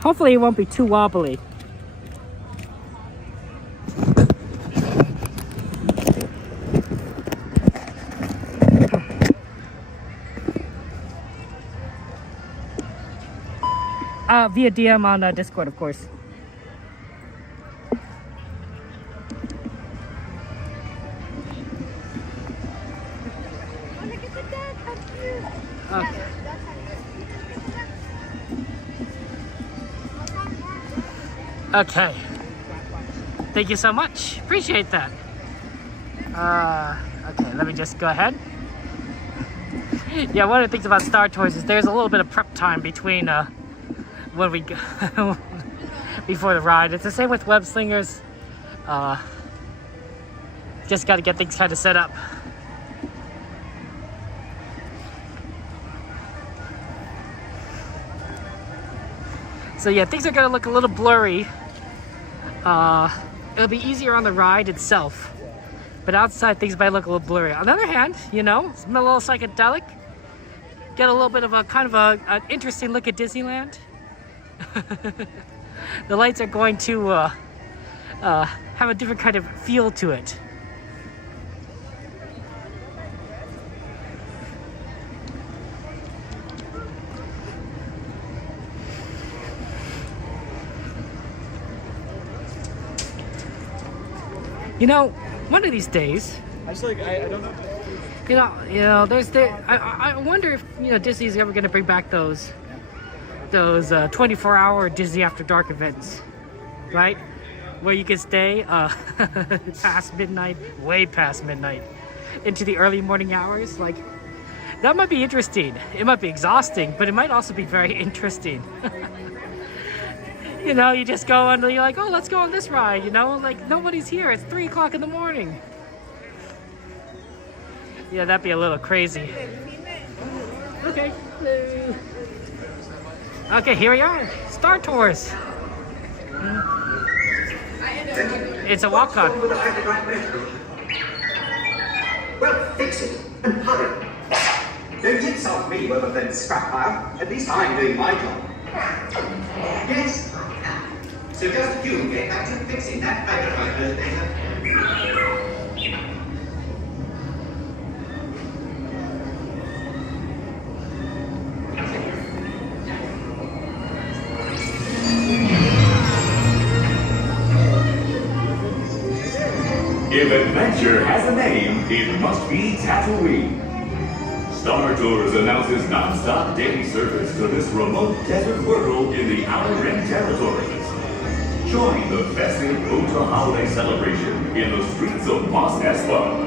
Hopefully it won't be too wobbly. Via DM on Discord, of course. Okay. Okay. Thank you so much. Appreciate that. Okay, let me just go ahead. Yeah, one of the things about Star Tours is there's a little bit of prep time between when we go before the ride. It's the same with Web Slingers. Just got to get things kind of set up. So yeah, things are gonna look a little blurry. It'll be easier on the ride itself, but outside things might look a little blurry. On the other hand, you know, it's a little psychedelic. Get a little bit of a kind of an interesting look at Disneyland. The lights are going to have a different kind of feel to it. You know, one of these days, I don't know. I wonder if Disney's ever going to bring back those those 24-hour Disney After Dark events, right? Where you can stay past midnight, way past midnight, into the early morning hours. Like, that might be interesting. It might be exhausting, but it might also be very interesting. You know, you just go and you're like, oh, let's go on this ride, you know? Like, nobody's here. It's 3 o'clock in the morning. Yeah, that'd be a little crazy. Okay. Okay, here we are. Star Tours. It's a walk-on. Well, fix it and hurry. Don't insult me rather than scrap pile. At least I'm doing my job. Yes, I can. So just you get back to fixing that hydrogen later. If adventure has a name, it must be Tatooine. Star Tours announces non-stop daily service to this remote desert world in the Outer Rim territories. Join the festive Oota holiday celebration in the streets of Mos Espa.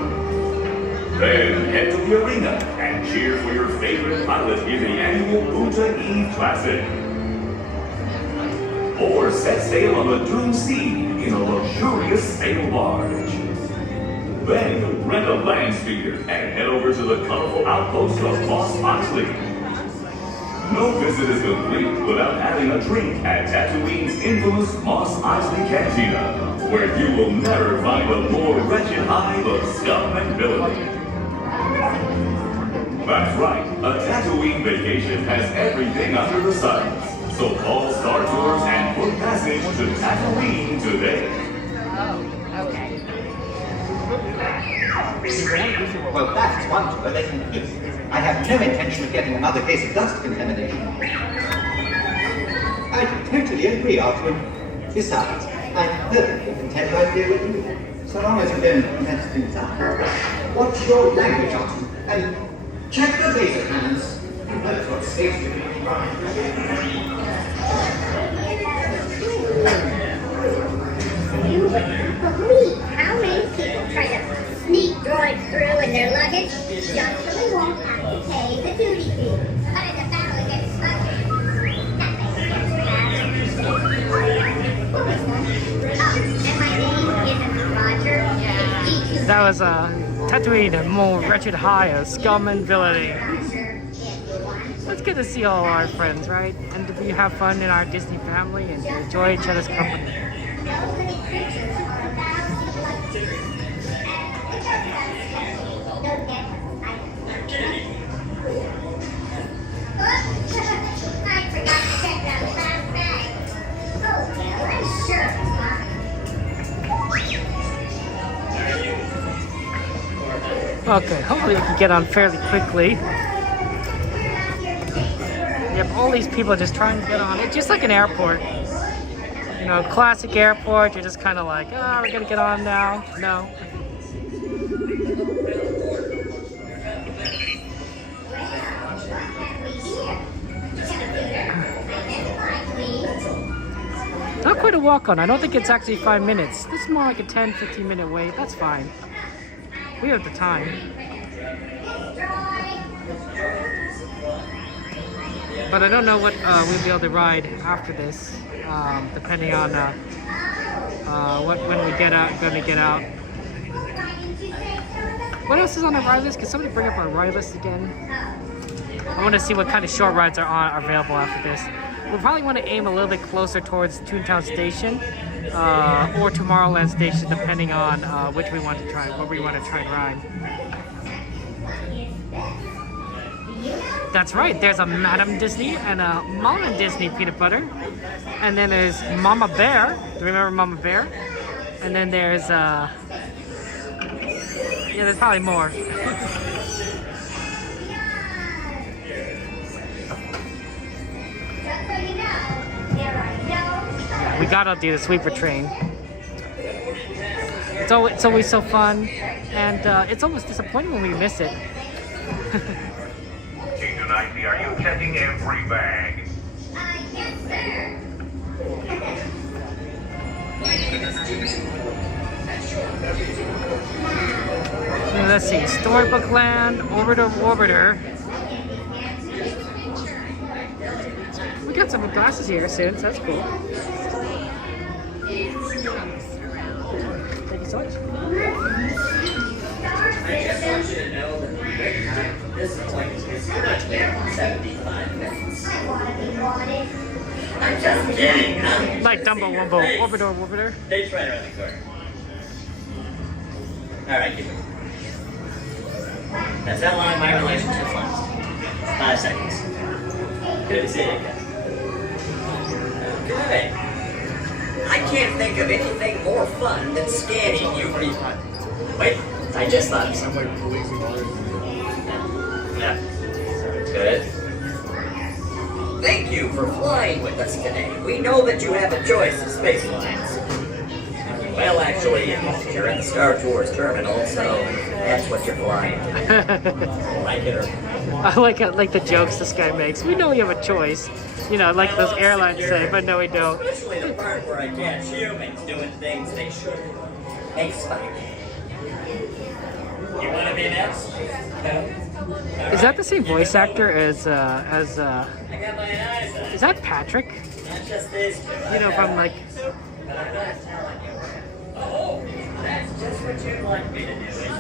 Then head to the arena and cheer for your favorite pilot in the annual Oota Eve Classic. Or set sail on the Doom Sea in a luxurious sail barge. Then rent a land speeder and head over to the colorful outpost of Mos Eisley. No visit is complete without having a drink at Tatooine's infamous Mos Eisley Cantina, where you will never find a more wretched hive of scum and villainy. That's right, a Tatooine vacation has everything under the sun. So call Star Tours and book passage to Tatooine today. Well, that's one to the lesson. I have no intention of getting another case of dust contamination. I totally agree, Arthur. Besides, I'm perfectly content right here with you, so long as you don't mess things up. What's your language, Arthur? And check the laser cannons. That's what saves you. You would believe how many people try to sneak droids through in their luggage just so they won't have to pay the duty fee. But in the battle against luggage, and my name isn't Roger. That was Tatooine, a more wretched high of scum and villainy. It's good to see all our friends, right? And we have fun in our Disney family and enjoy each other's company. Okay, hopefully we can get on fairly quickly. You have all these people just trying to get on. It's just like an airport. You know, classic airport, you're just kind of like, oh, we're gonna get on now. No. Not quite a walk on. I don't think it's actually 5 minutes. This is more like a 10-15 minute wait. That's fine. We have the time. But I don't know what we'll be able to ride after this, depending on when we get out, gonna get out. What else is on our ride list? Can somebody bring up our ride list again? I want to see what kind of short rides are available after this. We'll probably want to aim a little bit closer towards Toontown Station or Tomorrowland Station, depending on which we want to try, what we want to try and ride. That's right, there's a Madame Disney and a Mama Disney peanut butter. And then there's Mama Bear. Do you remember Mama Bear? And then there's, yeah, there's probably more. We gotta do the sweeper train. It's always so fun, and it's almost disappointing when we miss it. Tonight, are you checking every bag? Let's see, Storybook Land, Orbiter. We got some glasses here soon, so that's cool. Thank you so much. This appointment is not 75 minutes. I'm just kidding. Like Dumbo Wumbo, Orbiter. They try around the corner. Alright, keep it. That's how long my relationship lasts. 5 seconds. Good to see you again. Good. I can't think of anything more fun than scanning you for these contents. Wait, I just thought of something. Yeah. Good. Thank you for flying with us today. We know that you have a choice of space lines. Well, actually, you're in the Star Tours terminal, so that's what you're flying. Like it or... I like the jokes this guy makes. We know we have a choice. You know, like those airlines say, but no, we don't. Especially the part where I catch humans doing things they shouldn't. Expired. You want to be next? No? Is that the same voice actor as is that Patrick? You know, from like. But I'm not telling you. Oh, that's just what you'd like me to do, isn't it?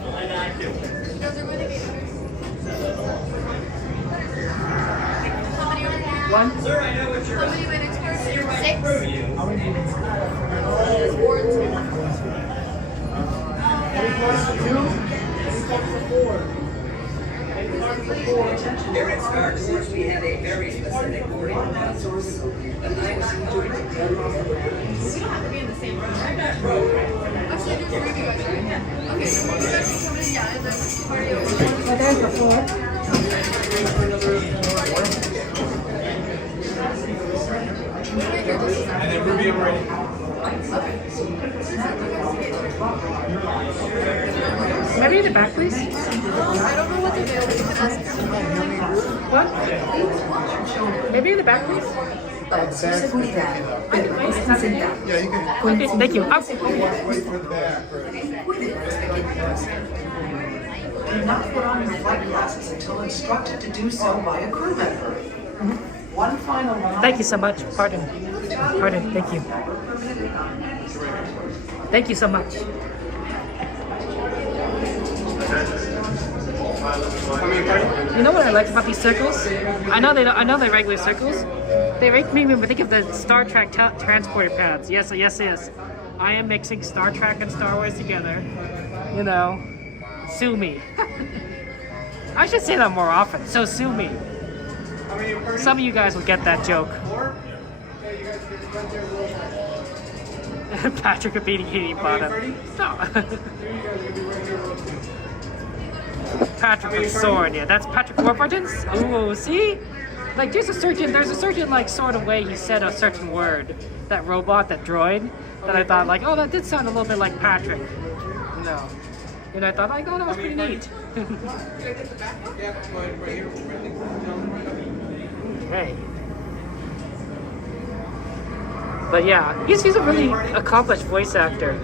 Well, then I do it. One? Sir, I know what you're up to. See right through you. Here at Star Tours, we have a very specific boarding process. And I was going to tell you. We don't have to be in the same room. I'm not programmed. Actually, there's 3 of you guys, right? Okay, so one of you guys can come in, yeah, and then party over there. There's the floor. And then Ruby, I'm ready. Maybe in the back, please. I don't know what to do. You can ask. What? Maybe in the back, please. Yeah, you can. Okay, thank you. Up. Wait for the back. Do not put on your flight glasses until instructed to do so by a crew member. One final round. Thank you so much. Pardon. Thank you. Thank you so much. You know what I like about these circles? I know they're regular circles. They make me think of the Star Trek transporter pads. Yes. I am mixing Star Trek and Star Wars together. You know, sue me. I should say that more often. So sue me. Some of you guys will get that joke. Patrick repeating hitting bottom. Stop. Patrick with sword, yeah, that's Patrick Warburton's. Ooh, see? Like there's a certain like sort of way he said a certain word. That robot, that droid, that I thought like, oh, that did sound a little bit like Patrick. No. And I thought like, oh, that was pretty neat. Okay. But yeah, he's a really accomplished voice actor.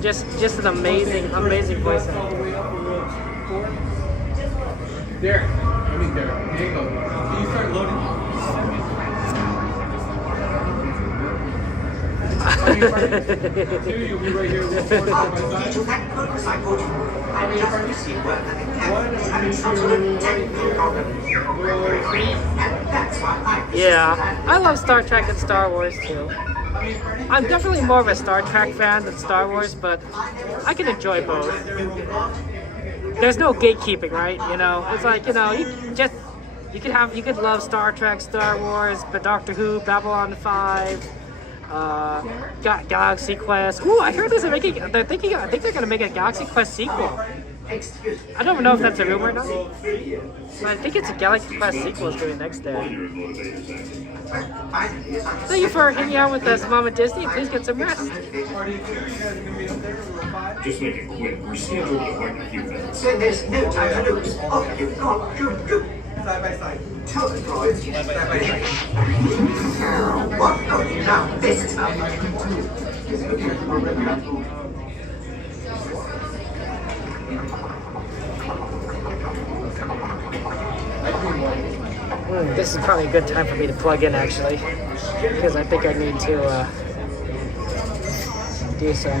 Just an amazing voice actor. Derek. There you go. Can you start loading? You'll be right here with Yeah, I love Star Trek and Star Wars too. I'm definitely more of a Star Trek fan than Star Wars, but I can enjoy both. There's no gatekeeping, right? You know, it's like, you know, you could love Star Trek, Star Wars, but Doctor Who, Babylon 5, Galaxy Quest. Ooh, I heard I think they're gonna make a Galaxy Quest sequel. I don't know if that's a rumor or not, but I think it's a Galaxy Quest sequel is coming next day. Thank you for hanging out with us, Mama Disney. Please get some rest. Just make it quick. We're scheduled to work a few minutes. So there's no time to lose. Off you've gone. Go. Side by side. Tell the droids. Side by side. What? Oh, now this is how you do it. This is probably a good time for me to plug in, actually, because I think I need to do some.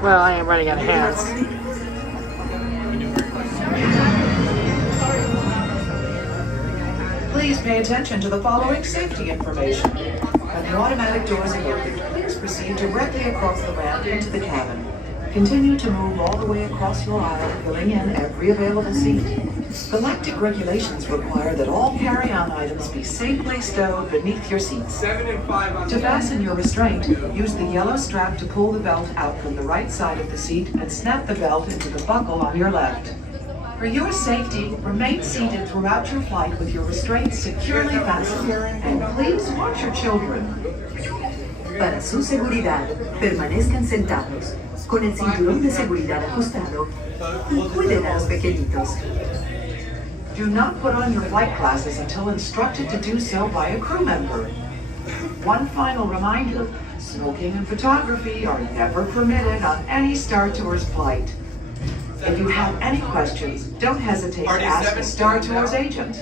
Well, I am running out of hands. Please pay attention to the following safety information. When the automatic doors are opened, please proceed directly across the ramp into the cabin. Continue to move all the way across your aisle, filling in every available seat. Galactic regulations require that all carry-on items be safely stowed beneath your seats. 7 and 5 on To fasten your restraint, use the yellow strap to pull the belt out from the right side of the seat and snap the belt into the buckle on your left. For your safety, remain seated throughout your flight with your restraints securely fastened. And please watch your children. Para su seguridad, permanezcan sentados, con el cinturón de seguridad ajustado, y cuiden a los pequeñitos. Do not put on your flight glasses until instructed to do so by a crew member. One final reminder, smoking and photography are never permitted on any Star Tours flight. If you have any questions, don't hesitate to ask a Star Tours agent.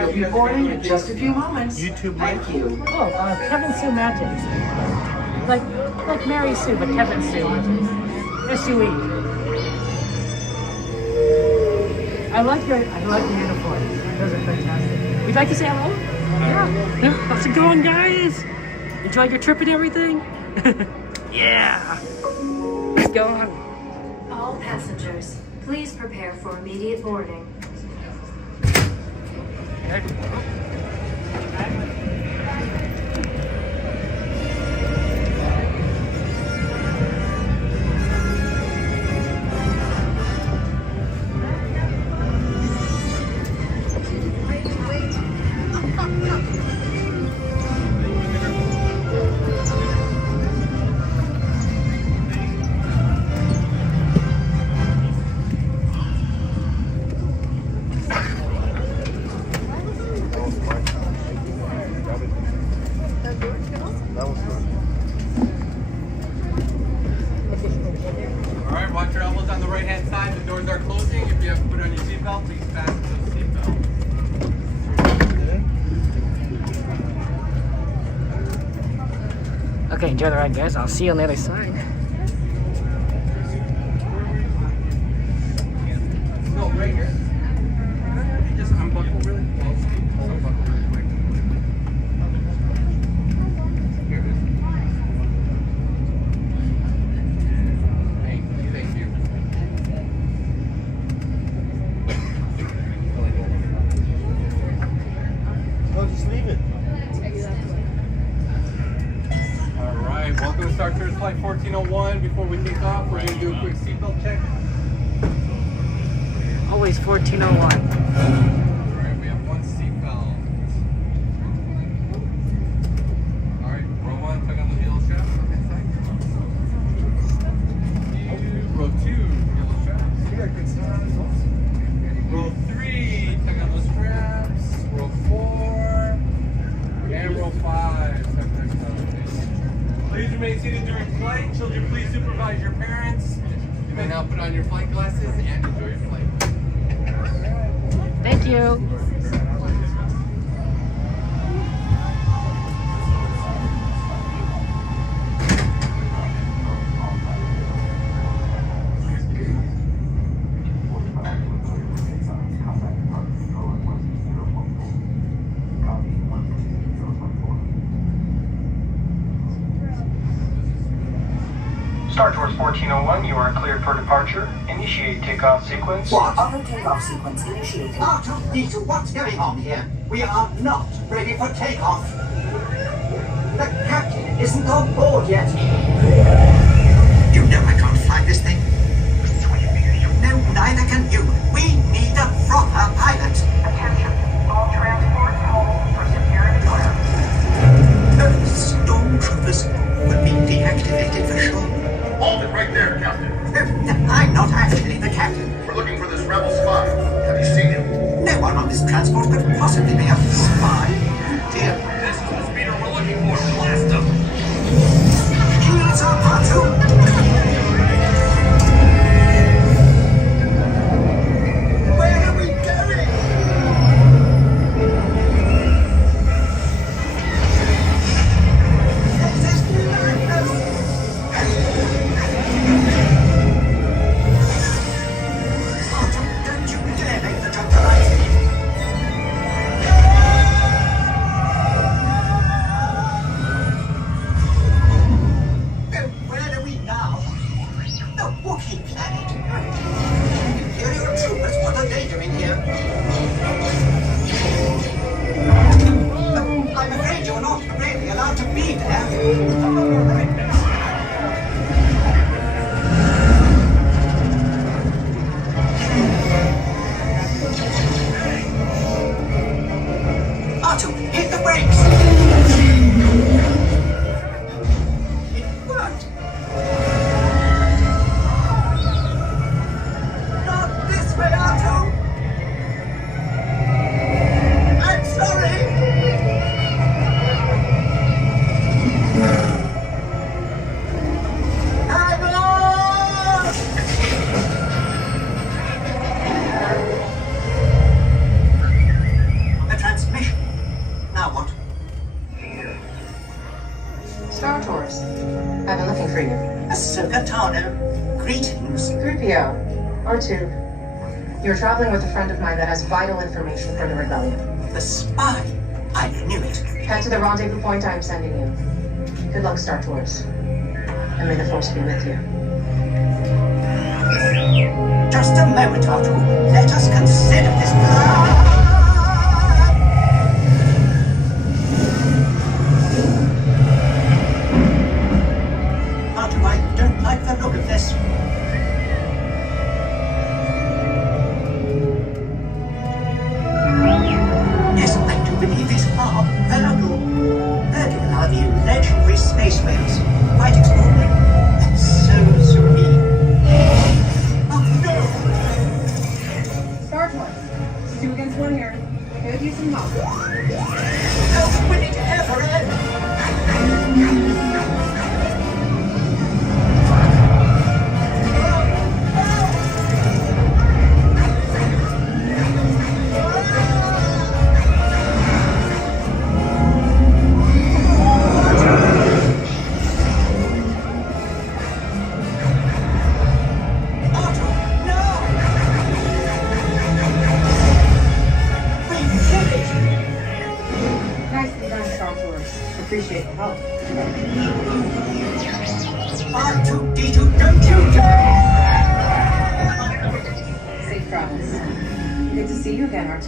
You'll be boarding in just a few moments. Thank you. Oh, Kevin Sue Matins. Like Mary Sue, but Kevin Sue. S-U-E. I like your uniform. Those are fantastic. Would you like to say hello? Yeah. How's it going, guys? Enjoy your trip and everything? Yeah. Let's go on. All passengers, please prepare for immediate boarding. Alright, watch your elbows on the right hand side. The doors are closing. If you have to put on your seatbelt, please fasten the seatbelt. Okay, enjoy the ride, guys. I'll see you on the other side. No, right here. You just unbuckle really close. Unbuckle really quick. Here it is. Thank you. Oh, just leave it. Alright, welcome to Star Tours Flight 1401. Before we take off, we're going to do a quick seatbelt check. Always 1401. Alright, we have one seatbelt. Alright, row 1, tug on the yellow strap. Row 2, yellow straps. Row 3, tug on the straps. Row 4, and row 5, tug on the straps. Please remain seated during flight. Children, please supervise your parents. You may now put on your flight glasses and enjoy your flight. Thank you. Star Tours 1401, you are cleared for departure. Initiate takeoff sequence. Auto takeoff sequence initiated. R2-D2, what's going on here? We are not ready for takeoff. The captain isn't on board yet. You know I can't fly this thing. No, neither can you. We need a proper pilot. Attention, all transports hold for security clearance. Those stormtroopers will be deactivated for sure. Hold it right there, Captain. I'm not actually the captain. We're looking for this rebel spy. Have you seen him? No one on this transport could possibly be a in here. I'm afraid you're not really allowed to be there. Artu, hit the brakes! It worked! Not this way, Artu! I'm sorry! I'm lost! The transmission. Now what? Star Tours. I've been looking for you. Ahsoka Tano. Greetings. 3PO. R2. You're traveling with a friend of mine that has vital information for the rebellion. The spy. I knew it. Head to the rendezvous point I'm sending you. Good luck, Star Tours. And may the Force be with you. Just a moment, Artu. Let us consider this. Artu, I don't like the look of this. Yes, I do believe these are Virgil. Virgil are the legendary space whales. Quite extraordinary. And so serene. Oh no! Star Tours. 2 against 1 here. Could use some help. How will it ever end? Nicely done, Star Tours. Appreciate the help. R2-D2, don't you dare! Safe travels. Good to see you again, R2.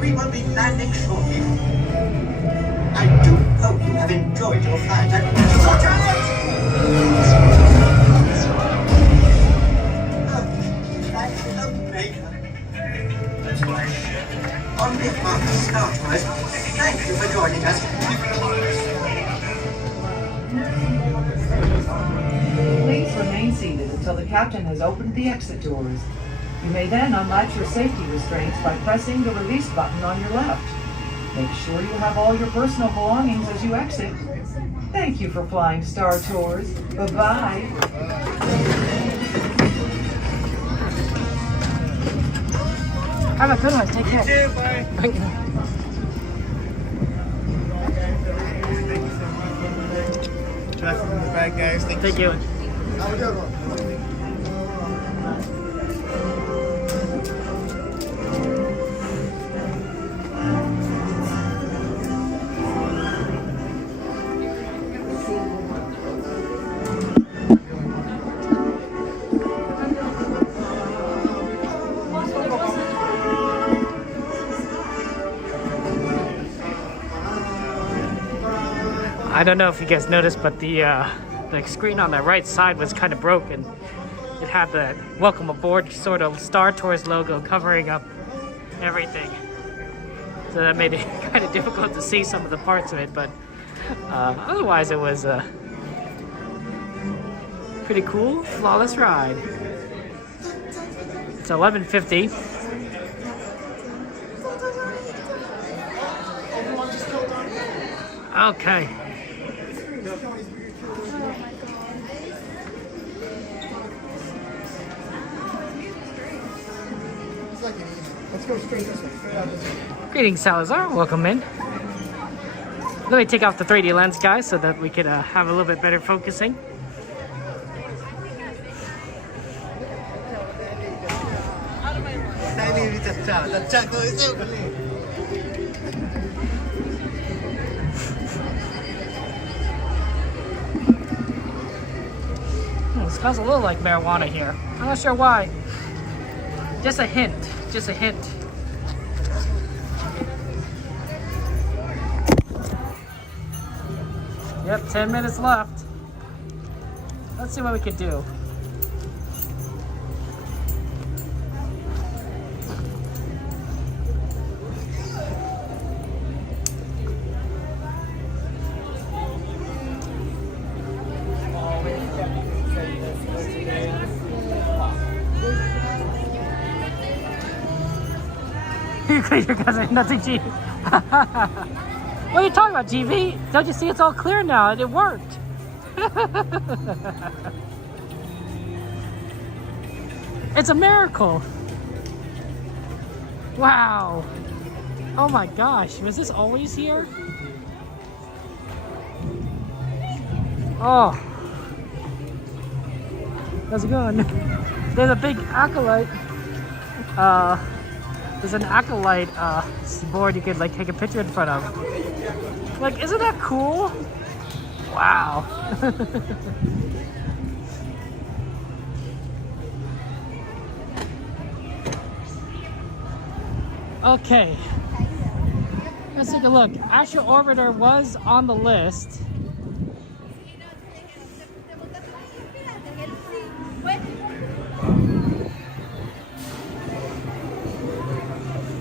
We will be landing shortly. I do hope you have enjoyed your flight and watch out! That's my ship. On behalf of Star Tours, thank you for joining us. Please remain seated until the captain has opened the exit doors. You may then unlatch your safety restraints by pressing the release button on your left. Make sure you have all your personal belongings as you exit. Thank you for flying Star Tours. Bye-bye. Have a good one. Take care. You too, bye. Thank you. Trust in the bad guys. Thank you. Have a good one. I don't know if you guys noticed, but the screen on the right side was kind of broken. It had the welcome aboard sort of Star Tours logo covering up everything. So that made it kind of difficult to see some of the parts of it, but otherwise it was a pretty cool, flawless ride. It's 11:50. Okay. Let's go straight this way. Straight out this way. Greetings, Salazar. Welcome in. Let me take off the 3D lens, guys, so that we could have a little bit better focusing. Smells a little like marijuana here. I'm not sure why. Just a hint. Just a hint. Yep, 10 minutes left. Let's see what we can do. Your cousin, nothing, G. What are you talking about, GV? Don't you see it's all clear now? It worked. It's a miracle. Wow. Oh my gosh. Was this always here? Oh. How's it going? There's a big acolyte. There's an acolyte board you could like take a picture in front of. Like, isn't that cool? Wow. Okay. Let's take a look. Astro Orbiter was on the list.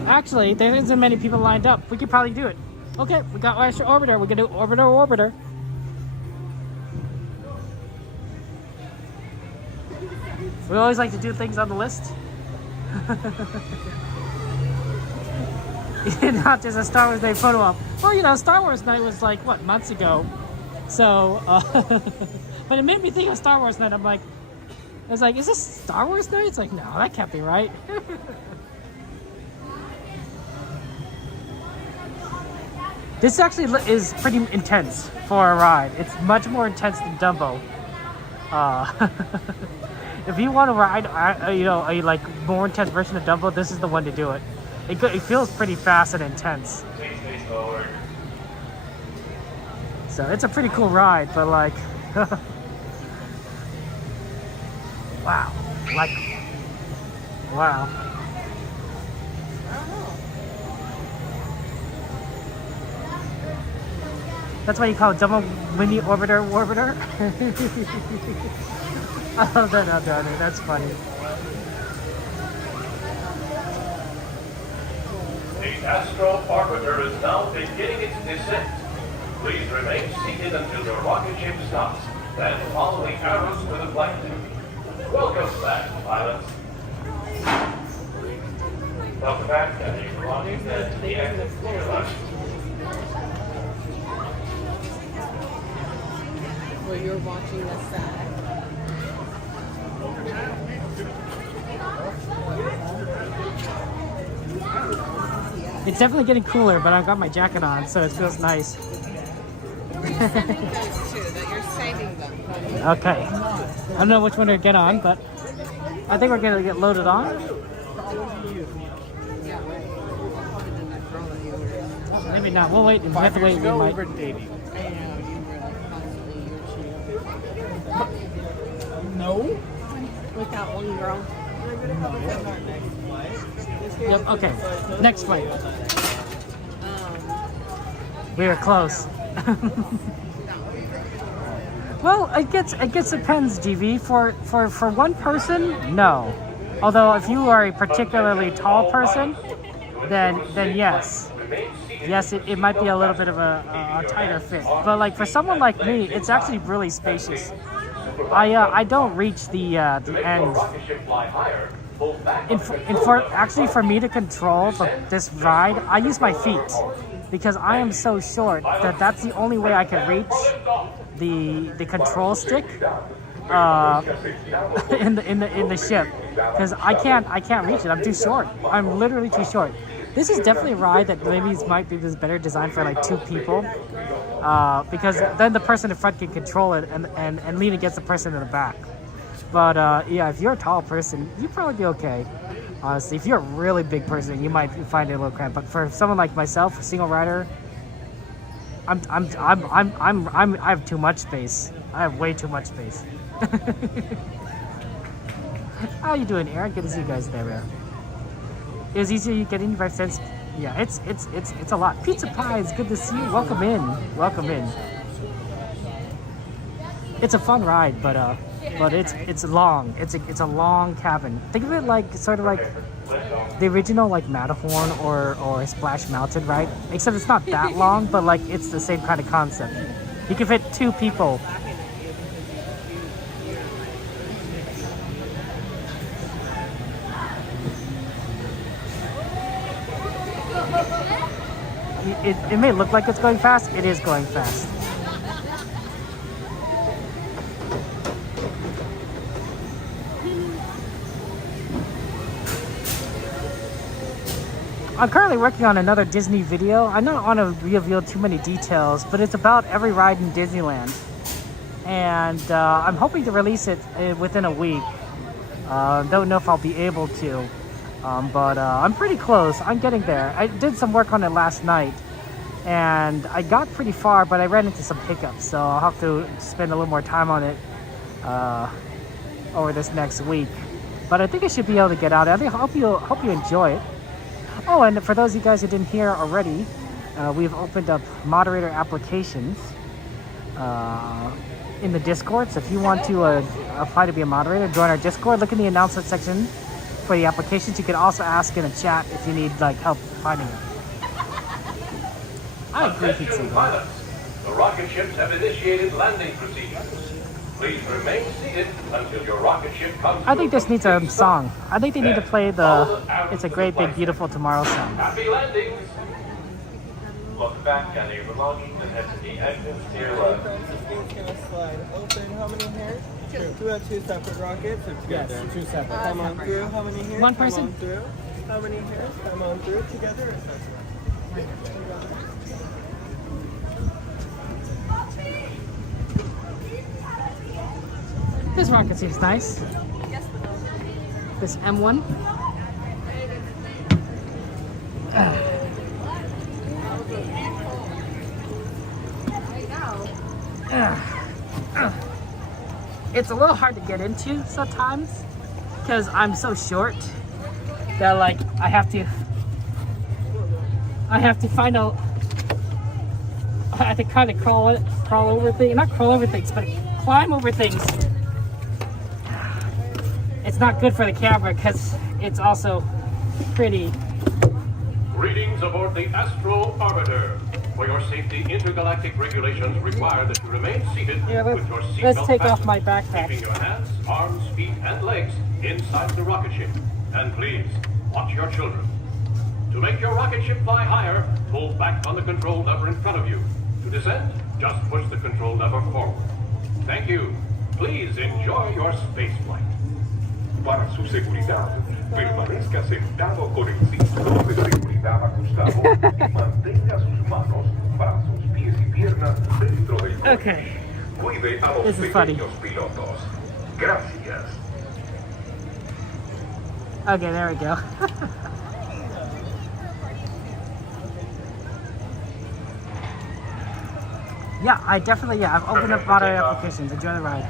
Actually, there isn't many people lined up. We could probably do it. Okay, we got Astro Orbiter. We're gonna do Orbiter. We always like to do things on the list. Not just a Star Wars Night photo op. Well, you know, Star Wars Night was like, what, months ago. So, but it made me think of Star Wars Night. I'm like, I was like, is this Star Wars Night? It's like, no, that can't be right. This actually is pretty intense for a ride. It's much more intense than Dumbo. If you want to ride, you know, a like more intense version of Dumbo, this is the one to do it. It feels pretty fast and intense. So it's a pretty cool ride, but like, wow, like, wow. That's why you call it Dumbo Mini Orbiter. I love that outdone. That's funny. The Astro Orbiter is now beginning its descent. Please remain seated until your rocket ship stops, then follow the arrows with a flight. Welcome back, pilots. Welcome back, and you're belonging to the end of your life. Where you're watching the set. It's definitely getting cooler, but I've got my jacket on, so it feels nice. Okay. I don't know which one to get on, but I think we're gonna get loaded on. Maybe not. We'll wait. We have to wait. We might. No. With that one girl. Yep, okay. Next flight. We were close. Well, it gets depends, GV. For one person, no. Although if you are a particularly tall person, then yes. Yes, it might be a little bit of a tighter fit. But like for someone like me, it's actually really spacious. I don't reach the end. Actually, for me to control this ride, I use my feet because I am so short that that's the only way I can reach the control stick in the ship because I can't reach it. I'm too short. I'm literally too short. This is definitely a ride that maybe might be better designed for like 2 people. Because then the person in front can control it and lean against the person in the back. But yeah, if you're a tall person, you'd probably be okay. Honestly, if you're a really big person, you might find it a little cramped. But for someone like myself, a single rider, I have too much space. I have way too much space. How you doing, Aaron? Good to see you guys there, man. It was easier getting by sense. Yeah, it's a lot. Pizza Pie, it's good to see you. Welcome in. Welcome in. It's a fun ride, but it's long. It's a long cabin. Think of it like sort of like the original like Matterhorn or Splash Mountain, right? Except it's not that long, but like it's the same kind of concept. You can fit 2 people. It may look like it's going fast. It is going fast. I'm currently working on another Disney video. I don't want to reveal too many details, but it's about every ride in Disneyland. And I'm hoping to release it within a week. Don't know if I'll be able to. But I'm pretty close. I'm getting there. I did some work on it last night. And I got pretty far, but I ran into some hiccups. So I'll have to spend a little more time on it over this next week. But I think I should be able to get out. I hope you enjoy it. Oh, and for those of you guys who didn't hear already, we've opened up moderator applications in the Discord. So if you want to apply to be a moderator, join our Discord. Look in the announcement section for the applications. You can also ask in a chat if you need like help finding it. I agree with you. Pilots, the rocket ships have initiated landing procedures. Please remain seated until your rocket ship comes. I think this needs a song. I think they need to play the "It's a Great Big Beautiful Tomorrow" song. Happy landings. Look back on your belongings and head to the entrance here. It's gonna slide open. How many here? 2. 2 are 2 separate rockets or together? Yes, 2 separate. Come on through. How many here? One person. Come on through. How many here? Come on through together or separate? This rocket seems nice. This M1. It's a little hard to get into sometimes because I'm so short that like I have to find out. I have to kind of crawl over things, not crawl over things, but climb over things. It's not good for the camera because it's also pretty. Greetings aboard the Astro Orbiter. For your safety, intergalactic regulations require that you remain seated with your seatbelt Let's take off fastened, my backpack. keeping your hands, arms, feet, and legs inside the rocket ship. And please, watch your children. To make your rocket ship fly higher, pull back on the control lever in front of you. To descend, just push the control lever forward. Thank you. Please enjoy your space flight. Para su seguridad, permanezca sentado con el cinturón de seguridad ajustado y mantenga sus manos, brazos, pies y piernas dentro del coche. Okay. Cuide a los This is funny. pequeños pilotos. Gracias. Okay, there we go. Yeah, I've opened up moderator applications. Enjoy the ride.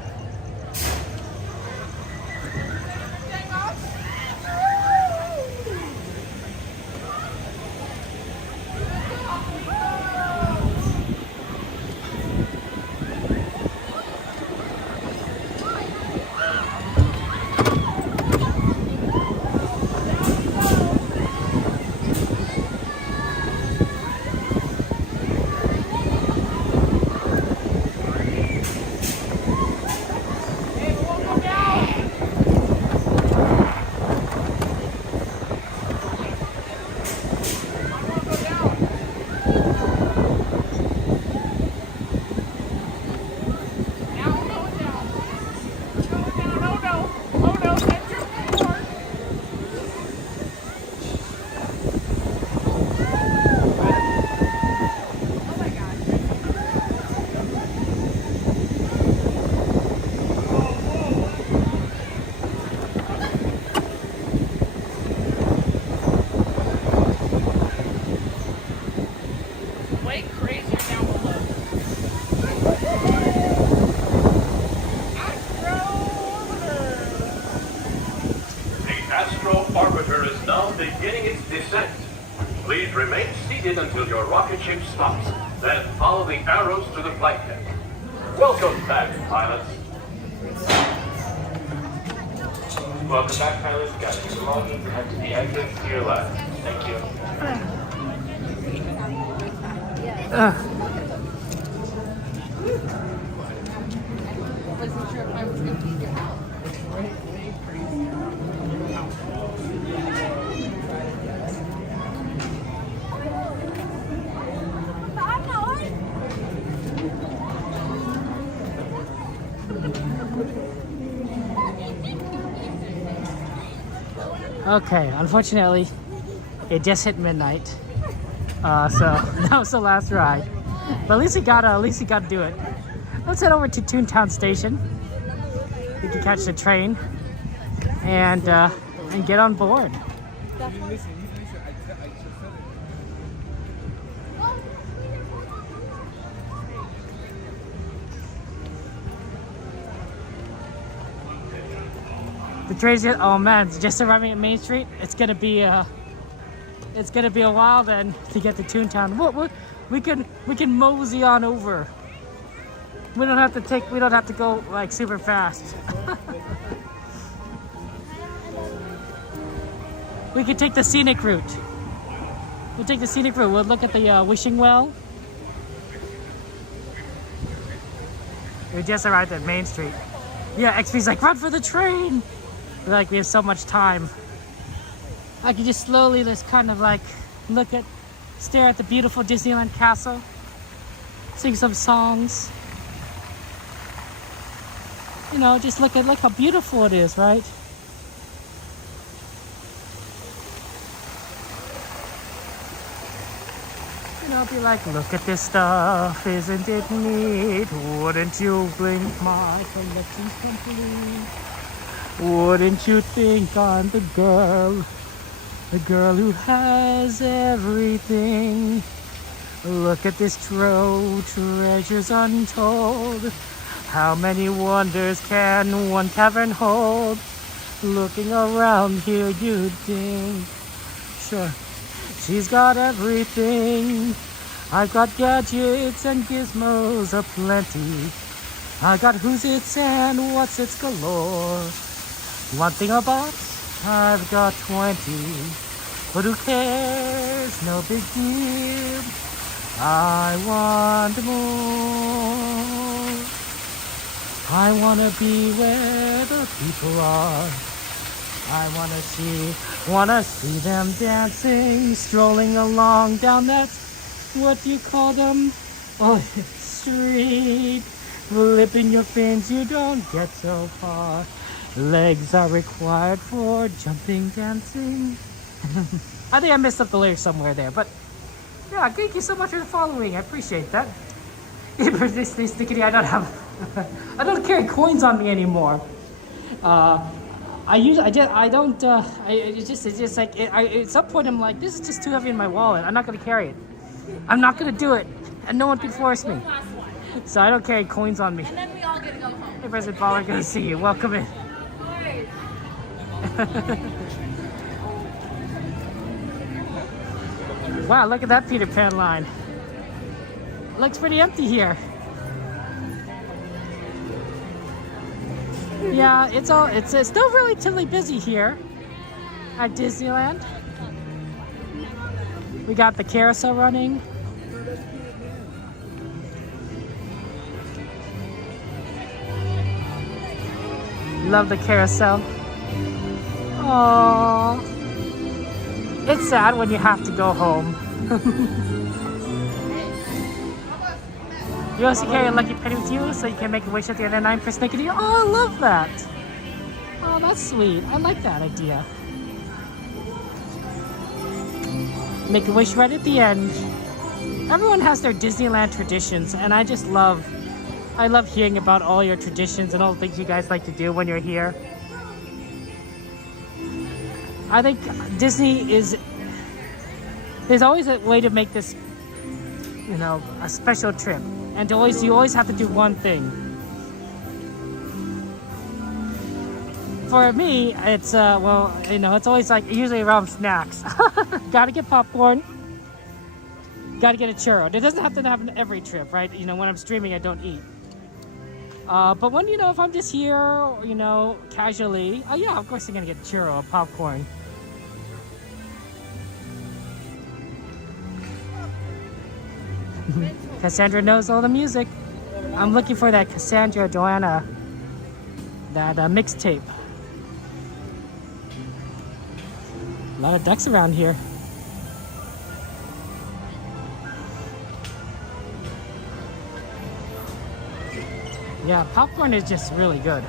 descent. Please remain seated until your rocket ship stops. Then follow the arrows to the flight deck. Welcome back, pilots. Welcome back, pilots. Gather your belongings and head to the exits to your left. Thank you. Wasn't sure if I was going to leave your house. Okay, unfortunately, it just hit midnight, so that was the last ride. But at least we got to do it. Let's head over to Toontown Station. We can catch the train and get on board. The train's just, oh man, it's just arriving at Main Street. It's gonna be a while then to get to Toontown. We can mosey on over. We don't have to go like super fast. We could take the scenic route. We'll take the scenic route. We'll look at the wishing well. We just arrived at Main Street. Yeah, XP's like, run for the train! We're like, we have so much time. I can just slowly just kind of like stare at the beautiful Disneyland castle, sing some songs. You know, just look how beautiful it is, right? You know, be like, look at this stuff, isn't it neat? Wouldn't you blink, my collection's complete? Wouldn't you think I'm the girl who has everything? Look at this trove, treasures untold. How many wonders can one cavern hold? Looking around here, you'd think, sure, she's got everything. I've got gadgets and gizmos aplenty. I got who's its and what's its galore. One thing a box, I've got 20. But who cares? No big deal. I want more. I wanna be where the people are. I wanna see them dancing, strolling along down that, what do you call them? Oh, street. Flipping your fins, you don't get so far. Legs are required for jumping, dancing. I think I messed up the lyrics somewhere there, but yeah, thank you so much for the following. I appreciate that. For this stickity, I don't carry coins on me anymore. It's just like at some point I'm like, this is just too heavy in my wallet. I'm not gonna carry it. I'm not gonna do it, and no one can force me. So I don't carry coins on me. And then we all get to go home. Hey, President Baller, good to see you. Welcome in. Wow, look at that Peter Pan line. Looks pretty empty here. Yeah, it's still relatively busy here at Disneyland. We got the carousel running. Love the carousel. Aww. It's sad when you have to go home. You also carry a lucky penny with you so you can make a wish at the end of the night for Snickety. Oh, I love that. Oh, that's sweet. I like that idea. Make a wish right at the end. Everyone has their Disneyland traditions, and I love hearing about all your traditions and all the things you guys like to do when you're here. I think there's always a way to make this, you know, a special trip. And you always have to do one thing. for me, it's well, you know, it's always like usually around snacks. Gotta get popcorn. Gotta get a churro. It doesn't have to happen every trip, right? You know, when I'm streaming, I don't eat. But when, you know, if I'm just here, you know, casually, oh yeah, of course I'm gonna get a churro or popcorn. Cassandra knows all the music. I'm looking for that Cassandra Joanna, that mixtape. A lot of ducks around here. Yeah, popcorn is just really good.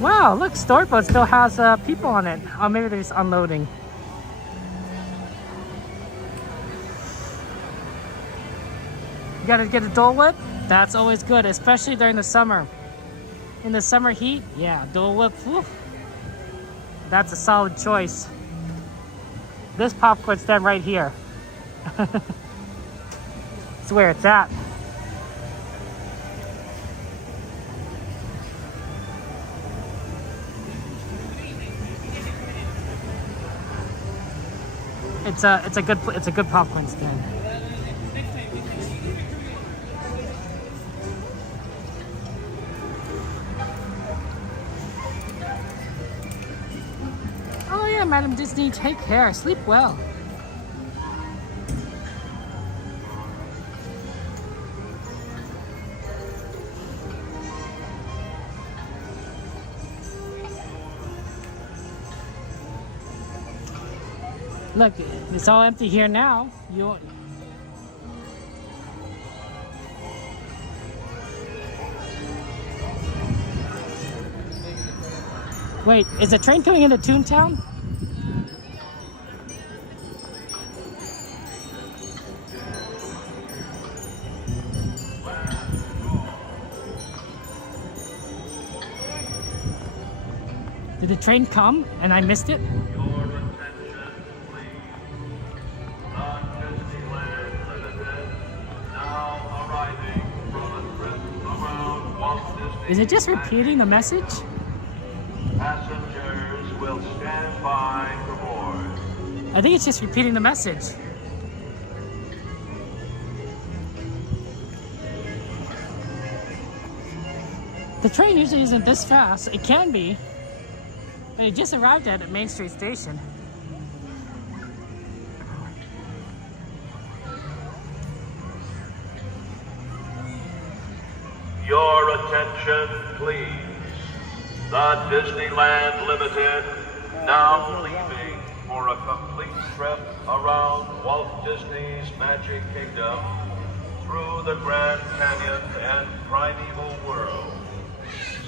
Wow, look, Storyboat still has people on it. Oh, maybe they're just unloading. You gotta get a Dole Whip? That's always good, especially during the summer. In the summer heat, yeah, Dole Whip, whew. That's a solid choice. This popcorn stand right here. That's where it's at. It's a good popcorn stand. Oh yeah, Madam Disney, take care. Sleep well. Look, it's all empty here now. Wait, is the train coming into Toontown? Did the train come and I missed it? Is it just repeating the message? Passengers will stand by for more. I think it's just repeating the message. The train usually isn't this fast. It can be. But it just arrived at Main Street Station. Your attention, please. The Disneyland Limited now leaving for a complete trip around Walt Disney's Magic Kingdom through the Grand Canyon and Primeval World.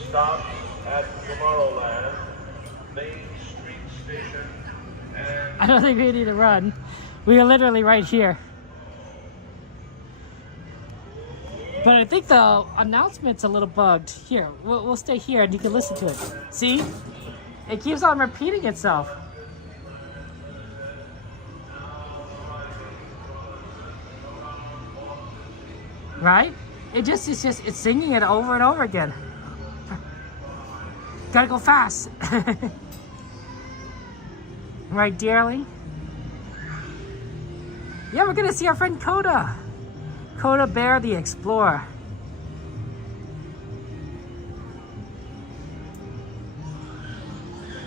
Stop at Tomorrowland, Main Street Station, and... I don't think we need to run. We are literally right here. But I think the announcement's a little bugged. Here, we'll stay here and you can listen to it. See? It keeps on repeating itself. Right? It's singing it over and over again. Gotta go fast. Right, dearling? Yeah, we're gonna see our friend Coda. Coda Bear the Explorer.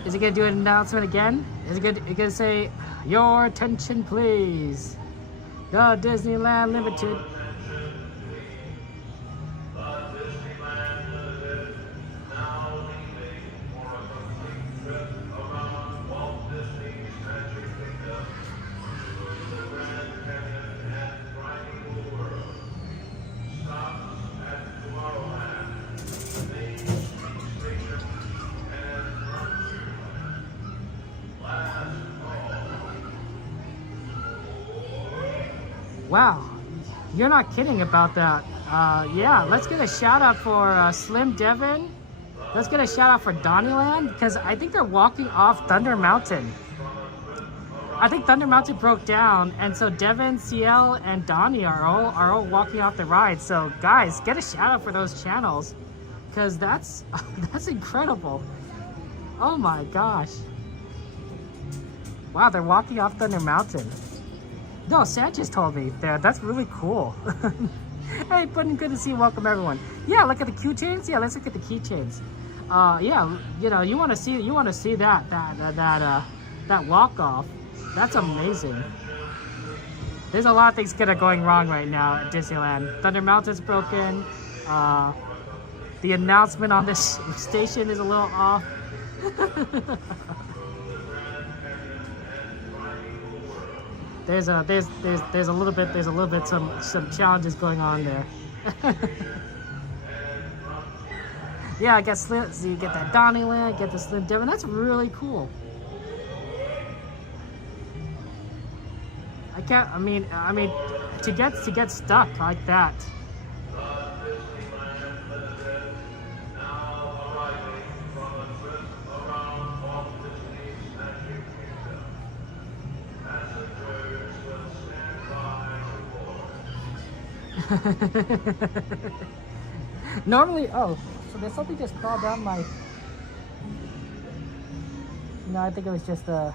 Is it gonna do an announcement again? Is it gonna say, your attention please, the Disneyland Limited. Wow, you're not kidding about that. Yeah, let's get a shout out for Slim Devin. Let's get a shout out for Donnyland because I think they're walking off Thunder Mountain. I think Thunder Mountain broke down, and so Devin, CL, and Donnie are all walking off the ride. So guys, get a shout out for those channels, because that's incredible. Oh my gosh! Wow, they're walking off Thunder Mountain. No, Sanchez told me there. That's really cool. Hey, Puddin', good to see you. Welcome everyone. Yeah, look at the keychains. Yeah, let's look at the keychains. Yeah, you know, you want to see that walk off. That's amazing. There's a lot of things that are going wrong right now at Disneyland. Thunder Mountain's broken. The announcement on this station is a little off. There's a little bit some challenges going on there. Yeah, I guess so you get that Donnie Land, get the Slim Devin. That's really cool. I mean to get stuck like that. Normally, oh, so there's something just crawled down my. No, I think it was just the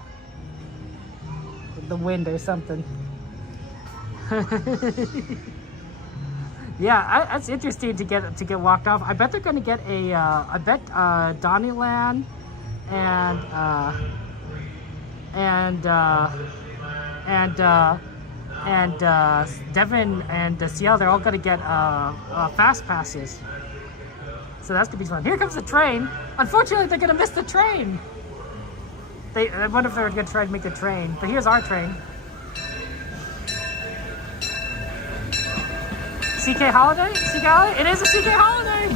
wind or something. Yeah, that's interesting to get walked off. I bet they're gonna get a. I bet Donnieland and Devin and CL, they're all gonna get fast passes. So that's gonna be fun. Here comes the train. Unfortunately, they're gonna miss the train. I wonder if they're gonna try to make the train. But here's our train. CK Holiday? CK Holiday? It is a CK Holiday!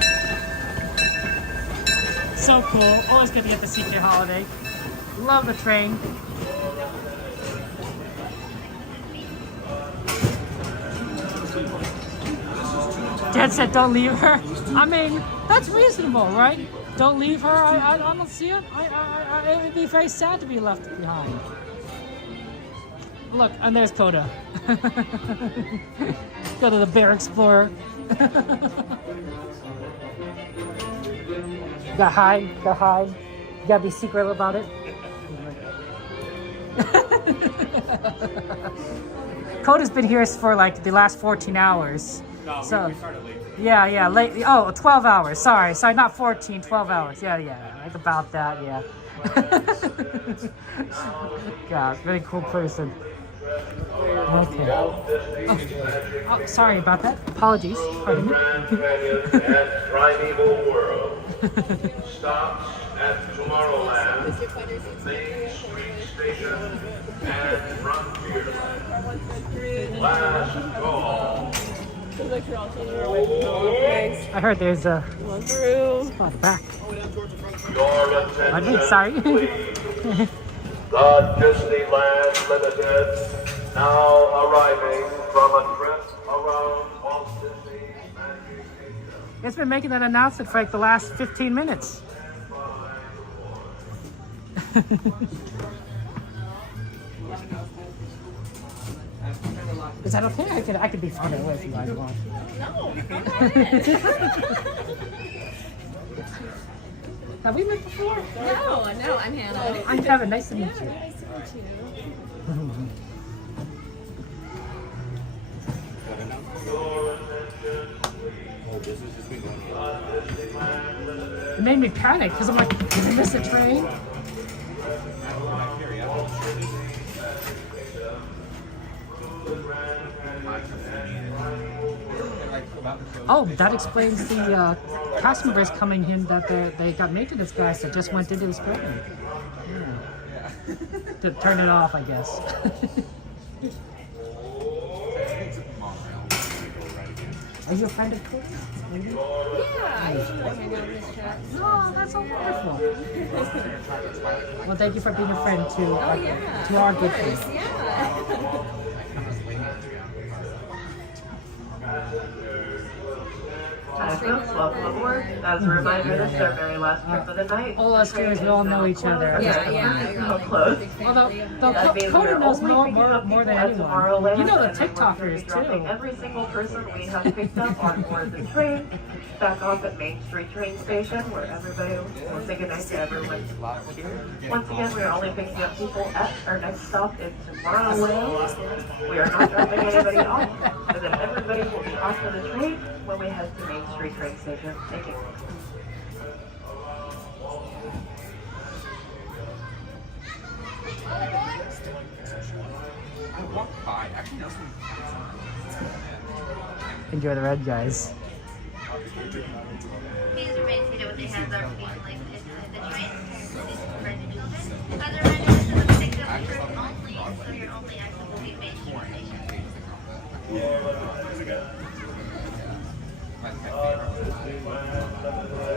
So cool. Always good to get the CK Holiday. Love the train. Dad said don't leave her. I mean, that's reasonable, right? Don't leave her. I don't see it. It would be very sad to be left behind. Look, and there's Coda. Go to the Bear Explorer. Gotta hide. You gotta be secret about it. Coda's been here for like the last 14 hours. No, so, we started late. Yeah, late. Oh, 12 hours. Sorry, not 14, 12 hours. Yeah, like about that, yeah. God, very cool person. Okay. Oh, sorry about that. Apologies. Pardon me. Primeval world stops at Tomorrowland, Main Street Station, and Frontierland. Last call. I heard there's a spot back. Your attention, Sorry. please. The Disneyland Limited now arriving from a trip around Walt Disney's Magic Kingdom. It's been making that announcement for like the last 15 minutes. Is that okay? I could be farther away if you guys want. No, Have we met before? No, I'm Hannah. I'm Kevin. Nice to meet you. Nice to meet you. It made me panic because I'm like, did I miss a train? Oh, that explains the cast members coming in that they got maintenance guys that just went into this building. Yeah. To turn it off, I guess. Are you a friend of Cody's? Yeah, I usually hang out in this chat. Oh, that's so wonderful. Well, thank you for being a friend to to our good friends. Yeah. Hi, folks, welcome aboard. As a reminder, this is our very last trip of the night. All us girls, we all know each other. Although Cody knows more than anyone. You know the TikTokers too. Every single person we have picked up on board the train, back off at Main Street train station, where everybody will say goodnight to everyone. Once again, we are only picking up people at our next stop in Tomorrowland. We are not dropping anybody off, but then everybody will be off of the train when we head to Main Street train station. Thank you. Enjoy the red, guys. Please remain seated with your hands out between legs inside the train. Please prefer to do this. As a reminder, this is a pickup trip only, so your only exit will be Main Street Station.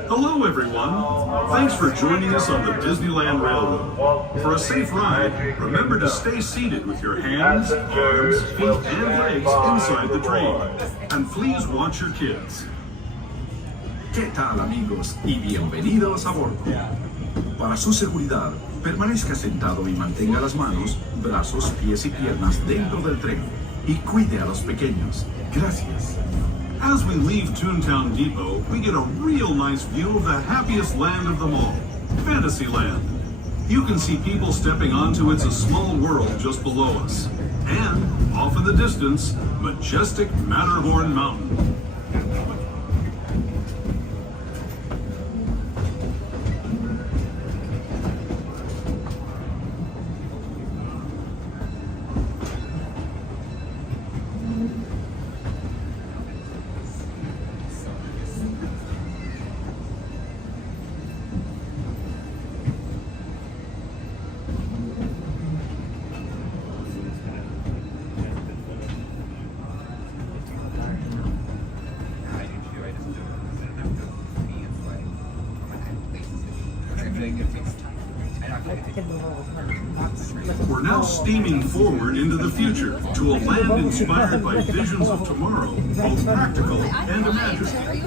Hello, everyone. Thanks for joining us on the Disneyland Railroad. For a safe ride, remember to stay seated with your hands, arms, feet, and legs inside the train. And please watch your kids. ¿Qué tal, amigos? Y bienvenidos a bordo. Para su seguridad, permanezca sentado y mantenga las manos, brazos, pies y piernas dentro del tren. Y cuide a los pequeños. Gracias. As we leave Toontown Depot, we get a real nice view of the happiest land of them all, Fantasyland. You can see people stepping onto It's a Small World just below us. And, off in the distance, majestic Matterhorn Mountain. We're now steaming forward into the future to a land inspired by visions of tomorrow, both practical and imaginary.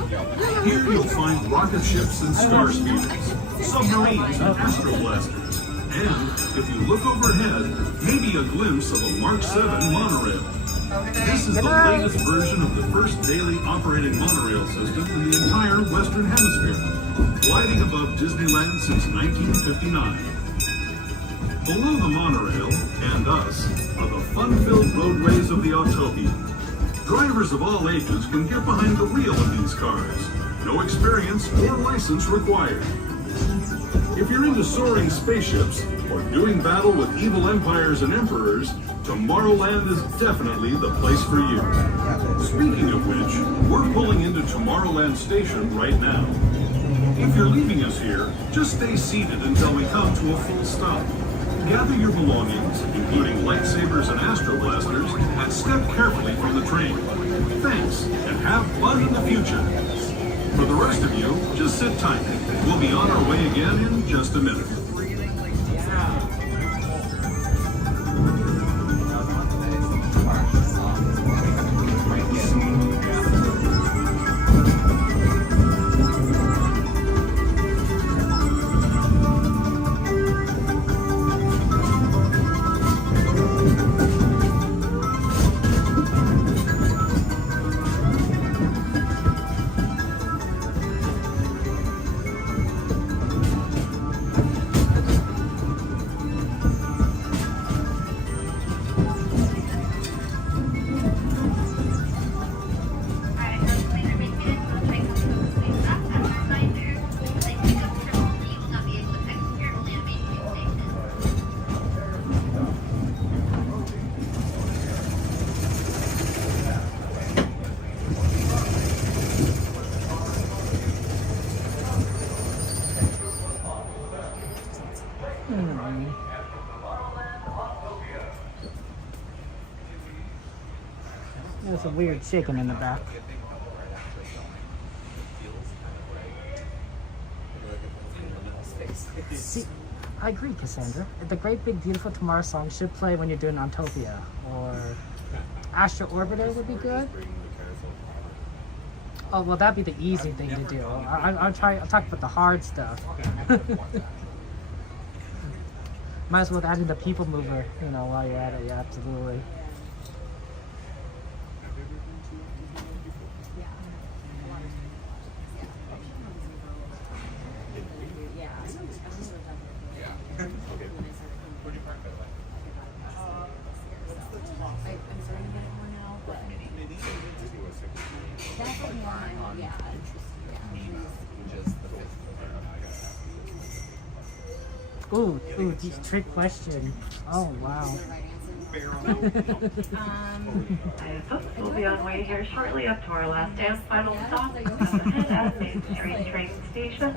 Here you'll find rocket ships and star speeders, submarines and astro blasters, and, if you look overhead, maybe a glimpse of a Mark 7 monorail. This is the latest version of the first daily operating monorail system in the entire Western Hemisphere, gliding above Disneyland since 1959. Below the monorail, and us, are the fun-filled roadways of the Autopia. Drivers of all ages can get behind the wheel of these cars. No experience or license required. If you're into soaring spaceships or doing battle with evil empires and emperors, Tomorrowland is definitely the place for you. Speaking of which, we're pulling into Tomorrowland Station right now. If you're leaving us here, just stay seated until we come to a full stop. Gather your belongings, including lightsabers and astro blasters, and step carefully from the train. Thanks, and have fun in the future. For the rest of you, just sit tight. We'll be on our way again in just a minute. There's a weird chicken in the back. See, I agree, Cassandra. The Great Big Beautiful Tomorrow song should play when you're doing Autopia, or Astro Orbiter would be good. Oh, well, that'd be the easy thing to do. I'm talking about the hard stuff. Might as well add in the people mover, you know, while you're at it. Yeah, absolutely. Ooh, trick question. Oh, wow. We'll be on way here shortly up to our last and final stop at Main Street train station.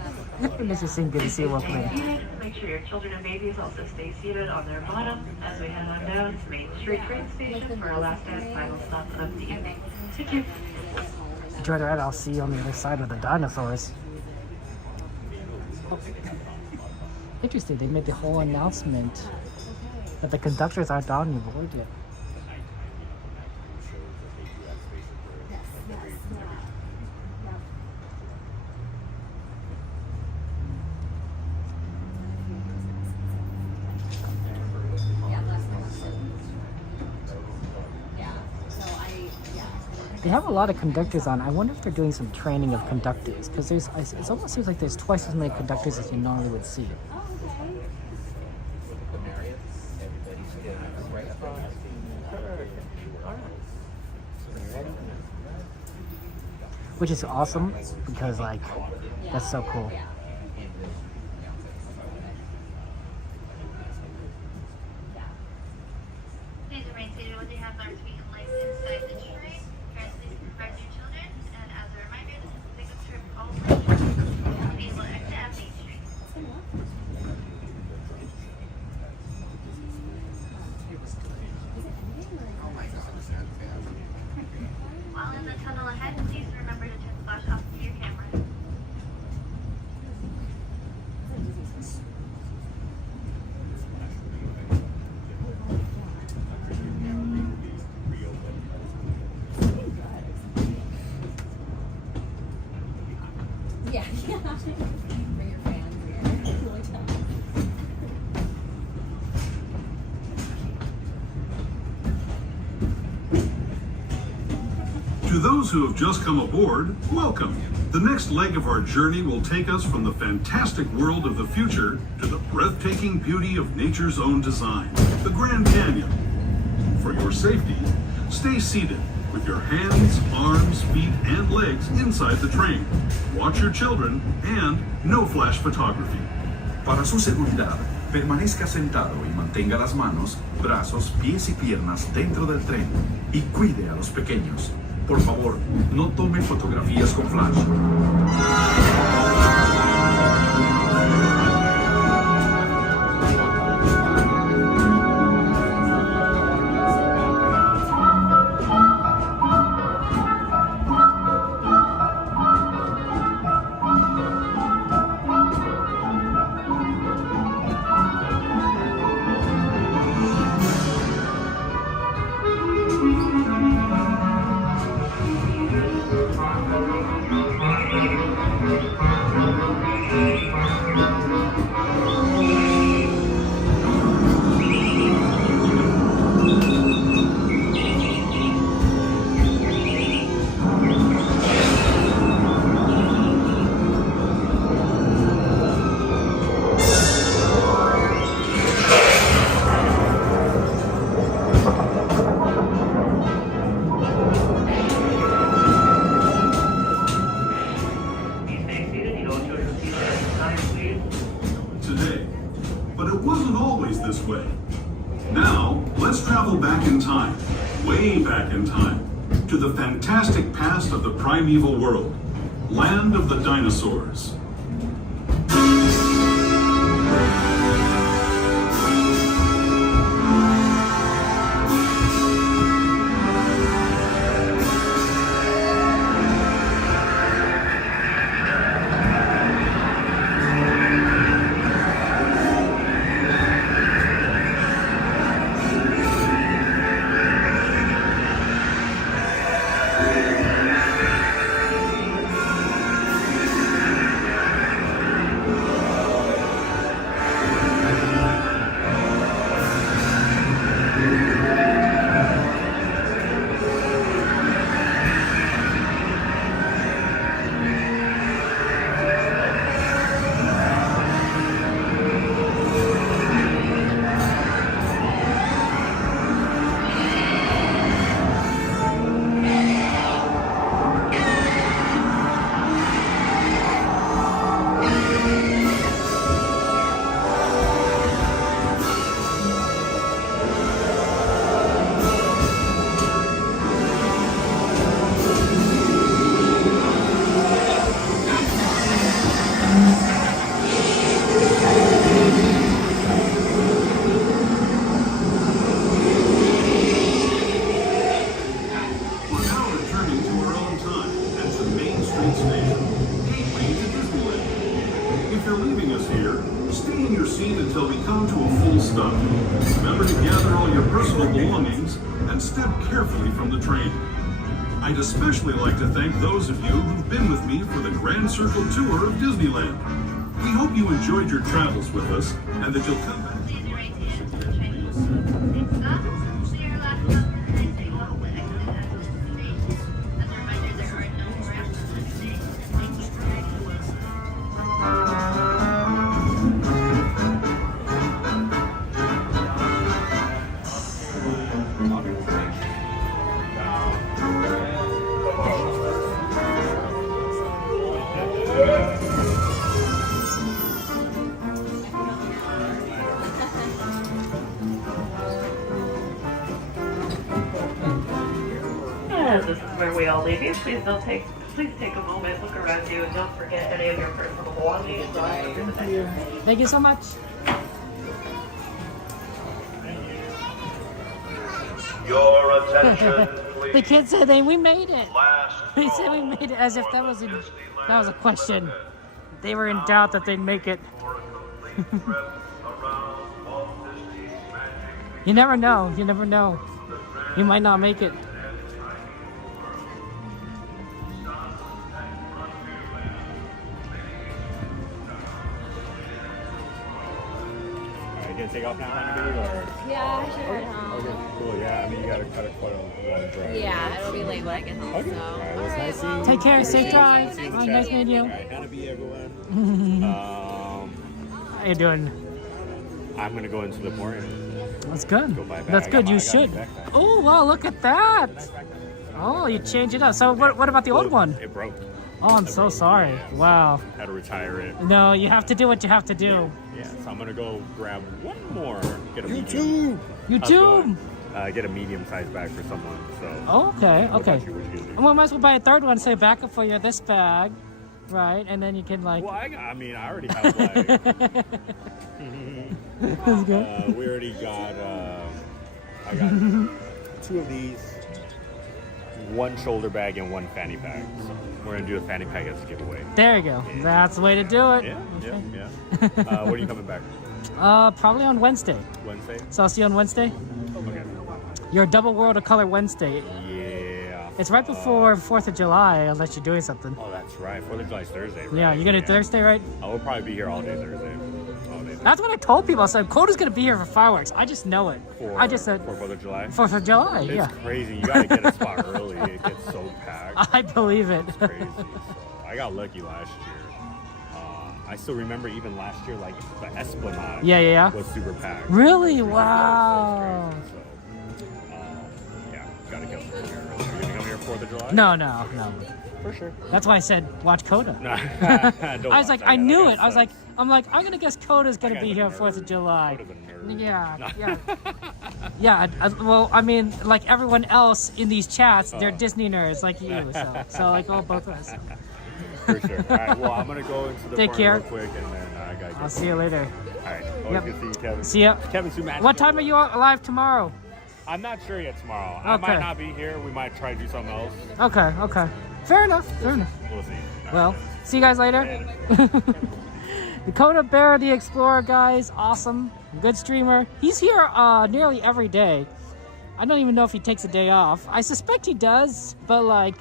Let's just sing good to see welcome in. Make sure your children and babies also stay seated on their bottom as we head on down to Main Street train station for our last and final stop of the evening. Thank you. Enjoy the ride. I'll see you on the other side of the dinosaurs. Oh. Interesting, they made the whole announcement that the conductors aren't on your board yet. They have a lot of conductors on. I wonder if they're doing some training of conductors, because it almost seems like there's twice as many conductors as you normally would see. Which is awesome, because like, that's so cool. Please remain seated with your hands, arms, feet, and legs inside the train. Parents, please supervise your children. And as a reminder, this is the pickup trip only. Please will exit at Main Street. While in the tunnel ahead, please remember to turn the flash off to your camera. Yeah. Bring your fans here. Really tough. To those who have just come aboard, welcome. The next leg of our journey will take us from the fantastic world of the future to the breathtaking beauty of nature's own design, the Grand Canyon. For your safety, stay seated with your hands, arms, feet, and legs inside the train. Watch your children and no flash photography. Para su seguridad, permanezca sentado y mantenga las manos, brazos, pies y piernas dentro del tren y cuide a los pequeños. Por favor, no tome fotografías con flash. Today. But it wasn't always this way. Now, let's travel back in time, way back in time, to the fantastic past of the primeval world, land of the dinosaurs. all your personal belongings and step carefully from the train. I'd especially like to thank those of you who've been with me for the Grand Circle Tour of Disneyland. We hope you enjoyed your travels with us and that you'll come back. This is where we all leave you. Please take a moment, look around you, and don't forget any of your personal belongings. Thank you so much. Your attention, please. The kids said we made it. They said we made it as if that was a question. They were in doubt that they'd make it. You never know. You never know. You might not make it. Take off now, maybe, or? Yeah, I should head home. Okay, cool. Yeah, I mean, you gotta cut a quite a long drive. Yeah, it'll be late when I get home. Okay. So. All right, well, it's nice seeing you. Take care. Safe drive. See you in the Oh, chat. nice meeting you. All right, Hannah B, everyone. How you doing? I'm gonna go into the port. That's good. Go buy a bag. That's good. You should. Oh wow! Look at that. Oh, you changed it up. So what about the old one? It broke. Oh, I'm so sorry. Wow. Had to retire it. No, you have to do what you have to do. Yeah, so I'm gonna go grab one more. Get a YouTube. YouTube. Get a medium-sized bag for someone. So. Oh, okay. What Okay. about you? What you gonna do? Well, might as well buy a third one. Say backup for you this bag, right? And then you can like. Well, I mean, I already have like. That's good. We already got. I got 2 of these. 1 shoulder bag and 1 fanny bag. We're gonna do a fanny pack as a giveaway. There you go. Yeah. That's the way to do it. Yeah, Okay. yeah. When are you coming back? Probably on Wednesday. Wednesday? So I'll see you on Wednesday. Okay. Your Double World of Color Wednesday. Yeah. It's right before 4th of July, unless you're doing something. Oh, that's right. 4th of July is Thursday, right? Yeah, you're gonna do Thursday, right? I will probably be here all day Thursday. All day. That's what I told people. I said, Coda's gonna be here for fireworks. I just know it. I just said. For 4th of July? 4th of July, It's yeah. crazy. You gotta get a spot early. It gets so packed. I believe it. It's crazy. So, I got lucky last year. I still remember even last year, like the Esplanade Yeah. was super packed. Really? Wow. So, yeah, gotta go here early. Are you gonna come here 4th of July? No. For sure. That's why I said watch Coda. No, I was like, I knew it. I'm gonna guess Coda's gonna be here 4th of July. Yeah. Yeah. Well, I mean, like everyone else in these chats, they're Disney nerds like you. So like both of us. For sure. All right. Well, I'm gonna go into the Take barn care. real quick, and then I gotta get. I'll see you later. All right. Always good to see you, Kevin. See ya. Kevin Sumat. What time are you live tomorrow? I'm not sure yet tomorrow. I Okay. might not be here. We might try to do something else. Okay. Fair enough. We'll see. Well, see you guys later. Dakota Bear the Explorer, guys, awesome, good streamer. He's here nearly every day. I don't even know if he takes a day off. I suspect he does, but like,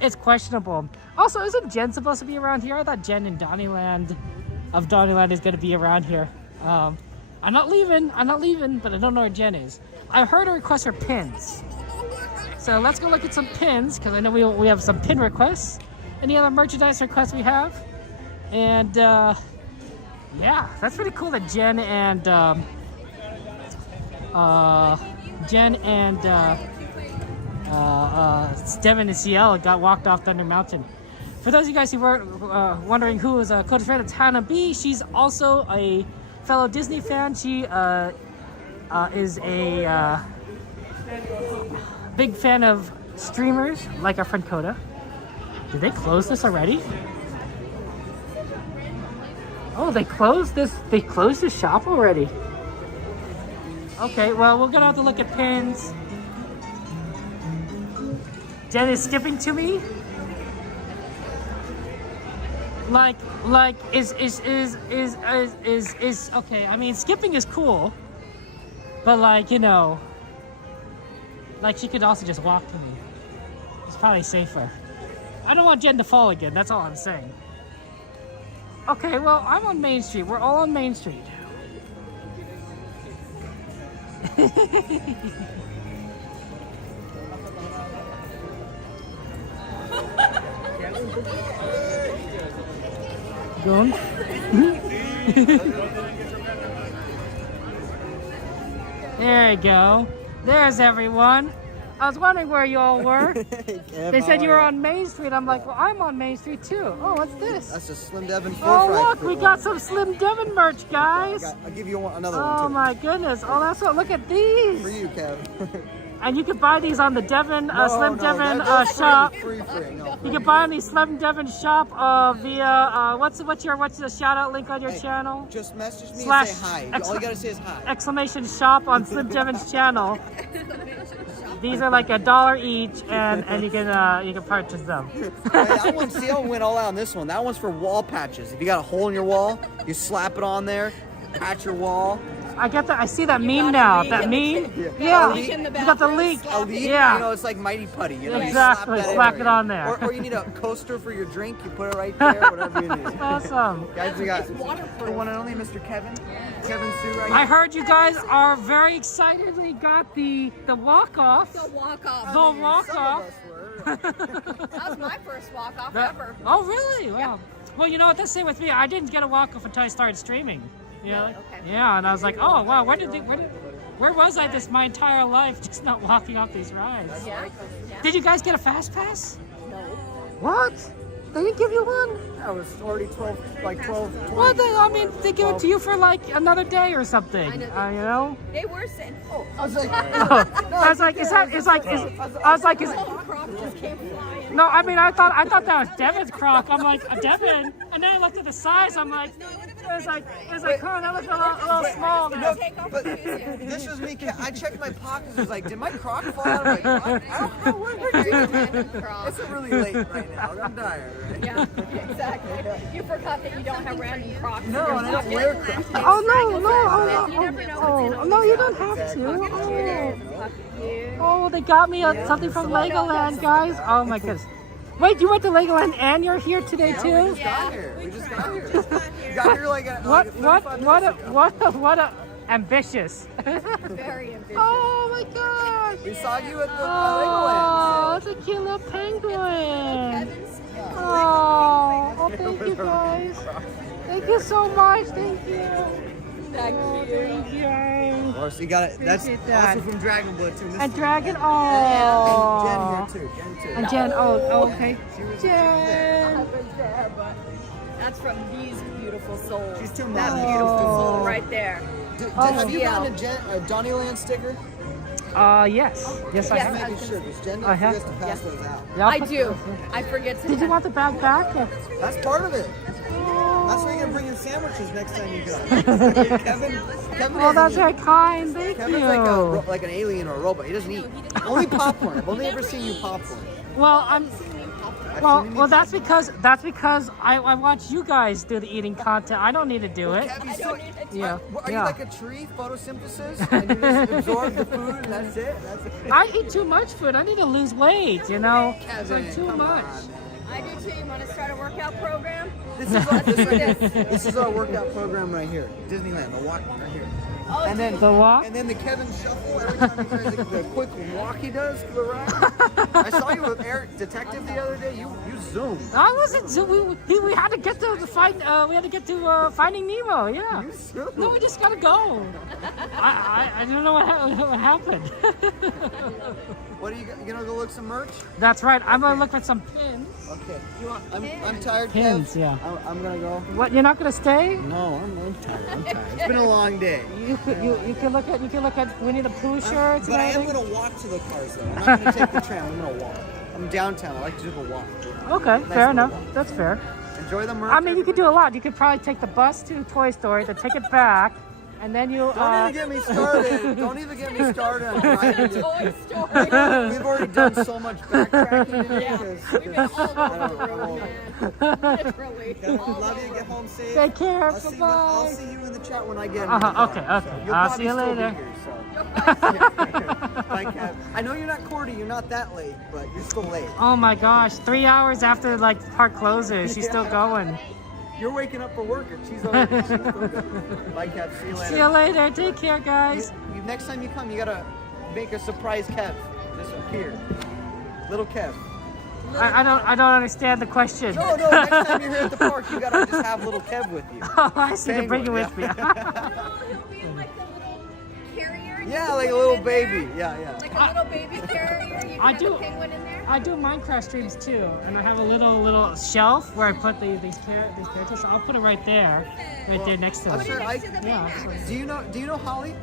it's questionable. Also, isn't Jen supposed to be around here? I thought Jen in Donnyland is going to be around here. I'm not leaving, but I don't know where Jen is. I heard her request for pins. So let's go look at some pins, because I know we have some pin requests. Any other merchandise requests we have? And yeah, that's pretty cool that Jen and Devin and CL got walked off Thunder Mountain. For those of you guys who were wondering who is Coda's friend, it's Hannah B. She's also a fellow Disney fan. She is a big fan of streamers like our friend Coda. Did they close this already? Oh, they closed this. They closed the shop already. Okay, well, we're gonna have to look at pins. Jen is skipping to me. Is okay. I mean, skipping is cool. But like, you know, like she could also just walk to me. It's probably safer. I don't want Jen to fall again, that's all I'm saying. Okay, well, I'm on Main Street. We're all on Main Street. Gone. There you go. There's everyone. I was wondering where you all were. They said you were on Main Street. I'm like, well, I'm on Main Street too. Oh, what's this? That's a Slim Devin 4 Oh, fry look, we got some Slim Devin merch, guys. I'll give you another one, Oh, too. my goodness. Oh, that's what. Look at these. For you, Kev. And you can buy these on the Devin, Slim Devin that's shop. free. No, You can buy on the Slim Devin shop via, what's the shout out link on your channel? Just message me / and say hi. All you gotta say is hi. Exclamation shop on Slim Devin's channel. These are like $1 each, and you can purchase them. Hey, that one, see, I went all out on this one. That one's for wall patches. If you got a hole in your wall, you slap it on there, patch your wall. I get that. I see that meme now. That meme. Yeah. You got the leak. A leak, yeah. you know, it's like Mighty Putty. You know, Exactly. You Slap it on there. Or you need a coaster for your drink. You put it right there. Whatever you need. Awesome. Guys, we got the one and only Mr. Kevin. Kevin Sue right here. I heard you guys are very excited. We got the walk off. The walk-off. The walk off. That was my first walk-off ever. Oh, really? Wow. Well, you know what? That's the same with me. I didn't get a walk off until I started streaming. Yeah. Really? Okay. Yeah, and I was like, oh wow, where was I this my entire life, just not walking off these rides? Yeah. Did you guys get a fast pass? No. What? They didn't give you one? That was already 12, like 12. Well, they give it to you for like another day or something. You know? They were saying, oh, I was like, I was like, no, I mean, I thought that was Devin's croc. I'm like, Devin, and then I looked at the size. I'm like, it was like, oh, that looks a little small. No, but this was me. I checked my pockets. I was like, did my croc fall out of my croc? I don't know what we're doing. It's really late right now. I'm tired. Right? Yeah, exactly. You forgot that you don't have random crocs. No, and I don't wear crocs. Oh no, no, you don't have to. Oh, they got me something from Legoland, guys. Oh my goodness. Wait, you went to Legoland and you're here today too? We just got here. We got here like what a ambitious. Very ambitious. Oh my gosh. We saw you at the Legoland. Oh, it's a cute little penguin. Oh, thank you guys. Thank you so much. Thank you. Thank you. Of course, you got it. That's also from Dragon Blood too. And Dragon, oh. And Jen here too. And Jen, oh, okay. Jen. That's from these beautiful souls. She's too That modern. beautiful soul right there. Have you gotten a Donnyland sticker? Yes. Yes, I have. I'm making sure because Jen I have. forgets to pass those out. Yeah, I do. I forget to. Did you want the bag back? That's part of it. That's why you're gonna bring in sandwiches next time you go. Kevin Oh, that's very kind. Thank Kevin's you. like an alien or a robot. He doesn't eat. Only popcorn. I've only ever seen you popcorn. Well, well, that's because I watch you guys do the eating content. I don't need to do it. Yeah. Are you like a tree, photosynthesis, and you just absorb the food and that's it? I eat too much food. I need to lose weight, you know? It's like too much. I do too. You want to start a workout program? This is our workout program right here. Disneyland, the walk right here. Oh, and then the walk? And then the Kevin shuffle. Every time you guys the quick walk he does to the right. I saw you with Eric Detective the other day. You zoomed. I wasn't zooming. We had to get to the fight. We had to get to Finding Nemo. Yeah. You zoomed. No, we just gotta go. I don't know what happened. What are you gonna go look some merch? That's right. I'm gonna look for some pins. Okay. I'm tired. Pins, Kev. yeah. I'm gonna go. What? You're not gonna stay? No, I'm tired. It's been a long day. You can look at Winnie the Pooh shirts. But I am gonna walk to the cars though. I'm not gonna take the tram. I'm gonna walk. I'm downtown. I like to do the walk. Okay, Nice fair enough. walk. That's fair. Enjoy the merch. I mean, you could do a lot. You could probably take the bus to Toy Story, then take it back, And then you. Don't even get me started. Don't even get me started on driving. Toy Story. We've already done so much backtracking today. Yeah, we've been all over the road, man. Literally. Love you. Get home safe. Take care. I'll see you in the chat when I get in. Okay. You'll I'll probably see you still be later. here, so. Bye, Kat. I know you're not Cordy. You're not that late, but you're still late. Oh my gosh, 3 hours after like park closes, she's still going. You're waking up for work, and she's already. She's still good. Bye, Kat. See you later. See you later. Take care, guys. Next time you come, you gotta make a surprise Kev disappear. Little Kev. I don't understand the question. No. Next time you're here at the park, you gotta just have little Kev with you. Oh, I see. To bring it with me. Yeah, like a little baby. Yeah. Like a little baby carrier. You can have a penguin in there. I do Minecraft streams too, and I have a little shelf where I put these characters. So I'll put it right there next to me. Do you know Holly?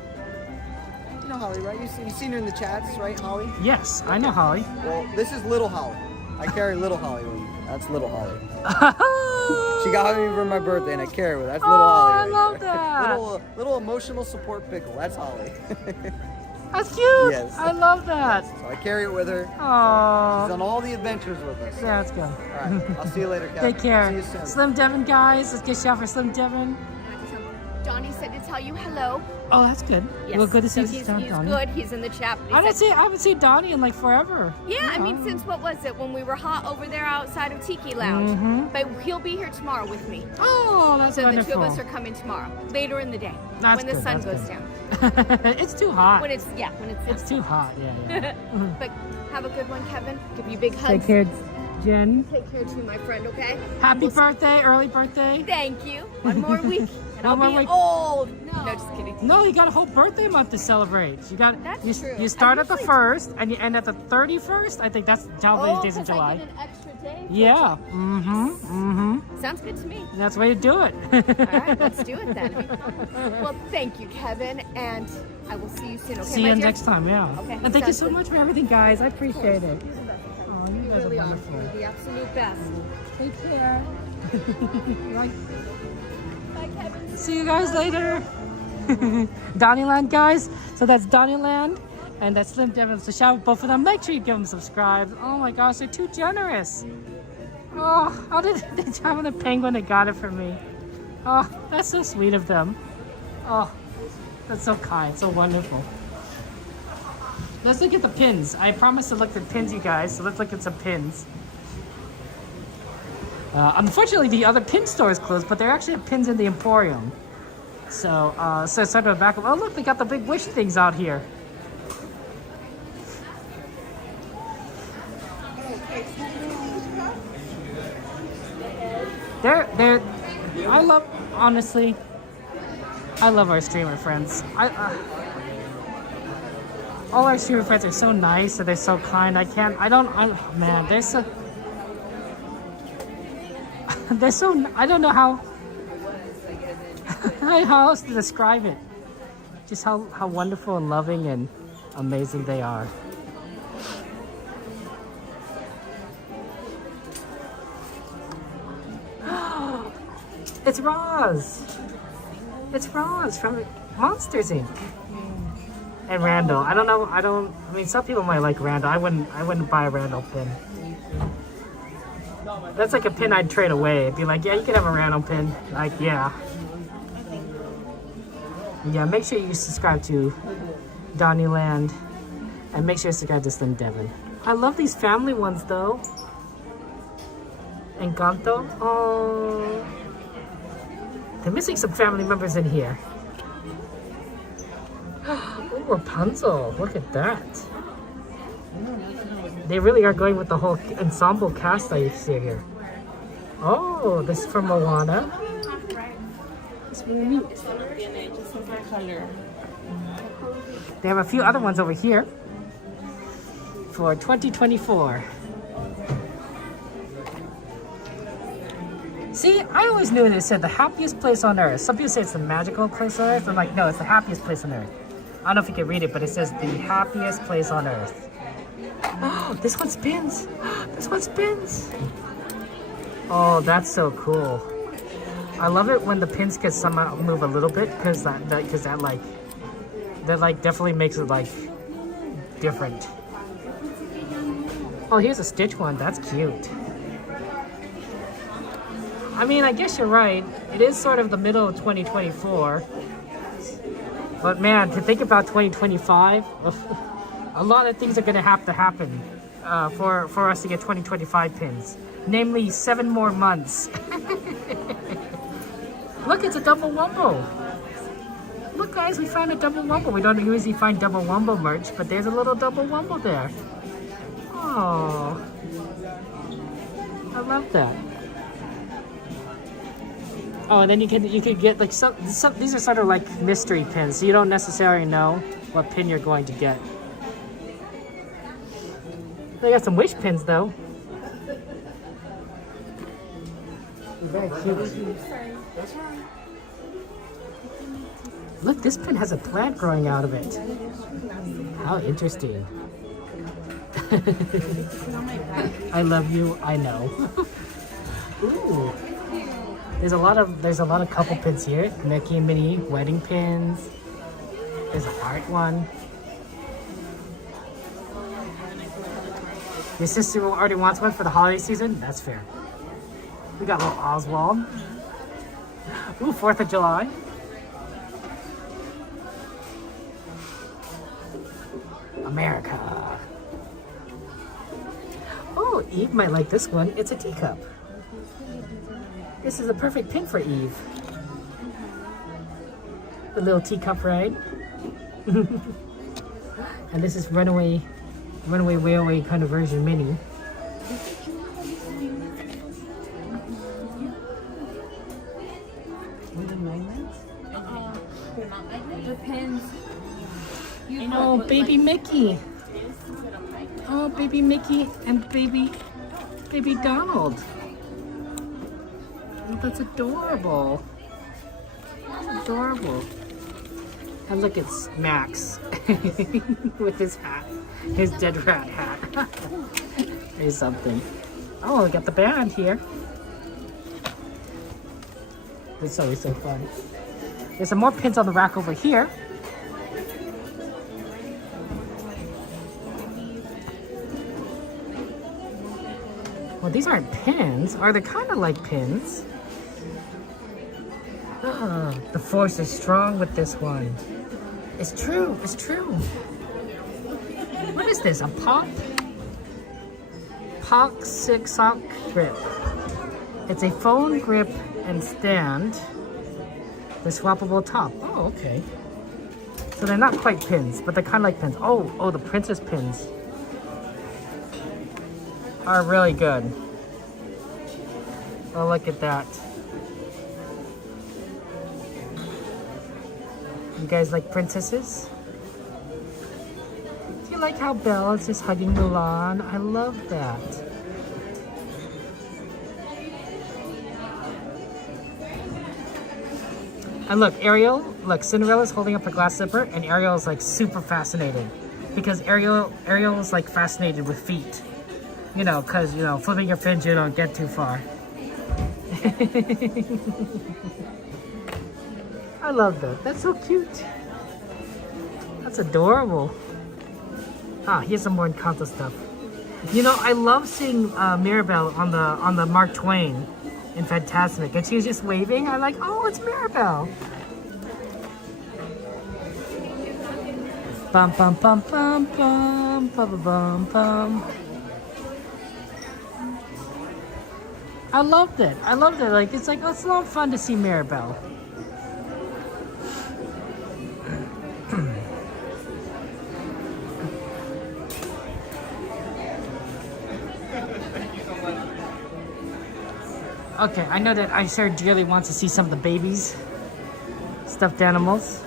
You know Holly, right? You've seen her in the chats, right, Holly? Yes, I know Holly. Well, this is little Holly. I carry little Holly with me. That's little Holly. She got me for my birthday, and I carry her with. That's little Holly. I love that. little emotional support pickle. That's Holly. That's cute. Yes. I love that. So I carry it with her. Aww. She's on all the adventures with us. Yeah, that's good. All right. I'll see you later, Kevin. Take care. See you soon. Slim Devin, guys. Let's get a shot for Slim Devin. Donnie said to tell you hello. Oh, that's good. Yes. Well, good to see so you, he's Donnie. good. He's in the chat. But he I haven't seen Donnie in like forever. Yeah, I mean, since what was it? When we were hot over there outside of Tiki Lounge. Mm-hmm. But he'll be here tomorrow with me. Oh, that's so wonderful. So the two of us are coming tomorrow, later in the day, That's when the good, sun that's goes good. down. It's too hot. When it's too hot. Yeah. But have a good one, Kevin. Give you big hugs. Take care, Jen. Take care too, my friend. Okay. Happy birthday, early birthday. Thank you. One more week, and I'll One be more week. old. No, just kidding. No, you got a whole birthday month to celebrate. You got. That's true. You start at the 1st and you end at the 31st. I think that's how many days in July. I get an extra day. Yeah. Sounds good to me. That's the way to do it. All right, let's do it then. Well, thank you, Kevin, and I will see you soon. Okay, See my you dear? next time. Yeah. Okay. And thank you sounds so good. much for everything, guys. I appreciate it. Oh, you You guys really are are. wonderful. You're the absolute best. Take care. Bye, Kevin. See you guys later. Donnyland, guys. So that's Donnyland and that's Slim Devin. So shout out both of them. Make sure you give them subscribe. Oh my gosh, they're too generous. Oh, how did they have a penguin that got it for me? Oh, that's so sweet of them. Oh, that's so kind, so wonderful. Let's look at the pins. I promised to look at pins, you guys. So let's look at some pins. Unfortunately, the other pin store is closed, but there actually have pins in the Emporium. So, so it's sort of a backup. Oh, look, they got the big wish things out here. They're. I love, honestly, I love our streamer friends. All our streamer friends are so nice and they're so kind. Man, they're so. They're so. I don't know how else to describe it. Just how wonderful and loving and amazing they are. It's Roz. It's Roz from Monsters Inc. And Randall. I don't know. I mean, some people might like Randall. I wouldn't buy a Randall pin. That's like a pin I'd trade away. It'd be like, yeah, you can have a Randall pin. Like, yeah. Yeah, make sure you subscribe to Donnyland. And make sure you subscribe to Slim Devin. I love these family ones, though. Encanto. Oh. They're missing some family members in here. Oh, Rapunzel. Look at that. They really are going with the whole ensemble cast I see here. Oh, this is from Moana. It's really neat. They have a few other ones over here for 2024. See, I always knew it said the happiest place on earth. Some people say it's the magical place on earth. I'm like, no, it's the happiest place on earth. I don't know if you can read it, but it says the happiest place on earth. Oh, this one spins. This one spins. Oh, that's so cool. I love it when the pins can somehow move a little bit because that definitely makes it like different. Oh, here's a Stitch one. That's cute. I mean, I guess you're right. It is sort of the middle of 2024. But man, to think about 2025, a lot of things are going to have to happen for us to get 2025 pins. Namely, 7 more months. Look, it's a double wumbo. Look, guys, we found a double wumbo. We don't usually find double wumbo merch, but there's a little double wumbo there. Oh, I love that. Oh, and then you could get like some. These are sort of like mystery pins, so you don't necessarily know what pin you're going to get. They got some wish pins though. Very cute. Look, this pin has a plant growing out of it. How interesting. I love you, I know. Ooh. There's a lot of couple pins here. Mickey and Minnie wedding pins. There's a heart one. Your sister already wants one for the holiday season? That's fair. We got little Oswald. Ooh, 4th of July. America. Oh, Eve might like this one. It's a teacup. This is a perfect pin for Eve. The little teacup ride. And this is Runaway Railway kind of version mini. The pins. Oh, baby Mickey. Oh, baby Mickey and baby Donald. Oh, that's adorable. That's adorable. And look, it's Max with his hat, his dead rat hat. There's something. Oh, we got the band here. It's always so fun. There's some more pins on the rack over here. Well, these aren't pins, or they're kind of like pins. The force is strong with this one. It's true, it's true. What is this, a Pock 6 sock grip. It's a phone grip and stand. The swappable top. Oh, okay. So they're not quite pins, but they're kind of like pins. Oh, the princess pins are really good. Oh, look at that. You guys like princesses? Do you like how Belle is just hugging Mulan? I love that. And look, Cinderella's holding up a glass slipper, and Ariel's like super fascinated. Because Ariel's like fascinated with feet. You know, because, you know, flipping your fins, you don't get too far. I love that. That's so cute. That's adorable. Ah, here's some more Encanto stuff. You know, I love seeing Mirabelle on the Mark Twain in Fantasmic, and she was just waving. I'm like, oh, it's Mirabelle. Bum bum bum bum bum bum bum bum. I loved it. I loved it. Like, it's a lot of fun to see Mirabelle. Okay, I know that I sure dearly want to see some of the babies. Stuffed animals.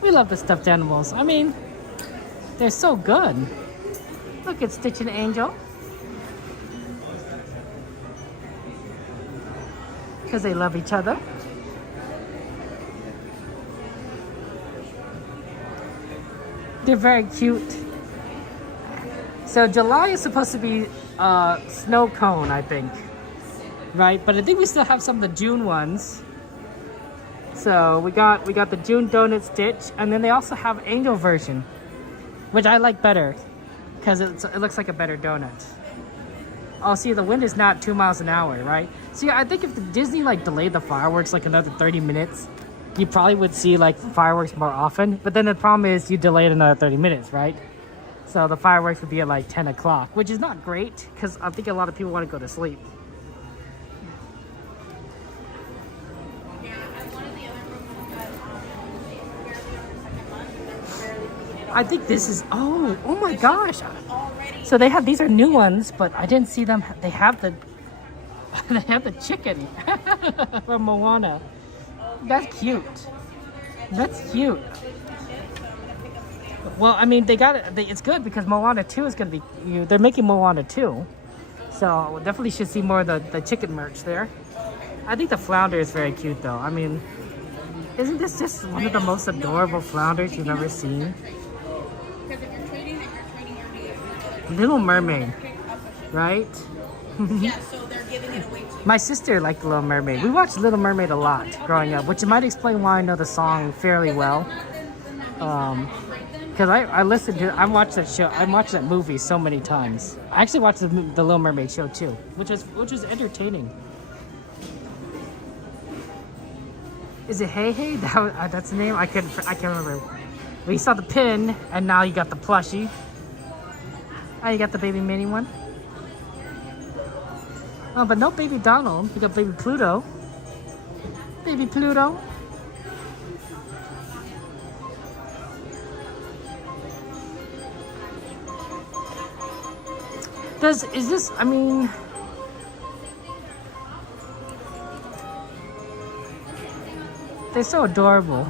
We love the stuffed animals. I mean, they're so good. Look at Stitch and Angel. Because they love each other. They're very cute. So July is supposed to be snow cone, I think. right? But I think we still have some of the June ones. So we got the June donut stitch, and then they also have angel version, which I like better because it looks like a better donut. Oh, see, the wind is not 2 miles an hour, right? See, I think if the Disney like delayed the fireworks like another 30 minutes, you probably would see like fireworks more often. But then the problem is you delay it another 30 minutes, right? So the fireworks would be at like 10 o'clock, which is not great because I think a lot of people want to go to sleep. I think this is, oh my gosh. So they have, these are new ones, but I didn't see them. They have the chicken from Moana. That's cute. That's cute. Well, I mean, they got it. It's good because Moana 2 is going to be, they're making Moana 2. So we definitely should see more of the chicken merch there. I think the flounder is very cute though. I mean, isn't this just one of the most adorable flounders you've ever seen? Little Mermaid, right? Yeah, so they're giving it away to you. My sister liked Little Mermaid. We watched Little Mermaid a lot growing up, which might explain why I know the song fairly well. Because I listened to, I watched that show, I watched that movie so many times. I actually watched the Little Mermaid show too, which was entertaining. Is it Hey Hey? That's the name? I can't remember. We saw the pin, and now you got the plushie. Oh, you got the baby Minnie one. Oh, but no baby Donald. We got baby Pluto. Baby Pluto. Is this, I mean... They're so adorable.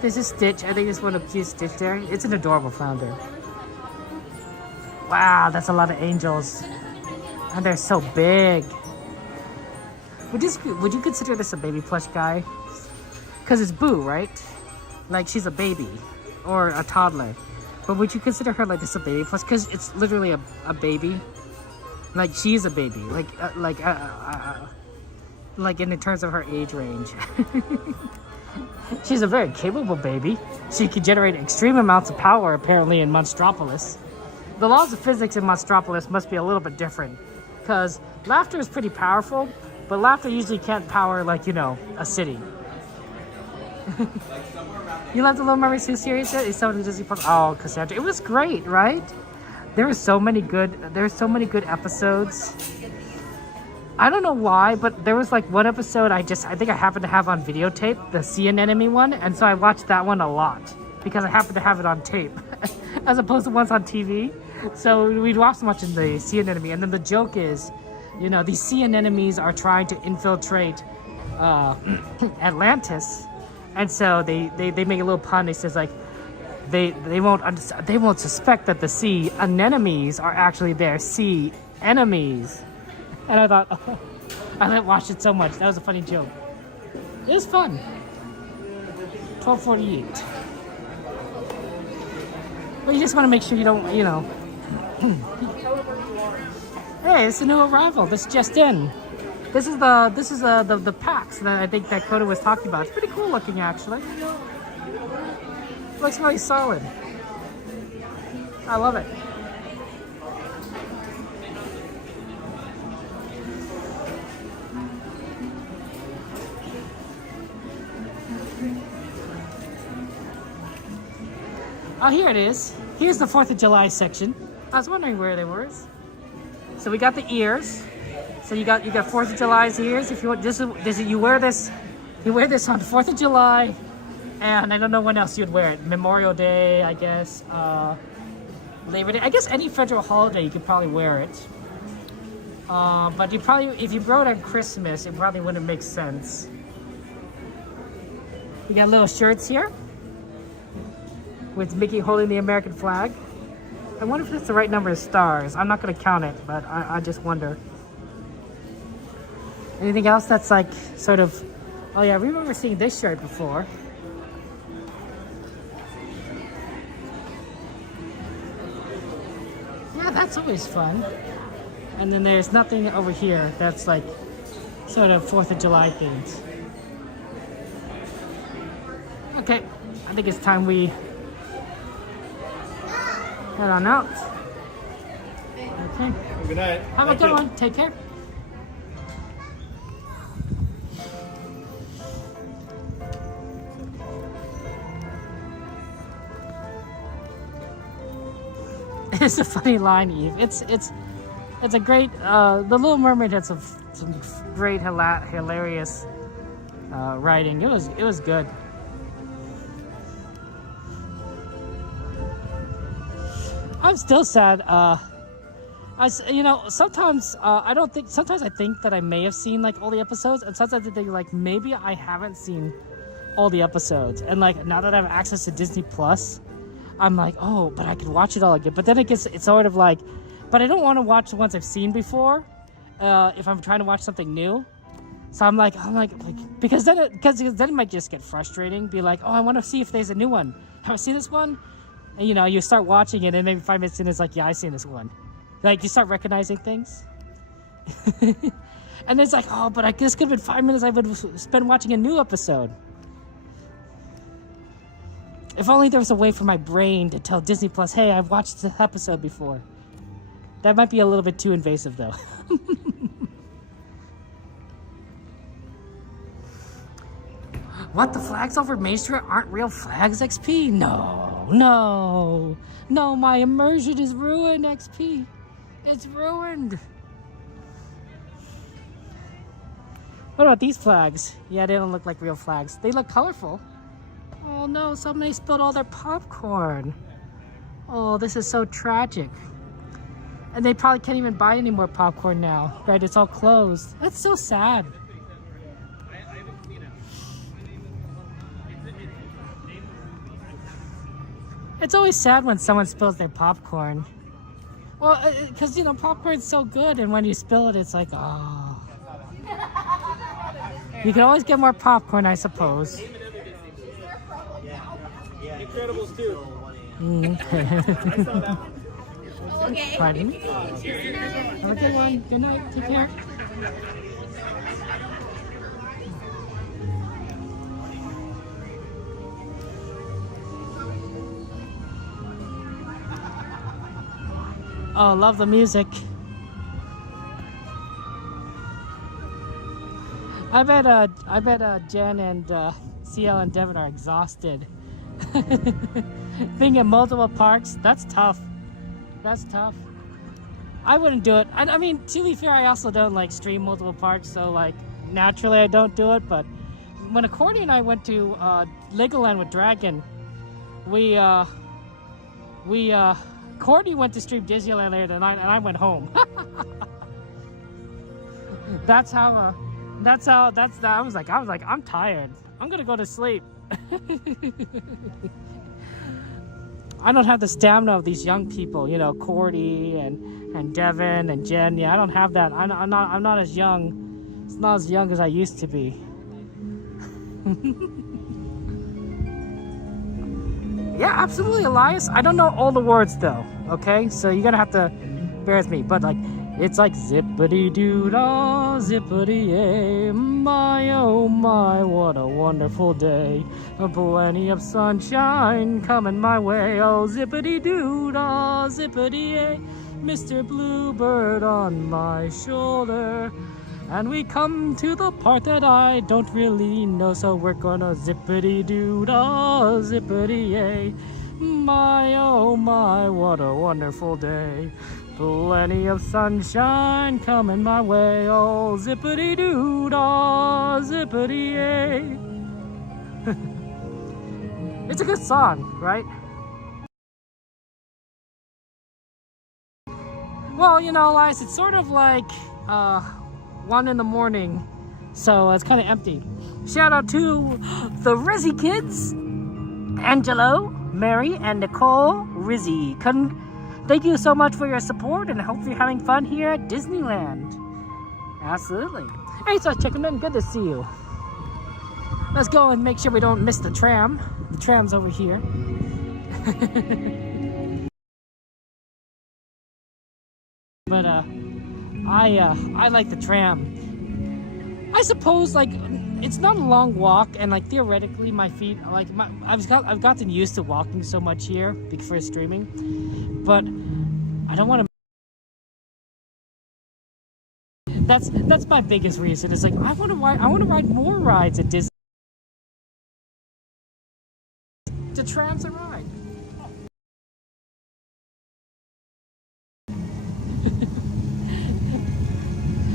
There's a Stitch. I think there's one of cute Stitch there. It's an adorable flounder. Wow, that's a lot of angels. And they're so big. Would you consider this a baby plush guy? Because it's Boo, right? Like she's a baby or a toddler. But would you consider her like this a baby plush? Because it's literally a baby. Like she's a baby. Like in terms of her age range. She's a very capable baby. She can generate extreme amounts of power apparently in Monstropolis. The laws of physics in Monstropolis must be a little bit different. Because laughter is pretty powerful, but laughter usually can't power, like, you know, a city. You love the Little Mermaid series yet? It's someone who Disney Plus. Oh, Cassandra. It was great, right? There were so many good episodes. I don't know why, but there was like one episode I think I happened to have on videotape, the Sea Anemone one, and so I watched that one a lot because I happened to have it on tape as opposed to once on TV. So we'd watch so much in the sea anemone, and then the joke is, you know, these sea anemones are trying to infiltrate Atlantis, and so they make a little pun. It says like they won't suspect that the sea anemones are actually their sea enemies. And I thought, oh, I watched it so much. That was a funny joke. It was fun. 12:48. But you just want to make sure you don't, you know. Hey, it's a new arrival. This just in. This is the packs that I think that Coda was talking about. It's pretty cool looking actually. Looks really solid. I love it. Oh, here it is. Here's the 4th of July section. I was wondering where they were. So we got the ears. So you got 4th of July's ears. If you want, you wear this on 4th of July, and I don't know when else you'd wear it. Memorial Day, I guess. Labor Day. I guess any federal holiday you could probably wear it. But you probably, if you wore it on Christmas, it probably wouldn't make sense. We got little shirts here with Mickey holding the American flag. I wonder if that's the right number of stars. I'm not going to count it, but I just wonder. Anything else that's like sort of... Oh yeah, I remember seeing this shirt before. Yeah, that's always fun. And then there's nothing over here that's like sort of 4th of July things. Okay, I think it's time we head on out. Okay. Good night. Have a good one. Take care. It's a funny line, Eve. It's a great. The Little Mermaid had some great hilarious writing. It was good. I'm still sad. Sometimes sometimes I think that I may have seen like all the episodes, and sometimes I think like maybe I haven't seen all the episodes. And like now that I have access to Disney Plus, I'm like, oh, but I could watch it all again. But then it's sort of like, but I don't want to watch the ones I've seen before if I'm trying to watch something new. So I'm like because then it might just get frustrating. Be like, oh, I want to see if there's a new one. Have I seen this one? And you start watching it, and maybe 5 minutes in, it's like, yeah, I've seen this one. Like you start recognizing things, and it's like, oh, but this could have been 5 minutes I would spend watching a new episode. If only there was a way for my brain to tell Disney Plus, hey, I've watched the episode before. That might be a little bit too invasive, though. What, the flags over Main Street aren't real flags, XP? No, my immersion is ruined, XP. It's ruined. What about these flags? Yeah, they don't look like real flags. They look colorful. Oh no, somebody spilled all their popcorn. Oh, this is so tragic. And they probably can't even buy any more popcorn now, right? It's all closed. That's so sad. It's always sad when someone spills their popcorn. Well, because, popcorn's so good, and when you spill it, it's like, oh. You can always get more popcorn, I suppose. Incredibles too. Okay. Pardon? Have a good one. Good night. Take care. Oh, love the music. I bet Jen and CL and Devin are exhausted. Being in multiple parks, that's tough. That's tough. I wouldn't do it. I mean, to be fair, I also don't like stream multiple parks, so like naturally I don't do it. But when Accordion and I went to Legoland with Dragon, Cordy went to stream Disneyland later tonight, and I went home. I was like, I'm tired. I'm gonna go to sleep. I don't have the stamina of these young people, Cordy and Devin and Jen. Yeah, I don't have that. I'm not as young. It's not as young as I used to be. Yeah, absolutely, Elias. I don't know all the words though. Okay, so you're gonna have to bear with me. But like, it's like zippity doo dah, zippity yay, my oh my, what a wonderful day. Plenty of sunshine coming my way. Oh, zippity doo dah, zippity yay, Mr. Bluebird on my shoulder. And we come to the part that I don't really know, so we're gonna zippity doo dah, zippity yay. My oh my, what a wonderful day. Plenty of sunshine coming my way. Oh, zippity doo dah, zippity yay. It's a good song, right? Well, Elias, it's sort of like 1 in the morning, so it's kind of empty. Shout out to the Rizzy kids, Angelo, Mary, and Nicole Rizzy. Thank you so much for your support, and I hope you're having fun here at Disneyland. Absolutely. Hey, so checking in. Good to see you. Let's go and make sure we don't miss the tram. The tram's over here. But I like the tram. I suppose like it's not a long walk, and like theoretically my feet like I've gotten used to walking so much here for streaming, but I don't want to. That's my biggest reason. It's like I want to ride more rides at Disney. The tram's a ride.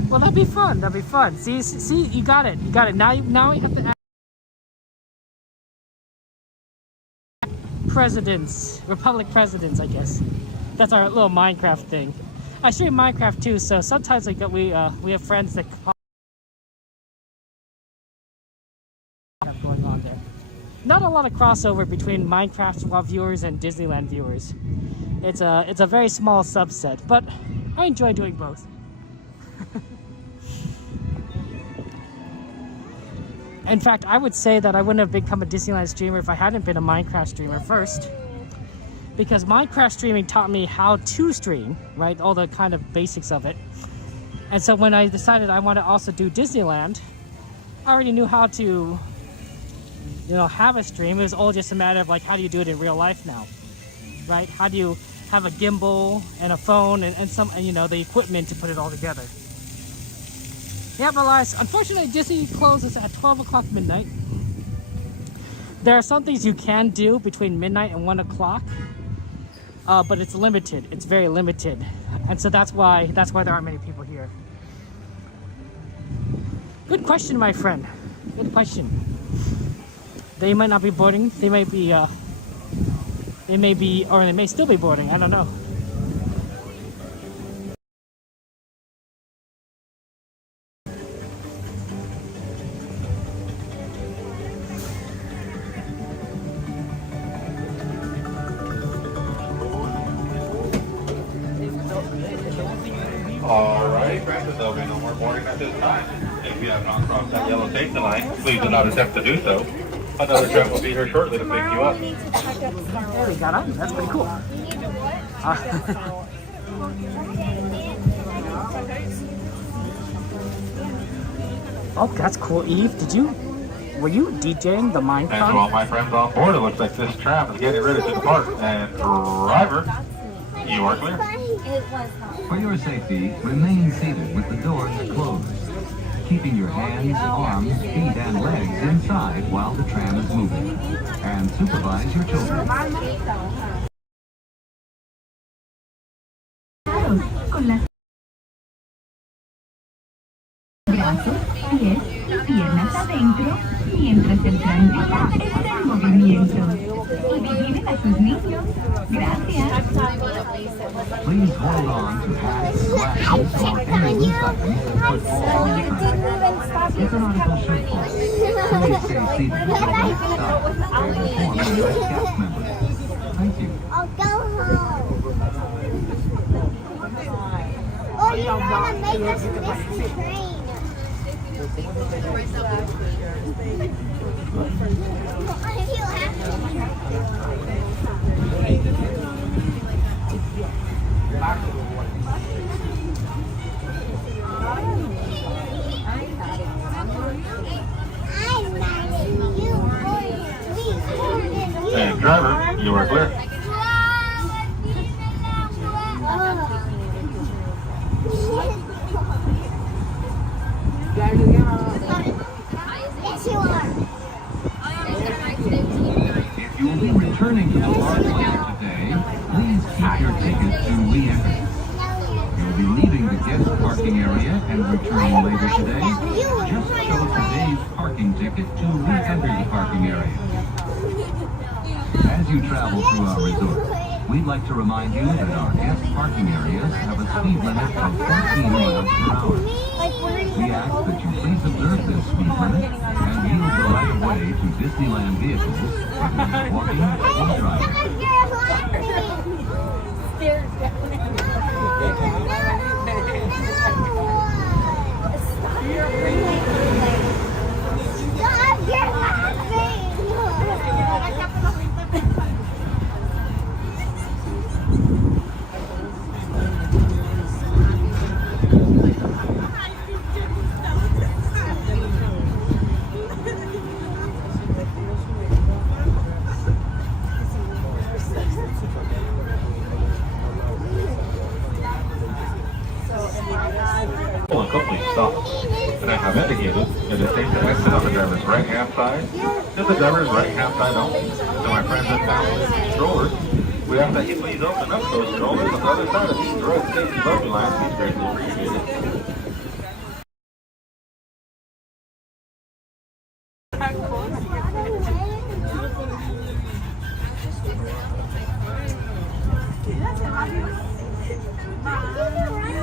Well, that'd be fun. That'd be fun. See, you got it. You got it. Now we have to add presidents, Republic presidents, I guess. That's our little Minecraft thing. I stream Minecraft too, so sometimes like we have friends that going on there. Not a lot of crossover between Minecraft viewers and Disneyland viewers. It's a very small subset, but I enjoy doing both. In fact, I would say that I wouldn't have become a Disneyland streamer if I hadn't been a Minecraft streamer first. Because Minecraft streaming taught me how to stream, right? All the kind of basics of it. And so when I decided I want to also do Disneyland, I already knew how to, you know, have a stream. It was all just a matter of like, how do you do it in real life now, right? How do you have a gimbal and a phone and you know, the equipment to put it all together. Yeah, but guys, unfortunately Disney closes at 12 o'clock midnight. There are some things you can do between midnight and 1 o'clock, but it's limited. It's very limited, and so that's why there aren't many people here. Good question, my friend. Good question. They might not be boarding. They may be, or they may still be boarding. I don't know. Alright, granted, there'll be no more boarding at this time. If you have not crossed that yellow safety line, please do not attempt to do so. Another tram will be here shortly to pick you up. There we got on. That's pretty cool. Oh, that's cool. Eve, were you DJing the Minecraft? And to all my friends on board, it looks like this tram is getting ready to depart. And driver, you are clear. For your safety, remain seated with the doors closed, keeping your hands, arms, feet, and legs inside while the tram is moving. And supervise your children. Brazos, pies y piernas adentro mientras el tranvía está en movimiento. Y vigilen a sus niños. Gracias. Please hold on to hats, glasses, or any loose items that could fall on the tram. If an article should fall, please stay seated until the next stop and inform the next cast member. Thank you. I'll go home. Oh, you're gonna make us miss the train. And driver, you are clear. If you will be returning to the park again today, please keep your ticket to re-enter. You'll be leaving the guest parking area and returning later today. Just show today's parking ticket to re-enter the parking area. As you travel through our resort, we'd like to remind you that our guest parking areas have a speed limit of 14 miles per hour. We ask that you please observe this speed limit and yield the right of way to Disneyland vehicles, whether you're walking or driving. complete stops. And I have indicated it is safe to exit on the driver's right-hand side, and the driver's right-hand side only. So my friends and family and strollers, we ask that you please open up those strollers on the other side of these road safety buggy lines. It's greatly appreciated.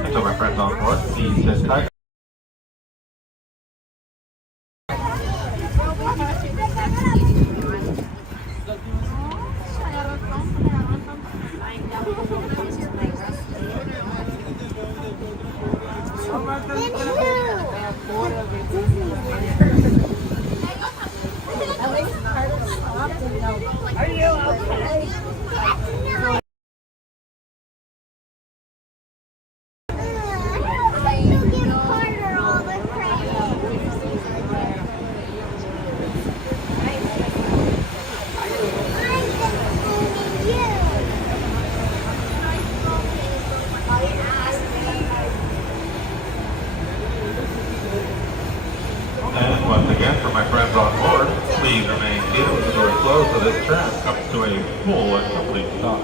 And so my friends on board, the teacups. Are you okay? And once again, for my friends on board, please remain seated with the doors closed so this tram comes to a full and complete stop.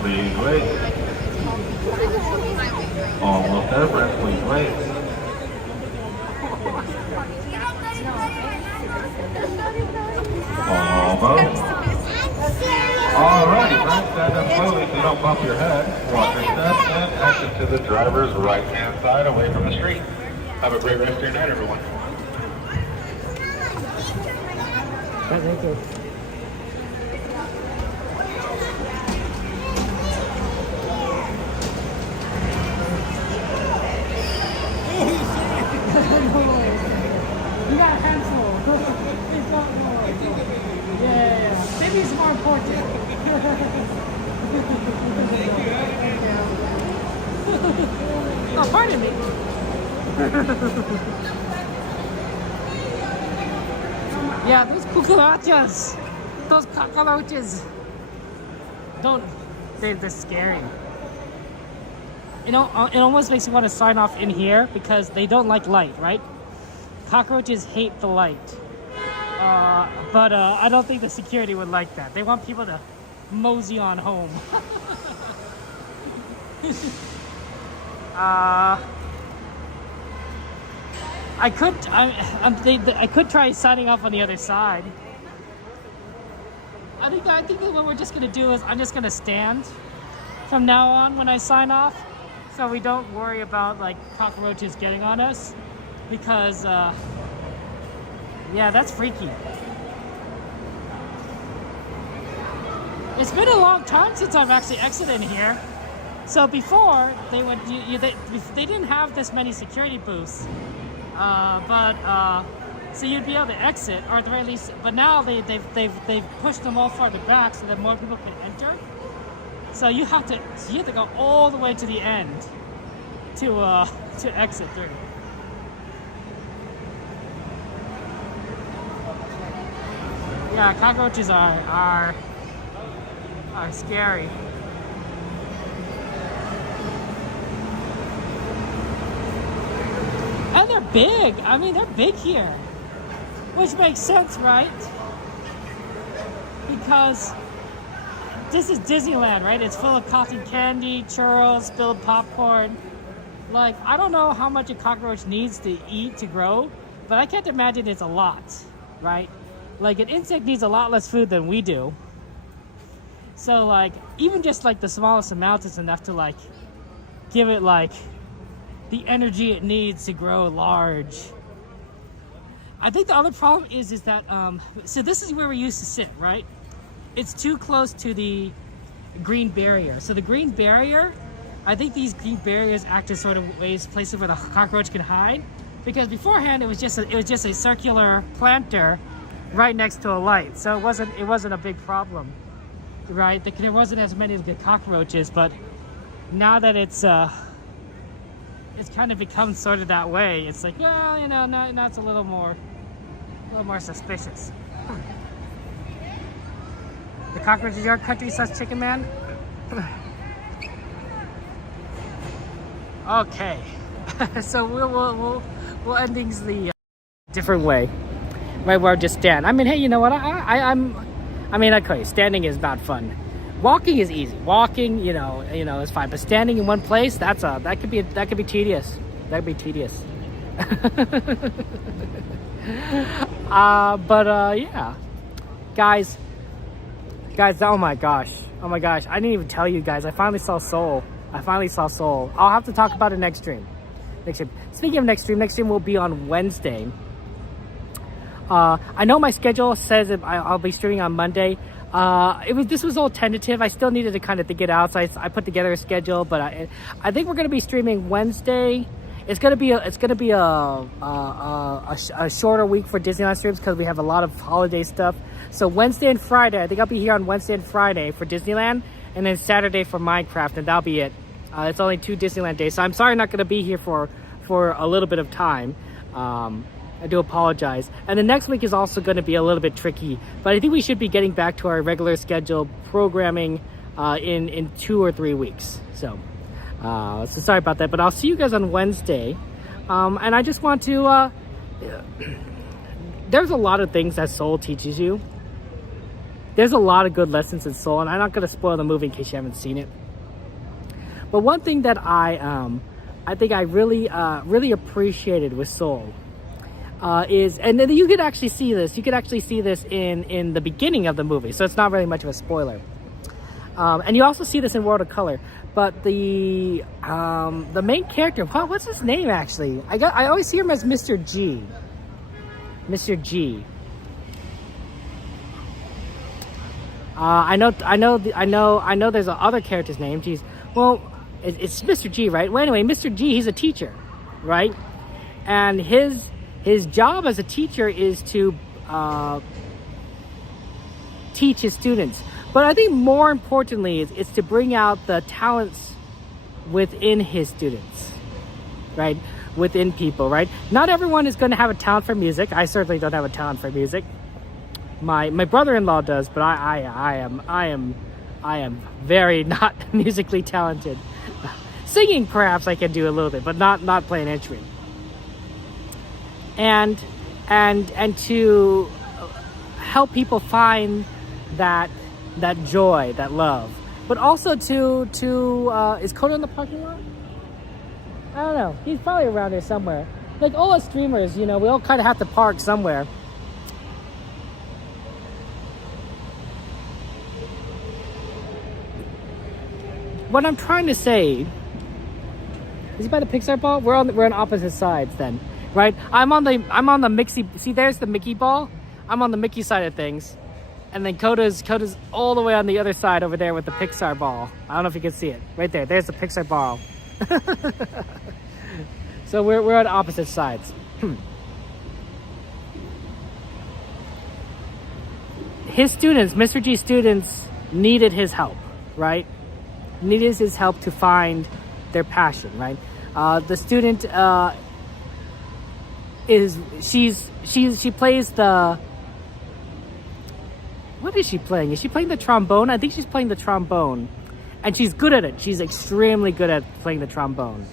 Please wait. Almost there, friends, please wait. Almost. Alrighty, friends, stand up slowly so you don't bump your head. Watch your step and exit to the driver's right-hand side away from the street. Have a great rest of your night, everyone. Thank you. You got a pencil. It's not more. Yeah. Maybe it's more important. Oh, pardon me. Yeah, those cucarachas. Those cockroaches. They're scary. You know, it almost makes me want to sign off in here because they don't like light, right? Cockroaches hate the light. But I don't think the security would like that. They want people to mosey on home. I could try signing off on the other side. I think that what we're just gonna do is I'm just gonna stand from now on when I sign off, so we don't worry about like cockroaches getting on us, because yeah, that's freaky. It's been a long time since I've actually exited here. So before they would, they didn't have this many security booths, so you'd be able to exit, or at the very least. But now they've pushed them all farther back so that more people can enter. So you have to go all the way to the end to exit through. Yeah, cockroaches are scary. And they're big. I mean, they're big here. Which makes sense, right? Because this is Disneyland, right? It's full of cotton candy, churros, spilled popcorn. Like, I don't know how much a cockroach needs to eat to grow, but I can't imagine it's a lot, right? Like, an insect needs a lot less food than we do. So, like, even just, like, the smallest amount is enough to, like, give it, like, the energy it needs to grow large. I think the other problem is that, so this is where we used to sit, right? It's too close to the green barrier. So the green barrier, I think these green barriers act as sort of places where the cockroach can hide. Because beforehand, it was just a circular planter right next to a light. So it wasn't a big problem, right? There wasn't as many good cockroaches, but now that it's kind of become sort of that way. It's like, well, you know, now it's a little more suspicious. The cockroach is your country, such chicken man. Okay, so we'll end things the different way, right where I just stand. I mean, hey, you know what? I mean, okay, standing is not fun. Walking is easy. Walking, you know, is fine. But standing in one place, that could be tedious. That'd be tedious. Yeah, guys. Oh my gosh. I didn't even tell you guys. I finally saw Soul. I'll have to talk about it next stream. Speaking of next stream will be on Wednesday. I know my schedule says I'll be streaming on Monday. This was all tentative. I still needed to kind of think it out, so I put together a schedule. But I think we're gonna be streaming Wednesday. It's gonna be a shorter week for Disneyland streams because we have a lot of holiday stuff. So Wednesday and Friday, I think I'll be here on Wednesday and Friday for Disneyland, and then Saturday for Minecraft, and that'll be it. It's only 2 Disneyland days, so I'm sorry I'm not gonna be here for a little bit of time. I do apologize. And the next week is also going to be a little bit tricky, but I think we should be getting back to our regular schedule programming in 2 or 3 weeks. So sorry about that, but I'll see you guys on Wednesday. And I just want to, there's a lot of things that Soul teaches you. There's a lot of good lessons in Soul, and I'm not going to spoil the movie in case you haven't seen it. But one thing that I think I really appreciated with Soul is, and then you could actually see this. You could actually see this in the beginning of the movie, so it's not really much of a spoiler. And you also see this in World of Color. But the main character, what's his name actually? I always see him as Mr. G. Mr. G. I know. There's other character's name. Geez, well, it's Mr. G, right? Well, anyway, Mr. G, he's a teacher, right? And his job as a teacher is to teach his students. But I think more importantly, it's to bring out the talents within his students, right? Within people, right? Not everyone is going to have a talent for music. I certainly don't have a talent for music. My brother-in-law does, but I am very not musically talented. Singing, perhaps I can do a little bit, but not playing an instrument. And to help people find that joy, that love, but also to is Coda in the parking lot? I don't know. He's probably around here somewhere. Like all us streamers, we all kind of have to park somewhere. What I'm trying to say is, he by the Pixar ball? We're on opposite sides then, right? I'm on the Mickey. See, there's the Mickey ball. I'm on the Mickey side of things. And then Coda's all the way on the other side over there with the Pixar ball. I don't know if you can see it. Right there. There's the Pixar ball. So we're on opposite sides. His students, Mr. G's students, needed his help, right? Needed his help to find their passion, right? The student she plays the... What is she playing? Is she playing the trombone? I think she's playing the trombone. And she's good at it. She's extremely good at playing the trombone.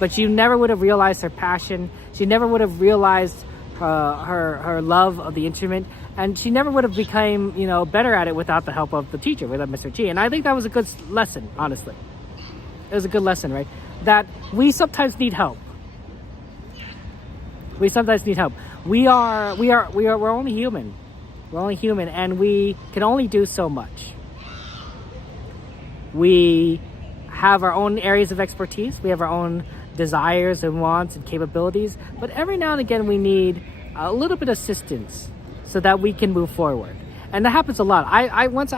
But she never would have realized her passion. She never would have realized her love of the instrument. And she never would have become, better at it without the help of the teacher, without Mr. G. And I think that was a good lesson, honestly. It was a good lesson, right? That we sometimes need help. We sometimes need help. We're only human. We're only human, and we can only do so much. We have our own areas of expertise. We have our own desires and wants and capabilities. But every now and again, we need a little bit of assistance so that we can move forward. And that happens a lot. I once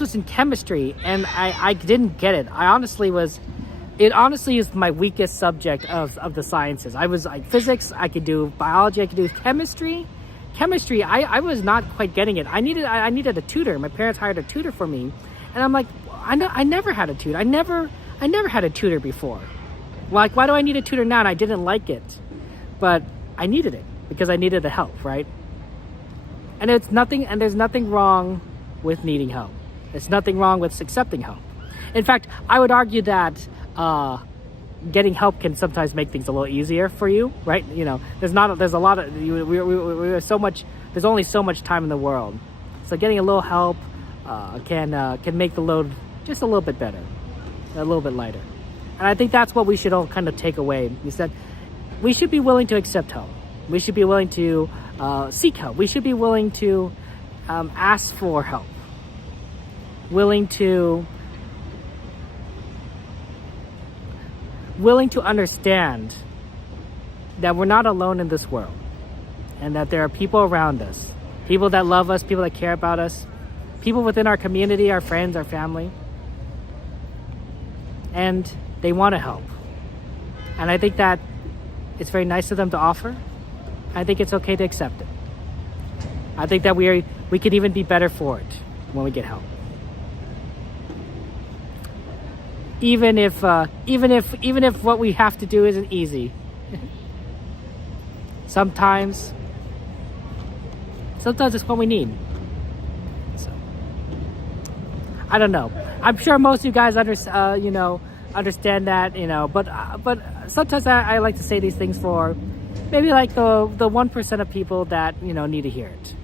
was in chemistry, and I didn't get it. It honestly is my weakest subject of the sciences. I was like physics. I could do biology. I could do chemistry. I was not quite getting it. I needed a tutor. My parents hired a tutor for me, and I'm like, I never had a tutor. I never had a tutor before. Like, why do I need a tutor now? And I didn't like it, but I needed it because I needed the help, right? And there's nothing wrong with needing help. There's nothing wrong with accepting help. In fact, I would argue that getting help can sometimes make things a little easier for you, right? You know, there's a lot of, we have so much, there's only so much time in the world. So getting a little help can make the load just a little bit better, a little bit lighter. And I think that's what we should all kind of take away, is that we should be willing to accept help. We should be willing to seek help. We should be willing to ask for help. Willing to understand that we're not alone in this world, and that there are people around us, people that love us, people that care about us, people within our community, our friends, our family, and they want to help. And I think that it's very nice of them to offer. I think it's okay to accept it. I think that we could even be better for it when we get help. Even if what we have to do isn't easy. Sometimes it's what we need. So I don't know. I'm sure most of you guys understand that, but sometimes I like to say these things for maybe like the 1% of people that need to hear it.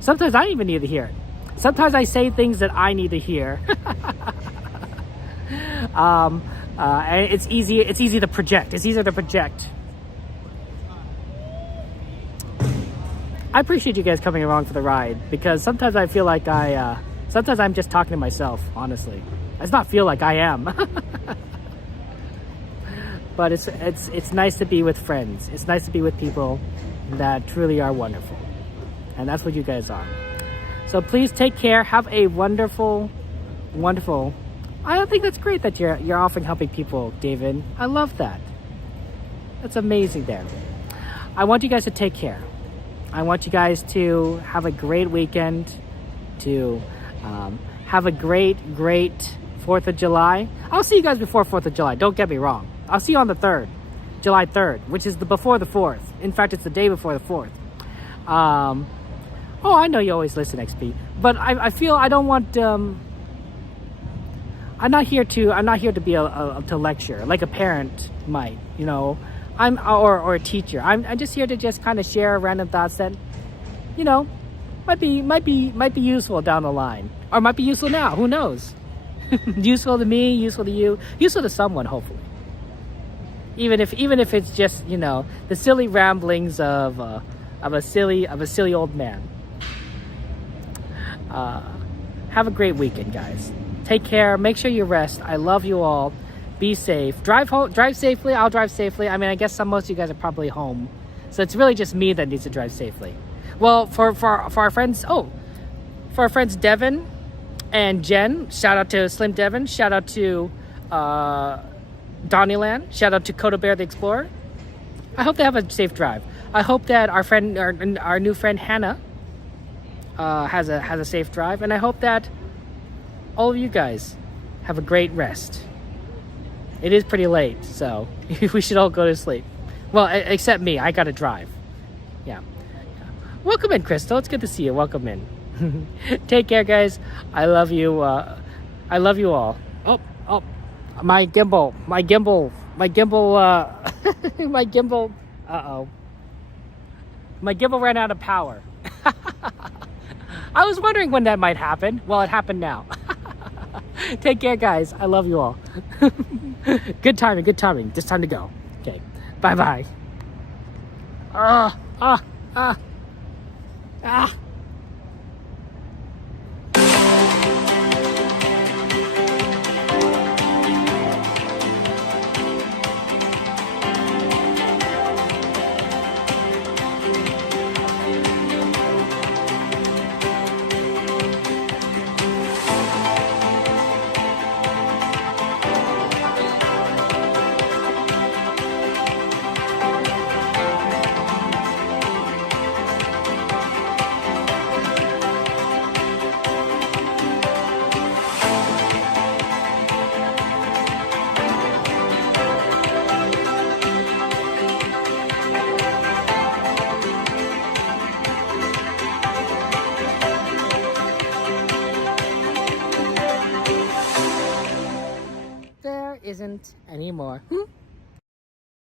Sometimes I even need to hear it. Sometimes I say things that I need to hear. And it's easy to project. It's easier to project. I appreciate you guys coming along for the ride, because sometimes I feel like sometimes I'm just talking to myself, honestly. It's not feel like I am. But it's nice to be with friends. It's nice to be with people that truly are wonderful. And that's what you guys are. So please take care. Have a wonderful, wonderful... I think that's great that you're offering helping people, David. I love that. That's amazing there. I want you guys to take care. I want you guys to have a great weekend, to have a great 4th of July. I'll see you guys before 4th of July. Don't get me wrong. I'll see you on the 3rd, July 3rd, which is before the 4th. In fact, it's the day before the 4th. Oh, I know you always listen, XP. But I feel I don't want... I'm not here to be to lecture like a parent might, I'm or a teacher. I'm just here to just kind of share random thoughts that, might be useful down the line, or might be useful now. Who knows? Useful to me, useful to you, useful to someone, hopefully. Even if it's just the silly ramblings of a silly old man. Have a great weekend, guys. Take care. Make sure you rest. I love you all. Be safe. Drive safely. I'll drive safely. I mean, I guess most of you guys are probably home, so it's really just me that needs to drive safely. Well, for our friends, for our friends Devin and Jen. Shout out to Slim Devin. Shout out to Donnyland. Shout out to Coda Bear the Explorer. I hope they have a safe drive. I hope that our new friend Hannah has a safe drive, and I hope that all of you guys have a great rest. It is pretty late, so we should all go to sleep. Well, except me. I gotta drive. Yeah. Welcome in, Crystal. It's good to see you. Welcome in. Take care, guys. I love you. I love you all. Oh, my gimbal. My gimbal. My gimbal. Uh-oh. My gimbal ran out of power. I was wondering when that might happen. Well, it happened now. Take care, guys. I love you all. Good timing. Just time to go. Okay. Bye-bye. Isn't anymore.